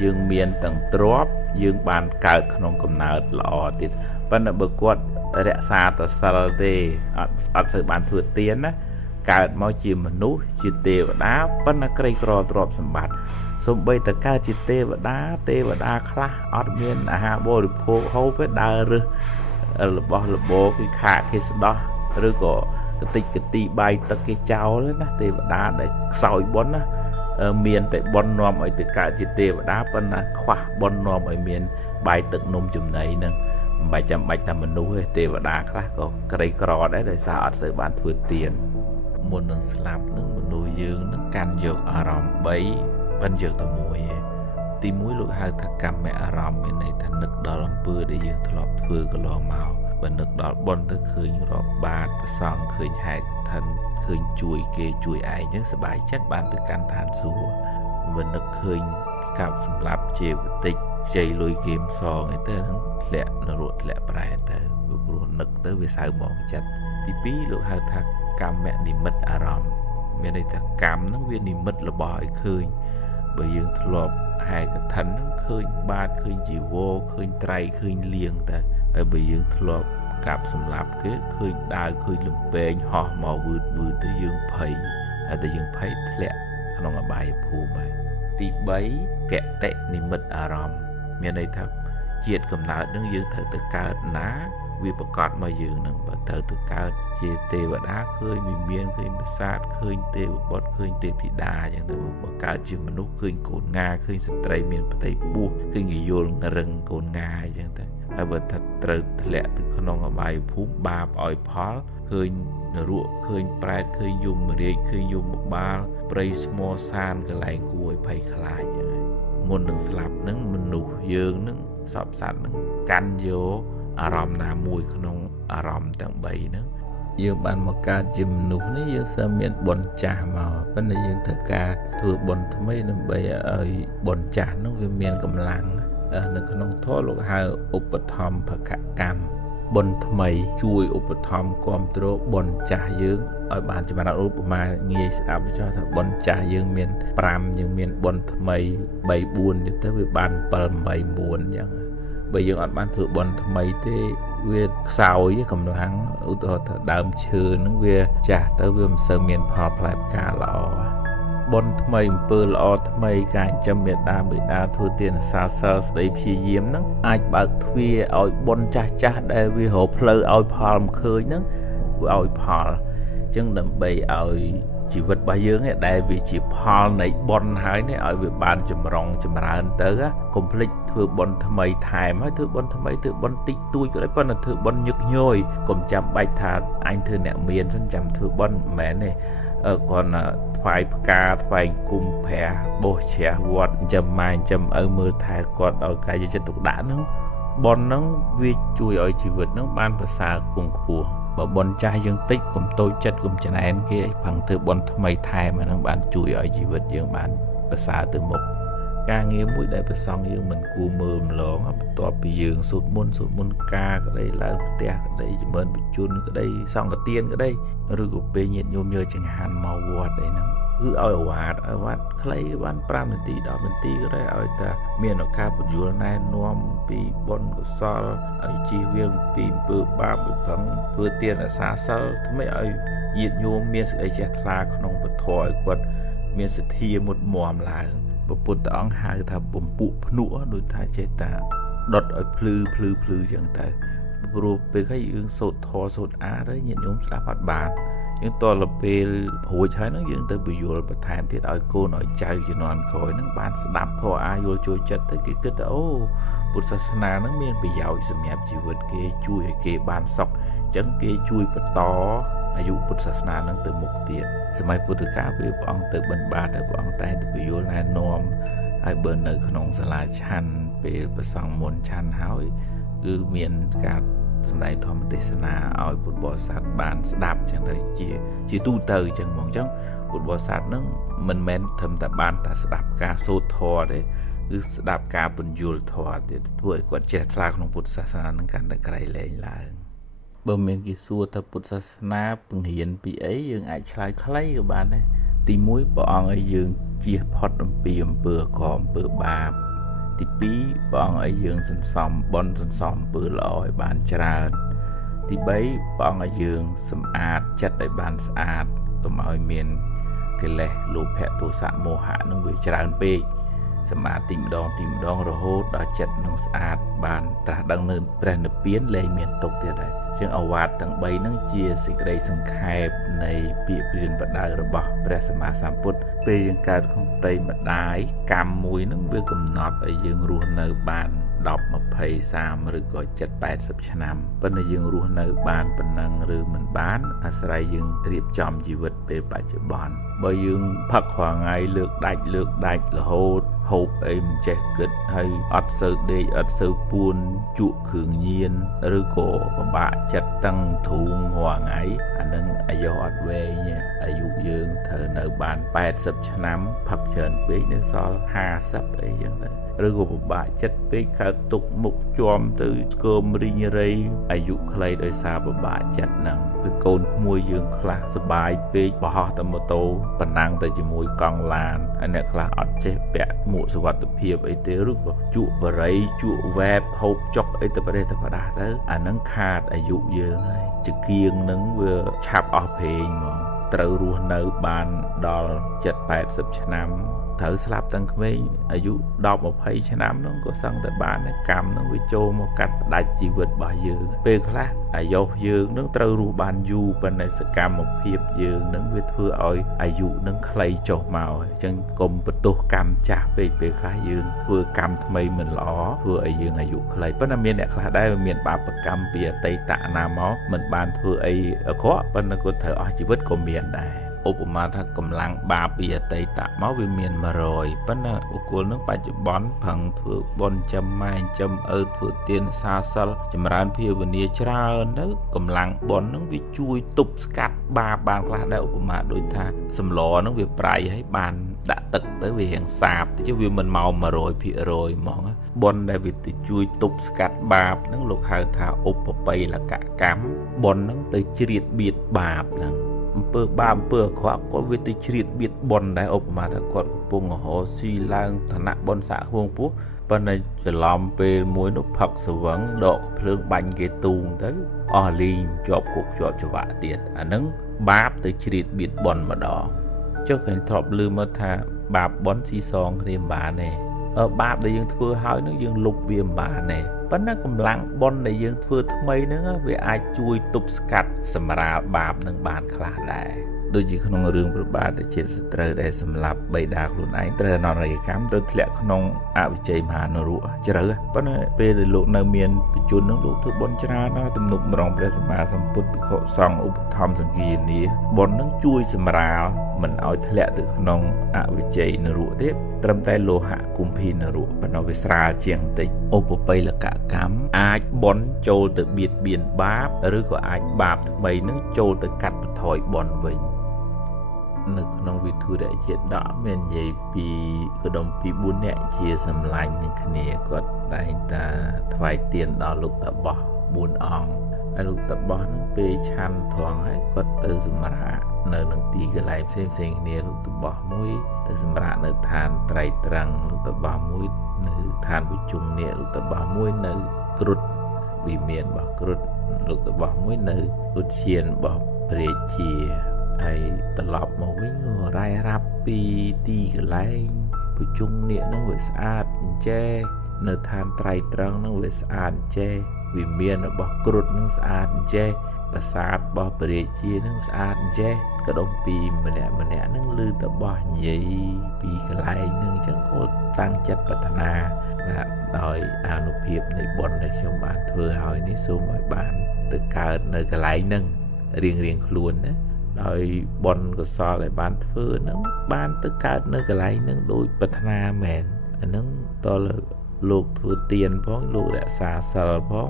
ยืงเมียนต่างตรอบยืงบานเกิดขนมกำเนิดหล่อติดปันเบิกวดเดซาตเซลเตอัดสืบานทั่วเตียนนะเกิดมาจีมนุษย์จีเทวดาปันไกรกรอตรอบสมบัติสมบัติแต่การจีเทวดาคลาอัดเมียนอาหารบริโภคเขาไปได้หรือระบบคือขาดที่สดหรือก็ติดกตีใบตะเกียเจ้าเลยนะเทวดาได้สอยบนนะเมียนแต่บนนอมไอตึกกาจิเทวดาปนนะขวาบนนอมไอเมียนใบตึกนมจุ่มในนึงใบจำใบตามมนุษย์เทวดาคลาก็ไกรกรอได้สะอาดเสือบานถือเตียนมนนึงสลับนึงมนุษย์ยืงนึงการโยกอารมณ์ใบบันโยกตะมวยตีมวยลูกหายทักกรรมแม่อารมณ์ในทันนึกดอลำปืนได้ยืงทลอบเพื่อก็ลองเมาบันนึกดอลบนถ้าเคยรอบบาดประสองเคยหายทันเคยจุยเกจุยไอยังสบายชัดบานถึงการทานสัวบันนึกเคยกับสำหรับเจวติใจลอยเกมซองไอเตอร์ทั้งแหละนรกแหละปลายเตอร์บุรุษนึกเตอร์วิสัยมองจัดที่ปีลูกหายทักกรรมแม่นิมิตอารมณ์เมื่อในทักกรรมนั่งเวียนนิมิตระบายเคยไปยืนทลบหายกับทันนั่งเคยบาดเคยจีโวเคยไตรเคยเลียงแต่ไปยืนทลบกับสำหรับคือเคยได้เคยลำเปงห่อหมอวืดได้ยืนไผ่แต่ยืนไผ่แหละขนมอบายภูมิตีใบแกะเตะนิมิตอารมณ์เมื่อในทับเจียดกำเนิดนั่งยืนเถิดตะการนะวิปกรณ์มายืนนั่งเถิดตะการเจเทวดาเคยมีเมียนเคยมีศาสตร์เคยเทวบดเคยเทพิดาอย่างแต่ว่าการจีมนุษย์เคยโกนงาเคยสตรีเมียนปฏิบูเคยโยนรังโกนงาอย่างแต่เบิดทัดเตะแหละถึงขนมอบายภูมิบาปอ่อยพอลเคยรั่วเคยแปรเคยยุ่มเรียเคยยุ่มบาลปริสโมซานกระไรกวยไผ่คลายอย่างไรมนหนึ่งสลับนึงมันหนุยืงนึงสอบสัตว์นึงกันโยอารมณ์นามวยขนมอารมณ์ต่างใบนึงยืมบันมาการจิมหนุนี่ยืมเสมียนบนจ่ามาเป็นในยืมเถกาถือบนทำไมนั่นใบบนจ่าน้องวิเมียนกำลังนึกขนมโทษลูกหาอุปธรรมภกกรรม បុណ្យថ្មីជួយឧបត្ថម្ភគ្រប់គ្រងបុណ្យចាស់យើងឲ្យបានចម្រើនឧបមាងាយស្ដាប់ចោះថាបុណ្យចាស់យើងមាន5យើងមានបុណ្យថ្មី3 4ទៅវាបាន7 8 9អញ្ចឹងបើយើងអត់បានធ្វើបុណ្យថ្មីទេវាខ្សោយកម្លាំងឧទាហរណ៍ថាដើមឈើហ្នឹងវាចាស់ទៅវាមិនសូវមានផលផ្លែផ្កាល្អបុណ្យថ្មីអំពើល្អថ្មីការចិញ្ចឹមមេត្តាបិតាធ្វើទានសាសលស្ដីព្យាយាមហ្នឹងអាចបើកទ្វារឲ្យបុណ្យចាស់ចាស់ដែលវារកផ្លូវឲ្យផលមិនឃើញហ្នឹងវាឲ្យផលអញ្ចឹងដើម្បីឲ្យជីវិតរបស់យើងដែលវាជាផលនៃបុណ្យហើយនេះឲ្យវាបានចម្រុងចម្រើនទៅកុំភ្លេចធ្វើបុណ្យថ្មីថែមហើយធ្វើបុណ្យថ្មីធ្វើបុណ្យតិចតួចក៏ដោយប៉ុន្តែធ្វើបុណ្យញឹកញយកុំចាំបាច់ថាអញធ្វើអ្នកមានសិនចាំធ្វើបុណ្យមិនមែនទេគាត់ថ្វាយផ្កាថ្វាយគុំព្រះបោះជ្រះវត្តចំម៉ែចំឪមើលថែគាត់ឲ្យកាយចិត្តទុកដាក់ហ្នឹងបុណ្យហ្នឹងវាជួយឲ្យជីវិតហ្នឹងបានប្រសើរខ្ពង់ខ្ពស់បើបុណ្យចាស់យើងតិចកុំតូចចិត្តកុំច្នែនគេប្រឹងធ្វើបុណ្យថ្មីថែមអាហ្នឹងបានជួយឲ្យជីវិតយើងបានប្រសើរទៅមុខការងារមួយដែលប្រសង់យើងមិនគួរមើលម្លងបន្ទាប់ពីយើងសូត្រមន្តការក្តីឡើងផ្ទះក្តីចម្រើនបញ្ជូនក្តីសង្ឃទានក្តីឬក៏ពេលញាតិញោមយកចង្ហាន់មកវត្តអីហ្នឹងគឺឲ្យអាវ៉ាត់ខ្លីបាន5នាទី10នាទីក៏ได้ឲ្យតែមានឱកាសពន្យល់ណែនាំពីបុណ្យកុសលឲ្យជៀសវាងពីអំពើបាបឲ្យប្រឹងធ្វើទានអាសាសិលធ្វើម៉េចឲ្យញាតិញោមមានសេចក្តីជ្រះថ្លាក្នុងពធឲ្យគាត់មានសទ្ធាមុតមមឡើងព្រះពុទ្ធអង្គហៅថាពំពួកភ្នក់ដូចថាចេះតាដុតឲ្យភ្លឺចឹងទៅព្រោះពេលខ្លះយើងសូត្រធម៌សូត្រអាទៅញាតិញោមស្ដាប់អត់បានយើងតទៅពេលព្រួយហើយហ្នឹងយើងទៅបញ្យល់បន្ថែមទៀតឲ្យកូនឲ្យចៅជំនាន់ក្រោយហ្នឹងបានស្ដាប់ធម៌អាយល់ចូលចិត្តទៅគេគិតថាអូពុទ្ធសាសនាហ្នឹងមានប្រយោជន៍សម្រាប់ជីវិតគេជួយឲ្យគេបានសុខអញ្ចឹងគេជួយបន្តអាយុពុទ្ធសាសនាហ្នឹងទៅមុខទៀតសម័យពុទ្ធកាលពេលព្រះអង្គទៅបិណ្ឌបាតហើយព្រះអង្គតែងទៅបញ្យល់ណែនាំហើយបើនៅក្នុងសាលាឆាន់ពេលប្រសង់មុនឆាន់ហើយគឺមានការសម្ដែងធម្មទេសនាឲ្យពុទ្ធបរិស័ទបានស្ដាប់ចឹងទៅជាទូទៅចឹងហ្មងអញ្ចឹងពុទ្ធបរិស័ទហ្នឹងមិនមែនត្រឹមតែបានតែស្ដាប់ការសូត្រធម៌ទេគឺស្ដាប់ការពន្យល់ធម៌ទៀតធ្វើឲ្យគាត់ជ្រះថ្លាក្នុងពុទ្ធសាសនាហ្នឹងកាន់តែក្រៃលែងឡើងបើមានគេសួរថាពុទ្ធសាសនាពង្រៀនពីអីយើងអាចឆ្លើយខ្លីក៏បានដែរទី1ព្រះអង្គឲ្យយើងជៀសផុតអំពីអំពើអាក្រក់អំពើបាបទី2ព្រះអង្គឲ្យយើងសន្សំបុណ្យសន្សំអំពើល្អឲ្យបានច្រើនទី3ព្រះអង្គឲ្យយើងសម្អាតចិត្តឲ្យបានស្អាតកុំឲ្យមានកិលេសលោភៈទោសៈមោហៈនឹងវាច្រើនពេកសម្អាតទីម្ដងរហូតដល់ចិត្តនឹងស្អាតបានត្រាស់ដឹងនៅព្រះនិព្វានលែងមានទុក្ខទៀតហើយជាងអវាទទាំង3ហ្នឹងជាសេចក្តីសង្ខេបនៃពាក្យព្រានបដៅរបស់ព្រះសម្មាសម្ពុទ្ធពេលយើងកើតក្នុងផ្ទៃម្ដាយកម្មមួយហ្នឹងវាកំណត់ឲ្យយើងរស់នៅបាន10 20 30ឬក៏70 80ឆ្នាំប៉ុន្តែយើងរស់នៅបានប៉ុណ្ណឹងឬមិនបានអាស្រ័យយើងរៀបចំជីវិតពេលបច្ចុប្បន្នបើយើងផឹករាល់ថ្ងៃលើកដាច់រហូតហូបអីមិនចេះគិតហើយអត់សូវដេកអត់សូវពួនជក់គ្រឿងញៀនឬក៏ពិបាកចិត្តតឹងធូងរាល់ថ្ងៃអានឹងអាយុអត់វែងអាយុយើងត្រូវនៅបាន80ឆ្នាំផឹកច្រើនពេកនៅសល់50អីចឹងទៅឬក៏ពិបាកចិត្តពេកកើតទុកមុខជាំទៅស្គមរីងរៃអាយុខ្លីដោយសារពិបាកចិត្តហ្នឹងគឺកូនក្មួយយើងខ្លះសបាយពេកបោះតែម៉ូតូប៉ុណ្ណឹងទៅជាមួយកង់ឡានហើយអ្នកខ្លះអត់ចេះពាក់មួកសុវត្ថិភាពអីទេឬក៏ជក់បរិយជក់វ៉ែបហូបចុកអីទៅប្រទេសទៅប្រដាស់ទៅអាហ្នឹងខាតអាយុយើងហើយចង្គៀងហ្នឹងវាឆាប់អស់ព្រេងហ្មងត្រូវរស់នៅបានដល់70 80ឆ្នាំត្រូវស្លាប់តាំងក្មេងអាយុ10 20ឆ្នាំហ្នឹងក៏សឹងតែបានកម្មហ្នឹងវាចូលមកកាត់ផ្ដាច់ជីវិតរបស់យើងពេលខ្លះអាយុយើងហ្នឹងត្រូវរស់បានយូរប៉ុន្តែសកម្មភាពយើងហ្នឹងវាធ្វើឲ្យអាយុហ្នឹងខ្លីចុះមកអញ្ចឹងកុំបន្ទោសកម្មចាស់ពេកពេលខ្លះយើងធ្វើកម្មថ្មីមិនល្អធ្វើឲ្យយើងអាយុខ្លីប៉ុន្តែមានអ្នកខ្លះដែរមានបាបកម្មពីអតីតណាមកមិនបានធ្វើអីអាក្រក់ប៉ុន្តែគាត់ត្រូវអស់ជីវិតក៏មានដែរឧ ឧបមាថាកម្លាំងបាបពីអតីតមកវាមាន100ប៉ុន្តែបុគ្គលនឹងបច្ចុប្បន្នផឹងធ្វើបុណ្យចាំម៉ែចាំឪធ្វើទានសាសិលចម្រើនភាវនាច្រើនទៅកម្លាំងបុណ្យនឹងវាជួយទប់ស្កាត់បាបបានខ្លះដែរឧបមាដូចថាសម្លនឹងវាប្រៃហើយបានដាក់ទឹកទៅវារៀងសាបទៅវាមិនមក100%ហ្មងបុណ្យដែលវាទៅជួយទប់ស្កាត់បាបនឹងលោកហៅថាឧបបិលកកម្មបុណ្យនឹងទៅជ្រៀតបៀតបាបហ្នឹងអំពើបាបអំពើអាក្រក់ក៏វាទៅជ្រៀតបៀតបុណ្យដែរឧបមាថាគាត់កំពុងរហូតស៊ីឡើងឋានៈបុណ្យសាក់ហួងពោះប៉ុន្តែច្រឡំពេលមួយនោះផឹកស្វឹងដកភ្លើងបាញ់គេទូងទៅអស់លីងជាប់គុកជាប់ច្បាក់ទៀតអាហ្នឹងបាបទៅជ្រៀតបៀតបុណ្យម្ដងចុះឃើញធ្លាប់ឮមកថាបាបបុណ្យស៊ីសងគ្នាមិនបានទេបាបដែលយើងធ្វើហើយនឹងយើងលុបវាមិនបានទេប៉ុន្តែកម្លាំងបុណ្យដែលយើងធ្វើថ្មីហ្នឹងវាអាចជួយទប់ស្កាត់សម្រាលបាបនឹងបានខ្លះដែរដូចជាក្នុងរឿងប្របាទជាសត្រូវដែលសម្លាប់បិតាខ្លួនឯងត្រូវអនរយកម្មទៅធ្លាក់ក្នុងអវិជ័យមហានរកជ្រៅប៉ុន្តែពេលដែលលោកនៅមានបញ្ជននឹងលោកធ្វើបុណ្យច្រើនណាស់ទំនុកម្រងព្រះសម្មាសម្ពុទ្ធភិក្ខុសង្ឃឧបត្ថម្ភសង្ឃានាបុណ្យនឹងជួយសម្រាលមិនឲ្យធ្លាក់ទៅក្នុងអវិជ័យនរកទេត្រឹមតែលោហៈគុម្ភីនរកប៉ុន្តែវាស្រាលជាងបន្តិចឧបបិលកកម្មអាចបុណ្យចូលទៅបៀតបៀនបាបឬក៏អាចបាបថ្មីនឹងចូលទៅកាត់បន្ថយបុណ្យវិញនៅក្នុងវិធុរៈជាដកមាននិយាយពីកដុំពី4នាក់ជាសម្លាញ់នឹងគ្នាគាត់តែងតាថ្វាយទានដល់លោកតាបោះ4អង្គហើយលោកតាបោះនឹងពេលឆាន់ត្រង់ហើយគាត់ទៅសម្រាកនៅនឹងទីកន្លែងផ្សេងគ្នាលោកតាបោះមួយទៅសម្រាកនៅឋានត្រៃត្រង់លោកតាបោះមួយនៅឋានវិជុងនេះលោកតាបោះមួយនៅគ្រុឌវិមានរបស់គ្រុឌលោកតាបោះមួយនៅឧទ្យានរបស់ព្រះរាជាហើយត្រឡប់មកវិញរ៉ាយរ៉ាប់ពីទីកន្លែងប្រជុំនេះនឹងវាស្អាតអញ្ចេះនៅឋានត្រៃត្រង់នឹងវាស្អាតអញ្ចេះវិមានរបស់គ្រុឌនឹងស្អាតអញ្ចេះប្រាសាទរបស់ព្រះរាជានឹងស្អាតអញ្ចេះក៏ដុំពីម្នាក់នឹងឮតបោះនិយាយពីកន្លែងនឹងអញ្ចឹងគាត់តាំងចិត្តប្រាថ្នាថាដោយអានុភាពនៃបុណ្យដែលខ្ញុំបានធ្វើហើយនេះសូមឲ្យបានទៅកើតនៅកន្លែងហ្នឹងរៀងខ្លួនណាដោយបុណ្យកុសលដែលបានធ្វើហ្នឹងបានទៅកើតនៅកន្លែងហ្នឹងដោយប្រាថ្នាមែនអាហ្នឹងតើលោកធ្វើទានផងលោករក្សាសិលផង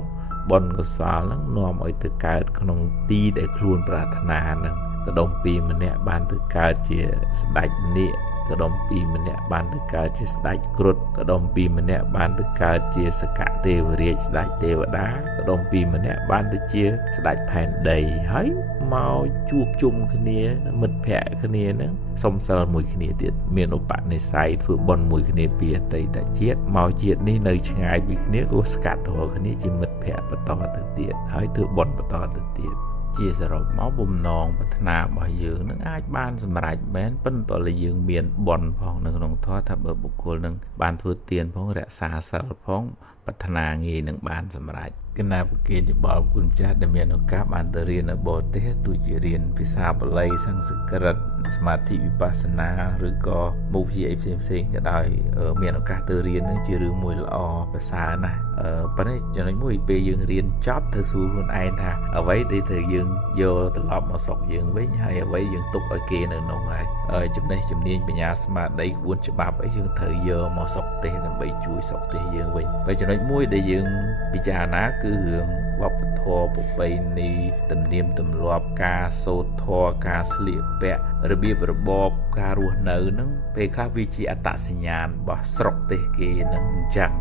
បុណ្យកុសលហ្នឹងនាំឲ្យទៅកើតក្នុងទីដែលខ្លួនប្រាថ្នាហ្នឹងកដុំពីរម្នាក់បានទៅកើតជាស្ដេចនាគកដុំពីរម្នាក់បានទៅកើតជាស្ដេចគ្រុឌកដុំពីរម្នាក់បានទៅកើតជាសកទេវរាជស្ដេចទេវតាកដុំពីរម្នាក់បានទៅជាស្ដេចផែនដីហើយមកជួបជុំគ្នាមិត្តភក្តិគ្នាហ្នឹងសុំសិលមួយគ្នាទៀតមានឧបនិស្ស័យធ្វើបុណ្យមួយគ្នាពីអតីតជាតិមកជាតិនេះនៅឆ្ងាយពីគ្នាក៏ស្កាត់រកគ្នាជាមិត្តភក្តិបន្តទៅទៀតហើយធ្វើបុណ្យបន្តទៅទៀតជាសរុបមកបំណងប្រាថ្នារបស់យើងនឹងអាចបានសម្រេចមែនប៉ុន្តែយើងមានបុណ្យផងនៅក្នុងធម៌ថាបើបុគ្គលនឹងបានធ្វើទានផងរក្សាសិលផងប្រាថ្នាងាយនឹងបានសម្រេចគណៈប្រគេនយោបល់គុណចាស់ដែលមានឱកាសបានទៅរៀននៅបរទេសទោះជារៀនភាសាបាលីសំស្ក្រឹតសមាធិវិបស្សនាឬក៏មុខវិជ្ជាផ្សេងក៏ដោយមានឱកាសទៅរៀននឹងជារឿងមួយល្អប្រសើរណាស់ប៉ុន្តែចំណុចមួយពេលយើងរៀនចប់ទៅសួរខ្លួនឯងថាអ្វីដែលត្រូវយើងយកត្រឡប់មកស្រុកយើងវិញហើយអ្វីយើងទុកឲ្យគេនៅនោះហើយចំណេះជំនាញបញ្ញាស្មារតីក្បួនច្បាប់អីយើងត្រូវយកមកស្រុកទេសដើម្បីជួយស្រុកទេសយើងវិញហើយចំណុចមួយដែលយើងពិចារណាគឺរឿងវប្បធម៌ប្រពៃណីទំនៀមទម្លាប់ការសូត្រធម៌ការស្លៀកពាក់របៀបរបបការរស់នៅហ្នឹងពេលខ្លះវាជាអត្តសញ្ញាណរបស់ស្រុកទេសគេហ្នឹងអញ្ចឹង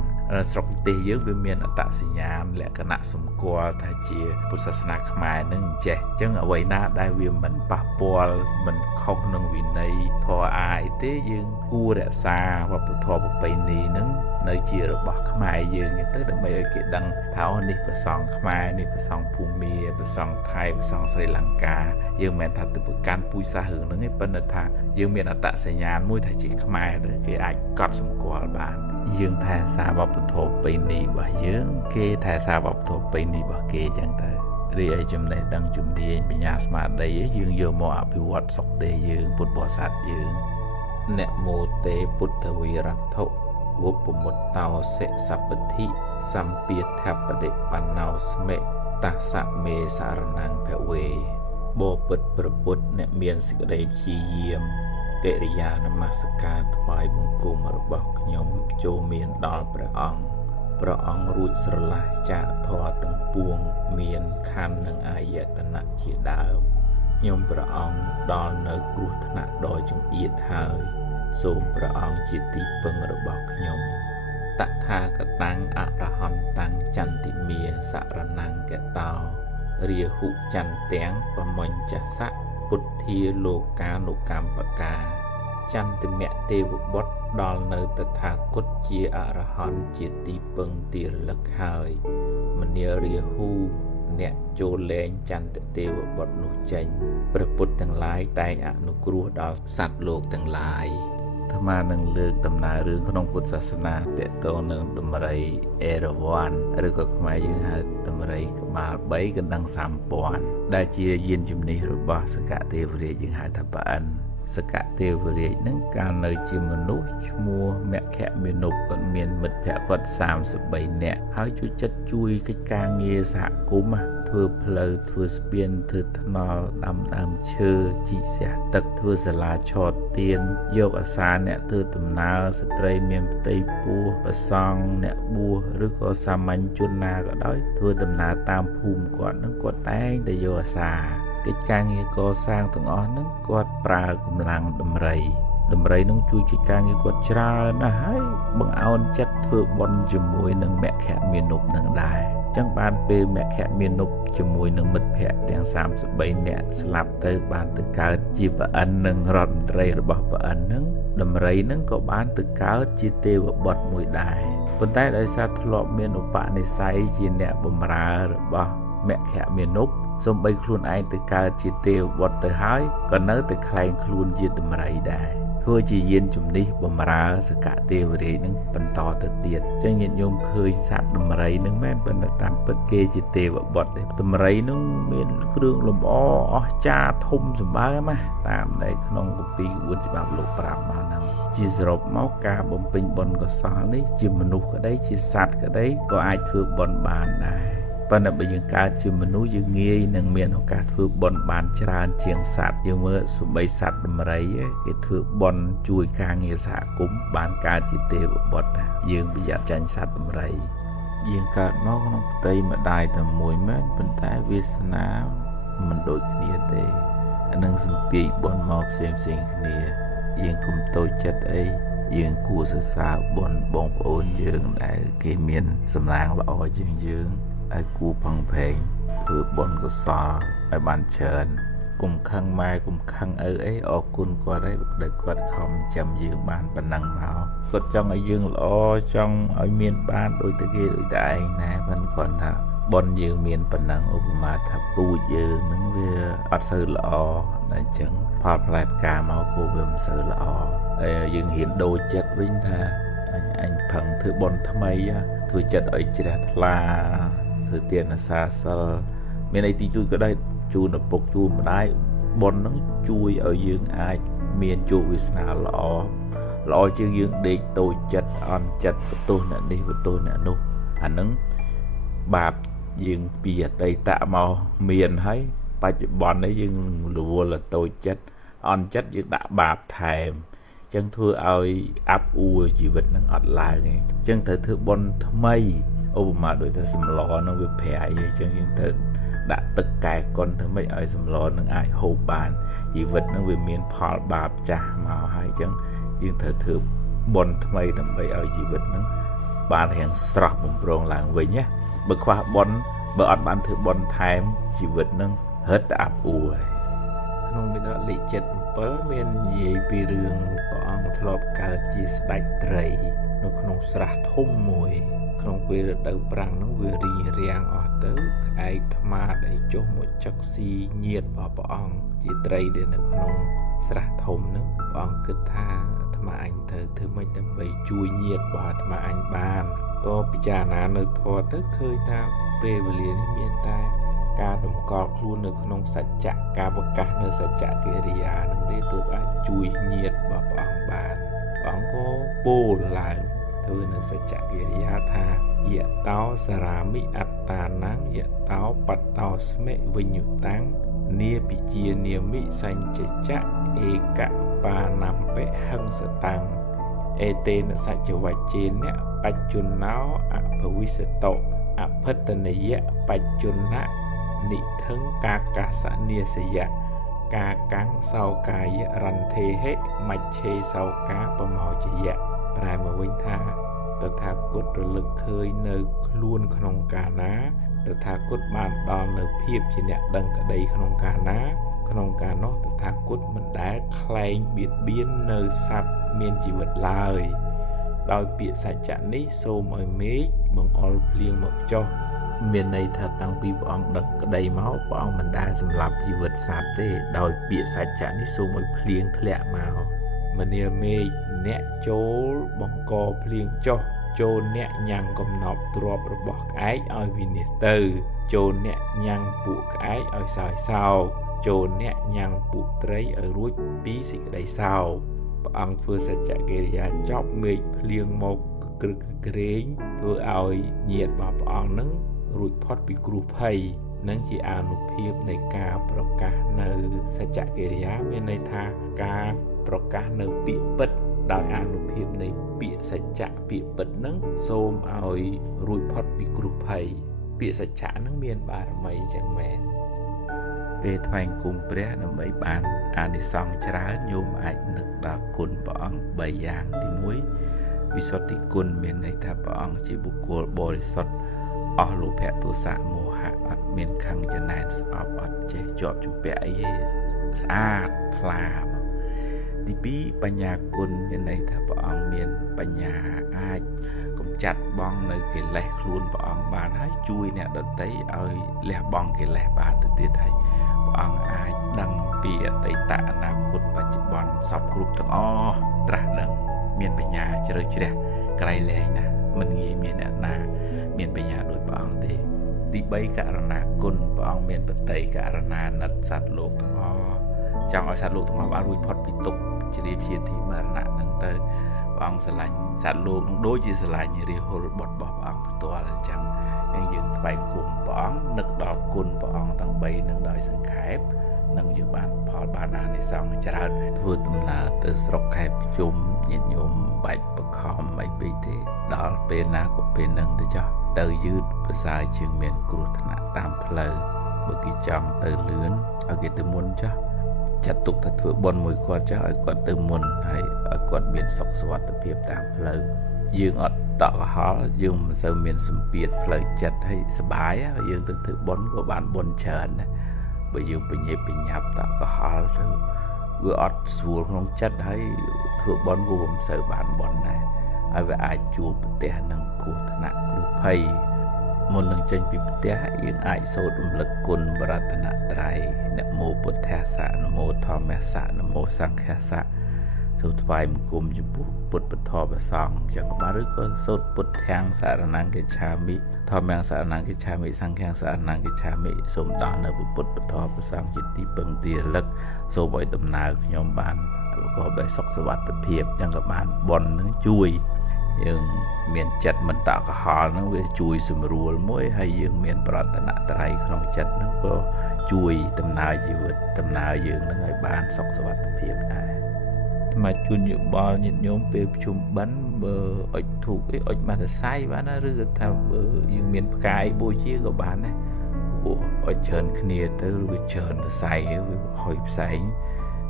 ស្រុកទេសយើងវាមានអត្តសញ្ញាណលក្ខណៈសម្គាល់ថាជាពុទ្ធសាសនាខ្មែរហ្នឹងអញ្ចឹងអ្វីណាដែលវាមិនប៉ះពាល់មិនខុសនឹងវិន័យធម៌អាយទេយើងគួររក្សាវប្បធម៌ប្រពៃណីហ្នឹងនៅជារបស់ខ្មែរយើងទៅដើម្បីឲ្យគេដឹងថានេះប្រសង់ខ្មែរនេះប្រសង់ភូមាប្រសង់ថៃប្រសង់ស្រីលង្កាយើងមិនមែនថាទៅប្រកាន់ពូជសាសន៍រឿងហ្នឹងទេប៉ុន្តែថាយើងមានអត្តសញ្ញាណមួយថាជាខ្មែរទៅគេអាចកត់សម្គាល់បានយើងថែសារវប្បធម៌ប្រពៃណីរបស់យើងគេថែសារវប្បធម៌ប្រពៃណីរបស់គេអញ្ចឹងទៅរីឯចំណេះដឹងជំនាញបញ្ញាស្មារតីយើងយកមកអភិវឌ្ឍសុខទេយើងពុទ្ធបរិស័ទយើងនមោទេពុទ្ធវិរត្ថុវុបមុតតោសិសពតិសម្ពាធបដិបណ្ណោស្មិតាសៈមេសារណੰភវេ បបិទ្ធប្រពុតអ្នកមានសេចក្តីព្យាយាមកិរិយានមស្ការថ្វាយបង្គំរបស់ខ្ញុំចូលមានដល់ព្រះអង្គរួចស្រឡះចាកធម៌ទាំងពួងមានខណ្ឌនិងអាយតនៈជាដើមខ្ញុំព្រះអង្គដល់នៅគ្រោះថ្នាក់ដ៏ចង្អៀតហើយសូមព្រះអង្គជាទីពឹងរបស់ខ្ញុំតថាគតាំងអរហន្តតាំងចន្តិមាសរណង្កតោរាហុចន្ទាំងបមញ្ចសៈពុទ្ធាលោកានុកម្មបកាចន្ទមៈទេវបុត្រដល់នៅតថាគតជាអរហន្តជាទីពឹងទីរលឹកហើយមនារាហុអ្នកចូលលែងចន្ទទេវបុត្រនោះចេញព្រះពុទ្ធទាំងឡាយតែងអនុគ្រោះដល់សត្វលោកទាំងឡាយអាត្មានឹងលើកដំណើររឿងក្នុងពុទ្ធសាសនាតកតងនឹងដំរីអេរវ័នឬក៏ខ្មែរយើងហៅដំរីក្បាល3កណ្ដឹងសម្ព័ន្ធដែលជាយានជំនិះរបស់សកទេវរាជយើងហៅថាប្អិនសកទេវរាជនឹងកាលនៅជាមនុស្សឈ្មោះមគ្គមានុបគាត់មានមិត្តភក្តិគាត់33នាក់ហើយជួយចិត្តជួយកិច្ចការងារសហគមន៍ធ្វើផ្លូវធ្វើស្ពានធ្វើថ្នល់ដាំដើមឈើជីកស្រះទឹកធ្វើសាលាឆតទៀនយកអាសាអ្នកធ្វើដំណើរស្ត្រីមានផ្ទៃពោះប្រសង់អ្នកបួសឬក៏សាមញ្ញជនណាក៏ដោយធ្វើដំណើរតាមភូមិគាត់នឹងគាត់តែងតែយកអាសាកិច្ចការងារកសាងទាំងអស់ហ្នឹងគាត់ប្រើកម្លាំងដំរីនឹងជួយកិច្ចការងារគាត់ច្រើនណាស់ហើយបង្អោនចិត្តធ្វើបុណ្យជាមួយនឹងមគ្គមានុបនឹងដែរចឹងបានពេលមគ្គមានុបជាមួយនឹងមិត្តភក្តិទាំង33នាក់ស្លាប់ទៅបានទៅកើតជាប្អិននិងរដ្ឋមន្ត្រីរបស់ប្អិនហ្នឹងដំរីហ្នឹងក៏បានទៅកើតជាទេវបុត្រមួយដែរប៉ុន្តែដោយសារធ្លាប់មានឧបនិស្ស័យជាអ្នកបម្រើរបស់មគ្គមានុបសូម្បីខ្លួនឯងទៅកើតជាទេវបុត្រទៅហើយក៏នៅតែខ្លែងខ្លួនជាដំរីដែរធ្វើជាយានជំនិះបម្រើសកទេវរាជនឹងបន្តទៅទៀតចឹងញាតិញោមឃើញសត្វដំរីនឹងមែនប៉ុន្តែតាមពិតគេជាទេវបុត្រទេដំរីនឹងមានគ្រឿងលម្អអស្ចារ្យធំសម្បើមណាតាមដែលក្នុងគម្ពីរក្បួនច្បាប់លោកប្រាប់មកហ្នឹងជាសរុបមកការបំពេញបុណ្យកុសលនេះជាមនុស្សក្តីជាសត្វក្តីក៏អាចធ្វើបុណ្យបានដែរប៉ុន្តែបើយើងកើតជាមនុស្សយើងងាយនឹងមានឱកាសធ្វើបុណ្យបានច្រើនជាងសត្វយើងមើលសូម្បីសត្វដំរីគេធ្វើបុណ្យជួយការងារសហគមន៍បានកើតជាទេវបុត្រយើងប្រយ័ត្នចាញ់សត្វដំរីយើងកើតមកក្នុងផ្ទៃម្ដាយតែមួយមែនប៉ុន្តែវាសនាមិនដូចគ្នាទេអានឹងសំពាយបុណ្យមកផ្សេងគ្នាយើងកុំតូចចិត្តអីយើងគួរសរសើរបុណ្យបងប្អូនយើងដែលគេមានសំណាងល្អជាងយើងឲ្យគួរផឹងផែងធ្វើបុណ្យកុសលឲ្យបានច្រើនកុំខឹងម៉ែកុំខឹងឪអីអរគុណគាត់ឯងដែលគាត់ខំចាំយើងបានប៉ុណ្ណឹងមកគាត់ចង់ឲ្យយើងល្អចង់ឲ្យមានបានដូចតែគេដូចតែឯងណាមិនគាត់ថាបុណ្យយើងមានប៉ុណ្ណឹងឧបមាថាពូជយើងនឹងវាអត់សូវល្អតែអញ្ចឹងផលផ្លែផ្កាមកគូវាមិនសូវល្អហើយយើងហ៊ានដូរចិត្តវិញថាអញផឹងធ្វើបុណ្យថ្មីធ្វើចិត្តឲ្យជ្រះថ្លាធ្វើទានអាសាសិលមានអីទីជួយក៏ได้ជូនឪពុកជូនម្ដាយបុណ្យហ្នឹងជួយឲ្យយើងអាចមានជោគវាសនាល្អជាងយើងដេកតូចចិត្តអន់ចិត្តបន្ទោសអ្នកនេះបន្ទោសអ្នកនោះអាហ្នឹងបាបយើងពីអតីតមកមានហើយបច្ចុប្បន្ននេះយើងរវល់តូចចិត្តអន់ចិត្តយើងដាក់បាបថែមអញ្ចឹងធ្វើឲ្យអាប់អួរជីវិតហ្នឹងអត់ឡើងទេអញ្ចឹងត្រូវធ្វើបុណ្យថ្មីឧបមាដូចថាសម្លហ្នឹងវាប្រៃអញ្ចឹងយើងត្រូវដាក់ទឹកកែកុនធ្វើម៉េចឲ្យសម្លនឹងអាចហូបបានជីវិតនឹងវាមានផលបាបចាស់មកហើយអញ្ចឹងយើងត្រូវធ្វើបុណ្យថ្មីដើម្បីឲ្យជីវិតនឹងបានរៀងស្រស់បំព្រងឡើងវិញណាបើខ្វះបុណ្យបើអត់បានធ្វើបុណ្យថែមជីវិតនឹងហិតអាប់អួរក្នុងវិដកលេខ77មាននិយាយពីរឿងព្រះអង្គធ្លាប់កើតជាស្ដេចត្រីនៅក្នុងស្រះធំមួយក្នុងពេលរដូវប្រាំងនោះវារីរាំងអស់ទៅក្អែកថ្មាដែលចុះមកចឹកស៊ីញាតរបស់ព្រះអង្គជាត្រីដែលនៅក្នុងស្រះធំនោះព្រះអង្គគិតថាអាត្មាអញត្រូវធ្វើម៉េចដើម្បីជួយញាតរបស់អាត្មាអញបានក៏ពិចារណានៅធម៌ទៅឃើញថាពេលវេលានេះមានតែការតម្កល់ខ្លួននៅក្នុងសច្ចៈការប្រកាសនៅសច្ចកិរិយានឹងទេទើបអាចជួយញាតរបស់ព្រះអង្គបានព្រះអង្គក៏ពោលឡើងធ្វើនៅសច្ចកិរិយាថាយតោសារាមិអត្តានੰយតោបតោស្មិវិញ្ញុតាំង niaពិជានាមិសញ្ចចៈឯកបាណាំបេហឹងសតាំងអេតេនសច្ចវច្ចេនបច្ចុណោអភវិសតោអភិតនយៈបច្ចុណនិធឹងកាកាសនាសយៈកាកាំងសោកាយរន្ថេហិមច្ឆេសោកាបមោចយៈប្រែមកវិញថាតថាគតរលឹកឃើញនៅខ្លួនក្នុងកាលណាតថាគតបានដល់នៅភាពជាអ្នកដឹងក្តីក្នុងកាលណាក្នុងកាលនោះតថាគតមិនដែលខ្លែងបៀតបៀននៅសត្វមានជីវិតឡើយដោយពាក្យសច្ចៈនេះសូមឲ្យមេឃបង្អុរភ្លៀងមកចុះមានន័យថាតាំងពីព្រះអង្គដឹកក្តីមកព្រះអង្គមិនដែលសម្លាប់ជីវិតសត្វទេដោយពាក្យសច្ចៈនេះសូមឲ្យភ្លៀងធ្លាក់មកមនាលមេឃអ្នកចូលបង្កភ្លៀងចុះចូលអ្នកញ៉ាំងកំណប់ទ្របរបស់ក្អែកឲ្យវិនិច្ឆ័យទៅចូលអ្នកញ៉ាំងពួកក្អែកឲ្យសោយសោកចូលអ្នកញ៉ាំងពួកត្រីឲ្យរួចពីសេចក្តីសោកព្រះអង្គធ្វើសច្ចកិរិយាចប់មេឃភ្លៀងមកក្រឹកក្រែងធ្វើឲ្យញាតិរបស់ព្រះអង្គនឹងរួចផុតពីគ្រោះភ័យនឹងជាអានុភាពនៃការប្រកាសនៅសច្ចកិរិយាមានន័យថាការប្រកាសនៅពាក្យពិតដោយអានុភាពនៃពាក្យសច្ចៈពាក្យពិតនឹងសូមឲ្យរួចផុតពីគ្រោះភ័យពាក្យសច្ចៈនឹងមានបារមីចឹងមែនពេលថ្វាយគុំព្រះដើម្បីបានអានិសង្សច្រើនញោមអាចនឹកដល់គុណព្រះអង្គ3យ៉ាងទី1វិសុទ្ធិគុណមានន័យថាព្រះអង្គជាបុគ្គលបរិសុទ្ធអស់លោភៈទោសៈមោហៈអត់មានខឹងចំណែនស្អប់អត់ចេះជាប់ជំពាក់អីទេស្អាតថ្លាទី2បញ្ញាគុណមានន័យថាព្រះអង្គមានបញ្ញាអាចកំចាត់បងនៅកិលេសខ្លួនព្រះអង្គបានហើយជួយអ្នកដទៃឲ្យលះបង់កិលេសបានទៅទៀតហើយព្រះអង្គអាចដឹងពីអតីតអនាគតបច្ចុប្បន្នសពគ្រប់ទាំងអស់ត្រាស់ដឹងមានបញ្ញាជ្រៅជ្រះក្រៃលែងណាស់មិនងាយមានអ្នកណាមានបញ្ញាដូចព្រះអង្គទេទី3ករណាគុណព្រះអង្គមានបតីករណាណិតសត្វលោកទាំងអស់ចង់ឲ្យសត្វលោកទាំងអស់បានរួចផុតពីទុក្ខជ្រាបជាទីមរណៈនឹងទៅព្រះអង្គស្រឡាញ់សត្វលោកនឹងដូចជាស្រឡាញ់រាហុលបុត្ររបស់ព្រះអង្គផ្ទាល់អញ្ចឹងយើងថ្វាយគុំព្រះអង្គនឹកដល់គុណព្រះអង្គទាំង3នឹងដោយសង្ខេបនឹងយើងបានផលបានអានិសង្សច្រើនធ្វើដំណើរទៅស្រុកខេត្តប្រជុំញាតិញោមបាច់បខំអីពេកទេដល់ពេលណាក៏ពេលនឹងទៅចោះទៅយឺតប្រសើរជាងមានគ្រោះថ្នាក់តាមផ្លូវបើគេចង់ទៅលឿនឲ្យគេទៅមុនចោះចាត់ទុកថាធ្វើបុណ្យមួយគាត់ចោះឲ្យគាត់ទៅមុនហើយឲ្យគាត់មានសុខសុវត្ថិភាពតាមផ្លូវយើងអត់តក់កុហលយើងមិនសូវមានសម្ពាធផ្លូវចិត្តឲ្យសុបាយហើយយើងទៅធ្វើបុណ្យក៏បានបុណ្យច្រើនដែរបើយើងបញ្ញាបញ្ញាប់តក់កុហលទៅវាអត់ស្រួលក្នុងចិត្តហើយធ្វើបុណ្យក៏មិនសូវបានបុណ្យដែរហើយវាអាចជួបប្រទះនឹងគ្រោះថ្នាក់គ្រោះភ័យមុននឹងចេញពីផ្ទះយើងអាចសូត្ររំលឹកគុណបរតនត្រ័យនមោពុទ្ធស្សៈនមោធម្មស្សៈនមោសង្ឃស្សៈសូត្រថ្វាយបង្គំចំពោះពុទ្ធពធព្រះសង្ឃចឹងក៏បានឬក៏សូត្រពុទ្ធាំងសរណង្កិច្ឆាមិធម្មំសរណង្កិច្ឆាមិសង្ឃំសរណង្កិច្ឆាមិសូមដល់នៅពុទ្ធពធព្រះសង្ឃជាទីពឹងទីរលឹកសូមឲ្យដំណើរខ្ញុំបានប្រកបដោយសុខសុវត្ថិភាពចឹងក៏បានបុណ្យនឹងជួយយើងមានចិត្តមិនតក់កុហលហ្នឹងវាជួយសម្រួលមួយហើយយើងមានប្រតនត្រ័យក្នុងចិត្តហ្នឹងក៏ជួយដំណើរជីវិតដំណើរយើងហ្នឹងឲ្យបានសុខសុវត្ថិភាពដែរមកជួនយោបល់ញាតិញោមពេលប្រជុំបិណ្ឌបើអុជធូបអីអុជមហិស័យបានណាឬក៏ថាបើយើងមានផ្កាយបូជាក៏បានដែរព្រោះអុជច្រើនគ្នាទៅឬច្រើនសរសៃវាហុយផ្សែង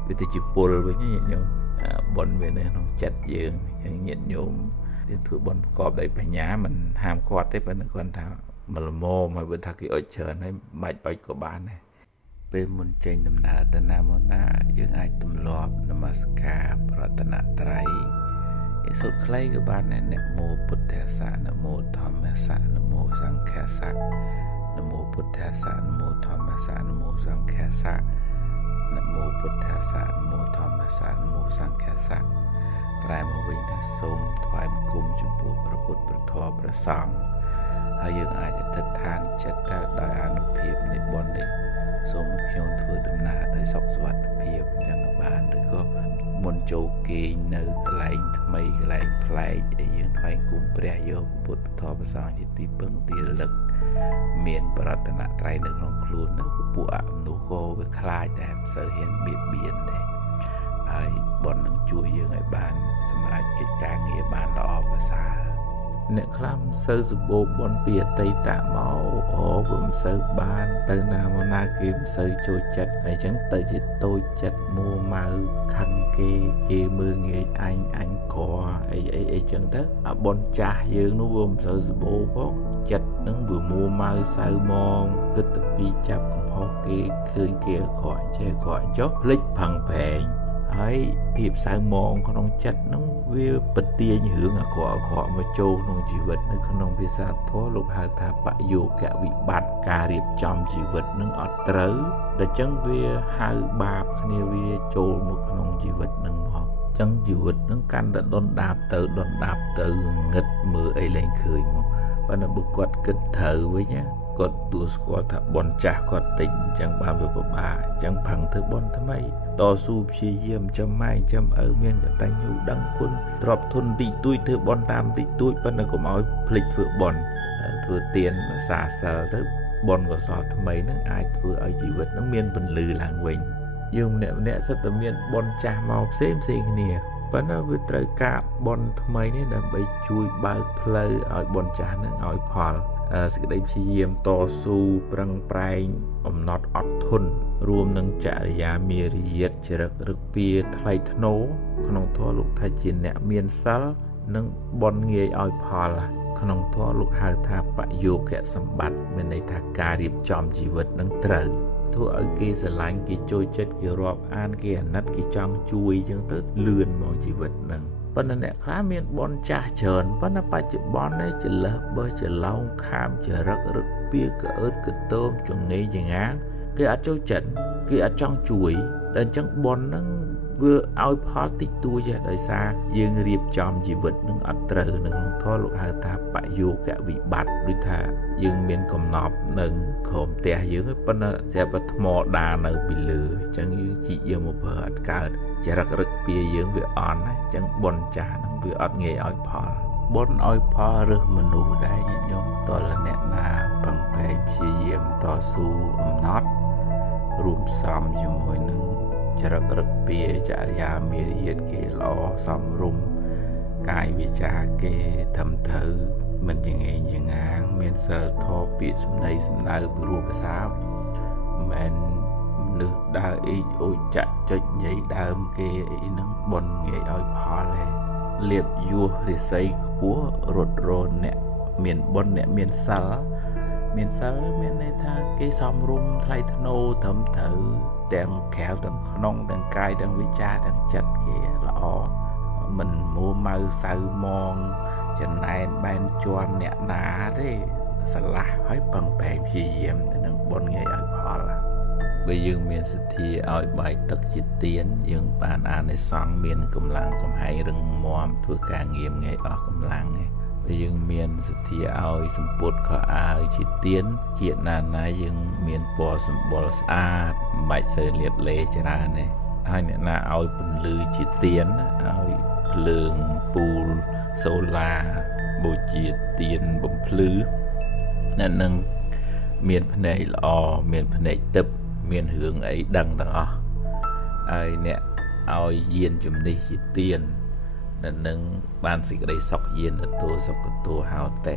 វាទៅជាពុលវិញញាតិញោមបុណ្យវានៅក្នុងចិត្តយើងញាតិញោមយើងធ្វើបុណ្យប្រកបដោយបញ្ញាមិនហាមគាត់ទេប៉ុន្តែគាត់ថាមកល្មមហើយបើថាគេអុជច្រើនហើយមិនបាច់អុជក៏បានដែរពេលមុនចេញដំណើរទៅណាមកណាយើងអាចទម្លាប់នមស្ការប្រតនត្រ័យឯសូត្រខ្លីក៏បានដែរនមោពុទ្ធស្សៈនមោធម្មស្សៈនមោសង្ឃស្សៈនមោពុទ្ធស្សៈនមោធម្មស្សៈនមោសង្ឃស្សៈនមោពុទ្ធស្សៈនមោធម្មស្សៈនមោសង្ឃស្សៈប្រែមកវិញថាសូមថ្វាយបង្គំចំពោះព្រះពុទ្ធព្រះធម៌ព្រះសង្ឃហើយយើងអាចអធិដ្ឋានចិត្តថាដោយអានុភាពនៃបុណ្យនេះសូមខ្ញុំធ្វើដំណើរដោយសុខសុវត្ថិភាពអញ្ចឹងក៏បានឬក៏មុ មុនចូលគេងនៅកន្លែងថ្មីកន្លែងប្លែកឲ្យយើងថ្វាយគុំព្រះយកពុទ្ធពធប្រសងជាទីពឹងទីរលឹកមានបរតនត្រ័យនៅក្នុងខ្លួននោះពួកអមនុស្សក៏វាខ្លាចតែមិនសូវហ៊ានបៀតបៀនទេហើយបននឹងជួយយើងឲ្យបានសម្រេចកិច្ចការងារបានល្អប្រសើរអ្នកខ្លះមិនសូវសម្បូរបនពីអតីតមកវាមិនសូវបានទៅណាមកណាគេមិនសូវចូលចិត្តហើយអញ្ចឹងទៅជាតូចចិត្តមួម៉ៅខឹងគេមើលងាយអញក្រអីចឹងទៅអាបនចាស់យើងនោះវាមិនសូវសម្បូរផងចិត្តនឹងវាមួម៉ៅសៅមងគិតទៅពីចាប់កំហុសគេឃើញគេអក្រក់ចេះអក្រក់ចុះភ្លេចផឹងប្រែងហើយភាពសៅមងក្នុងចិត្តហ្នឹងវាបទាញរឿងអាក្រក់មកចូលក្នុងជីវិតនៅក្នុងភាសាធម៌លោកហៅថាបយោគវិបត្តិការរៀបចំជីវិតនឹងអត់ត្រូវដល់ចឹងវាហៅបាបគ្នាវាចូលមកក្នុងជីវិតនឹងមកចឹងជីវិតនឹងកាន់តែដុនដាបទៅងឹតមើលអីលែងឃើញមកប៉ុន្តែបើគាត់គិតត្រូវវិញណាគាត់ទួស្គាល់ថាបនចាស់គាត់តិចអញ្ចឹងបានវាពិបាកអញ្ចឹងផឹងធ្វើបនថ្មីតស៊ូព្យាយាមចាំម៉ែចាំឪមានកតញ្ញូដឹងគុណទ្របធន់តិចតួចធ្វើបនតាមតិចតួចប៉ុន្តែកុំឲ្យភ្លេចធ្វើបនធ្វើទានសាសិលទៅបនកុសលថ្មីនឹងអាចធ្វើឲ្យជីវិតនឹងមានពន្លឺឡើងវិញយើងម្នាក់សិតតែមានបនចាស់មកផ្សេងគ្នាប៉ុន្តែវាត្រូវការបនថ្មីនេះដើម្បីជួយបើកផ្លូវឲ្យបនចាស់នឹងឲ្យផលសេចក្តីព្យាយាមតស៊ូប្រឹងប្រែងអំណត់អត់ធន់រួមនឹងចរិយាមារយាទចរិតរឹកពីថ្លៃថ្នូរក្នុងធម៌លោកថាជាអ្នកមានសិលនិងបនងាយឲ្យផលក្នុងធម៌លោកហៅថាបយោគៈសម្បត្តិមានន័យថាការរៀបចំជីវិតនឹងត្រូវធ្វើឲ្យគេស្រឡាញ់គេចូលចិត្តគេរាប់អានគេអាណិតគេចង់ជួយអញ្ចឹងទៅលឿនមកជីវិតនឹងប៉ុន្តែអ្នកខ្លះមានបនចាស់ច្រើនប៉ុន្តែបច្ចុប្បន្ននេះចលះបើចឡោងខាមចរិតរឹកពីក្អឺតកតោមចងេចងាងគេអត់ចូលចិត្តគេអត់ចង់ជួយដល់អញ្ចឹងបនហ្នឹងវាឲ្យផលតិចតួចដោយសារយើងរៀបចំជីវិតនឹងអត់ត្រូវនៅក្នុងធម៌លោកហៅថាបយោគវិបត្តិដូចថាយើងមានកំណប់នៅក្រោមផ្ទះយើងប៉ុន្តែស្រាប់តែថ្មដានៅពីលើអញ្ចឹងយើងជីកយកមកប្រើអត់កើតចរិតរឹកពីយើងវាអន់ណាអញ្ចឹងបនចាស់ហ្នឹងវាអត់ងាយឲ្យផលបនឲ្យផលរើសមនុស្សដែរញាតិញោមតើអ្នកណាប្រឹងប្រែងព្យាយាមតស៊ូអំណត់រួមផ្សំជាមួយនឹងចរិតរឹកពីចរិយាមារយាទគេល្អសមរម្យកាយវាចាគេត្រឹមត្រូវមិនចងេងចងាងមានសិលធម៌ពាក្យសម្ដីសម្ដៅពីរូបភាសាមិននឹកដើរអេចអូចចាក់ចុចនិយាយដើមគេអីហ្នឹងបនងាយឲ្យផលឯងលៀបយោរិស័យខ្ពស់រត់រនអ្នកមានបនអ្នកមានសិលមានន័យថាគេសំរុំថ្លៃថ្នូរត្រឹមត្រូវទាំងក្រៅទាំងក្នុងទាំងកាយទាំងវិចារទាំងចិត្តគេល្អមិនមួម៉ៅសៅមងចំណែនបែនជន់អ្នកណាទេស្រឡះហើយពឹងប្រែងព្យាយាមទៅនឹងបុណ្យងាយឲ្យផលបើយើងមានសទ្ធាឲ្យបាយទឹកជាទានយើងបានអានិសង្ឃមានកម្លាំងកំហែងរឹងមាំធ្វើការងារងាយអស់កម្លាំងឯងបើយើងមានសទ្ធាឲ្យសម្ពុតខោអាវជាទានជាណាយើងមានពណ៌សម្បុរស្អាតមិនបាច់សូវលាតលេច្រើនទេហើយអ្នកណាឲ្យពន្លឺជាទានឲ្យភ្លើងពូលសូឡាបូជាទានបំភ្លឺអ្នកនឹងមានភ្នែកល្អមានភ្នែកទឹកមានរឿងអីដឹងទាំងអស់ហើយអ្នកឲ្យយានជំនិះជាទាននឹងបានសេចក្តីសុខយានទទួលសុខទទួលហោតិ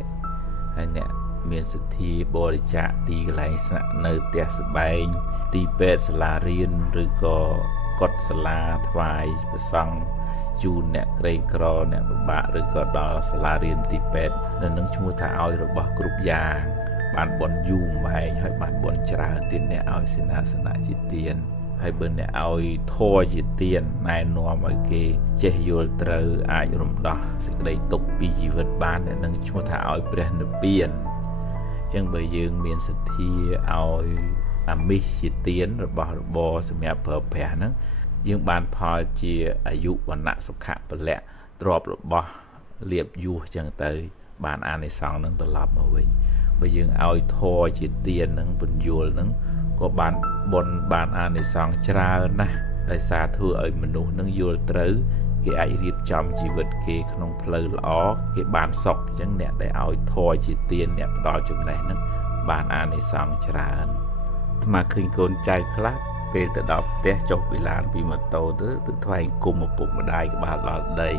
ហើយអ្នកមានសទ្ធាបរិច្ចាគទីកន្លែងស្នាក់នៅផ្ទះសម្បែងទីពេទ្យសាលារៀនឬក៏កុដិសាលាថ្វាយព្រះសង្ឃជូនអ្នកក្រីក្រអ្នកពិបាកឬក៏ដល់សាលារៀនទីពេទ្យនឹងឈ្មោះថាឲ្យរបស់គ្រប់យ៉ាងបានបនយូរម៉ែងហើយបានបនច្រើនទៀតអ្នកឲ្យសេនាសនៈជាទានហើយបើអ្នកឲ្យធម៌ជាទានណែនាំឲ្យគេចេះយល់ត្រូវអាចរំដោះសេចក្តីទុក្ខពីជីវិតបានអ្នកនឹងឈ្មោះថាឲ្យព្រះនិព្វានអញ្ចឹងបើយើងមានសទ្ធាឲ្យអាមិសជាទានរបស់របរសម្រាប់ប្រើប្រាស់ហ្នឹងយើងបានផលជាអាយុវណ្ណៈសុខៈពលៈទ្រព្យរបស់លៀបយសអញ្ចឹងទៅបានអានិសង្ឃនឹងត្រឡប់មកវិញបើយើងឲ្យធម៌ជាទានហ្នឹងពន្យល់ហ្នឹងក៏បានបុណ្យបានអានិសង្ឃច្រើនណាស់ ដោយសារធ្វើឲ្យមនុស្សនឹងយល់ត្រូវគេអាចរៀបចំជីវិតគេក្នុងផ្លូវល្អគេបានសុខអញ្ចឹងអ្នកដែលឲ្យធម៌ជាទានអ្នកផ្ដល់ចំណេះហ្នឹងបានអានិសង្សច្រើនអាត្មាឃើញកូនចៅខ្លះពេលទៅដល់ផ្ទះចុះពីឡានពីម៉ូតូទៅថ្វាយគុំឪពុកម្ដាយក្បាលដល់ដី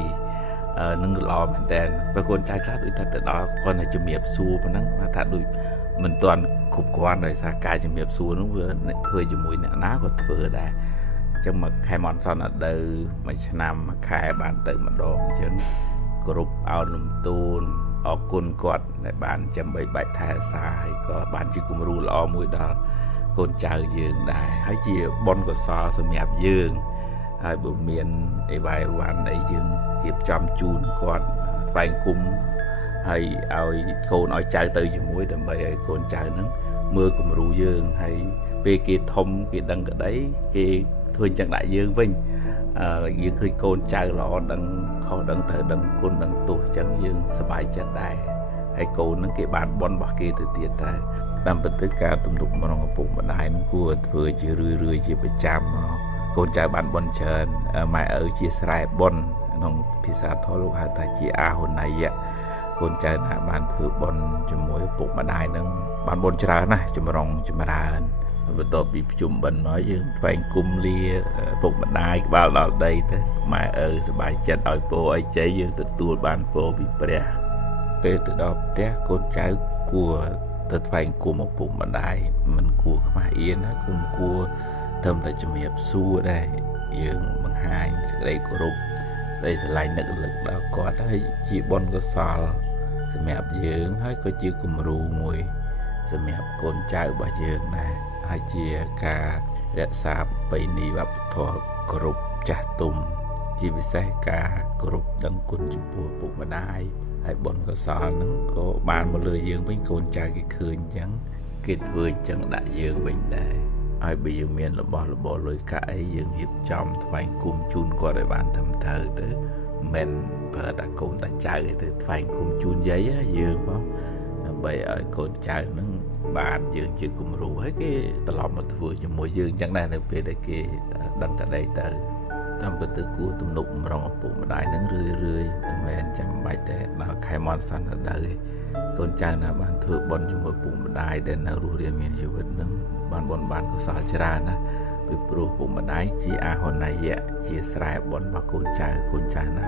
នឹងល្អមែនតើបើកូនចៅខ្លះដូចថាទៅដល់គាត់តែជំរាបសួរប៉ុណ្ណឹងថាដូចមិនទាន់គ្រប់គ្រាន់ដោយសារការជំរាបសួរនោះវាធ្វើជាមួយអ្នកណាក៏ធ្វើដែរអញ្ចឹងមកខែមនសនអដៅមួយឆ្នាំមួយខែបានទៅម្ដងអញ្ចឹងគ្រប់អោនលំទូនអរគុណគាត់ដែលបានចាំបីបាច់ថែរក្សាហើយក៏បានជាគំរូល្អមួយដល់កូនចៅយើងដែរហើយជាបុណ្យកុសលសម្រាប់យើងហើយបើមានអីវ៉ៃវ៉ាន់អីយើងរៀបចំជូនគាត់ថ្វាយគុំហើយឲ្យកូនឲ្យចៅទៅជាមួយដើម្បីឲ្យកូនចៅហ្នឹងមើលគំរូយើងហើយពេលគេធំគេដឹងក្តីគេធ្វើចឹងដាក់យើងវិញយើងឃើញកូនចៅល្អដឹងខុសដឹងត្រូវដឹងគុណដឹងទោសចឹងយើងសប្បាយចិត្តដែរហើយកូនហ្នឹងគេបានបន់របស់គេទៅទៀតដែរតាមពិតទៅការទំនុកម្ដងឪពុកម្ដាយហ្នឹងគួរធ្វើជារឿយជាប្រចាំកូនចៅបានបន់ច្រើនម៉ែឪជាស្រែបន់ក្នុងភាសាធម៌លោកហៅថាជាអាហុណៃយៈកូនចៅណាបានធ្វើបន់ជាមួយឪពុកម្ដាយហ្នឹងបានបន់ច្រើនណាស់ចម្រុងចម្រើនបន្ទាប់ពីប្រជុំបិណ្ឌមកយើងថ្វាយគុំលាឪពុកម្ដាយក្បាលដល់ដីទៅម៉ែឪសប្បាយចិត្តឲ្យពរឲ្យជ័យយើងទទួលបានពរពីព្រះពេលទៅដល់ផ្ទះកូនចៅគួរទៅថ្វាយគុំឪពុកម្ដាយមិនគួរខ្មាស់អៀនណាគុំគួរត្រឹមតែជំរាបសួរដែរយើងបង្ហាញសេចក្តីគោរពសេចក្តីស្រឡាញ់នឹករលឹកដល់គាត់ហើយជាបុណ្យកុសលសម្រាប់យើងហើយក៏ជាគំរូមួយសម្រាប់កូនចៅរបស់យើងដែរហើយជាការរក្សាប្រពៃណីវប្បធម៌គោរពចាស់ទុំជាពិសេសការគោរពដឹងគុណចំពោះឪពុកម្ដាយហើយបុណ្យកុសលហ្នឹងក៏បានមកលើយើងវិញកូនចៅគេឃើញអញ្ចឹងគេធ្វើអញ្ចឹងដាក់យើងវិញដែរហើយបើយើងមានរបស់របរលុយកាក់អីយើងរៀបចំថ្វាយគុំជូនគាត់ឲ្យបានត្រឹមត្រូវទៅមិនប្រើតែកូនតែចៅទេថ្វាយគុំជូនយាយណាយើងមកដើម្បីឲ្យកូនចៅហ្នឹងបានយើងជាគំរូហើយគេត្រឡប់មកធ្វើជាមួយយើងអញ្ចឹងដែរនៅពេលដែលគេដឹងក្តីទៅតាមពិតទៅគួរទំនុកម្ដងឪពុកម្ដាយហ្នឹងរឿយមិនមែនចាំបាច់តែដល់ខែមន្តសន្និដៅទេកូនចៅណាបានធ្វើបុណ្យជាមួយឪពុកម្ដាយដែលនៅរស់រានមានជីវិតហ្នឹងបានបុណ្យបានកុសលច្រើនណាពីព្រោះឪពុកម្ដាយជាអាហុណៃយៈជាស្រែបុណ្យរបស់កូនចៅណា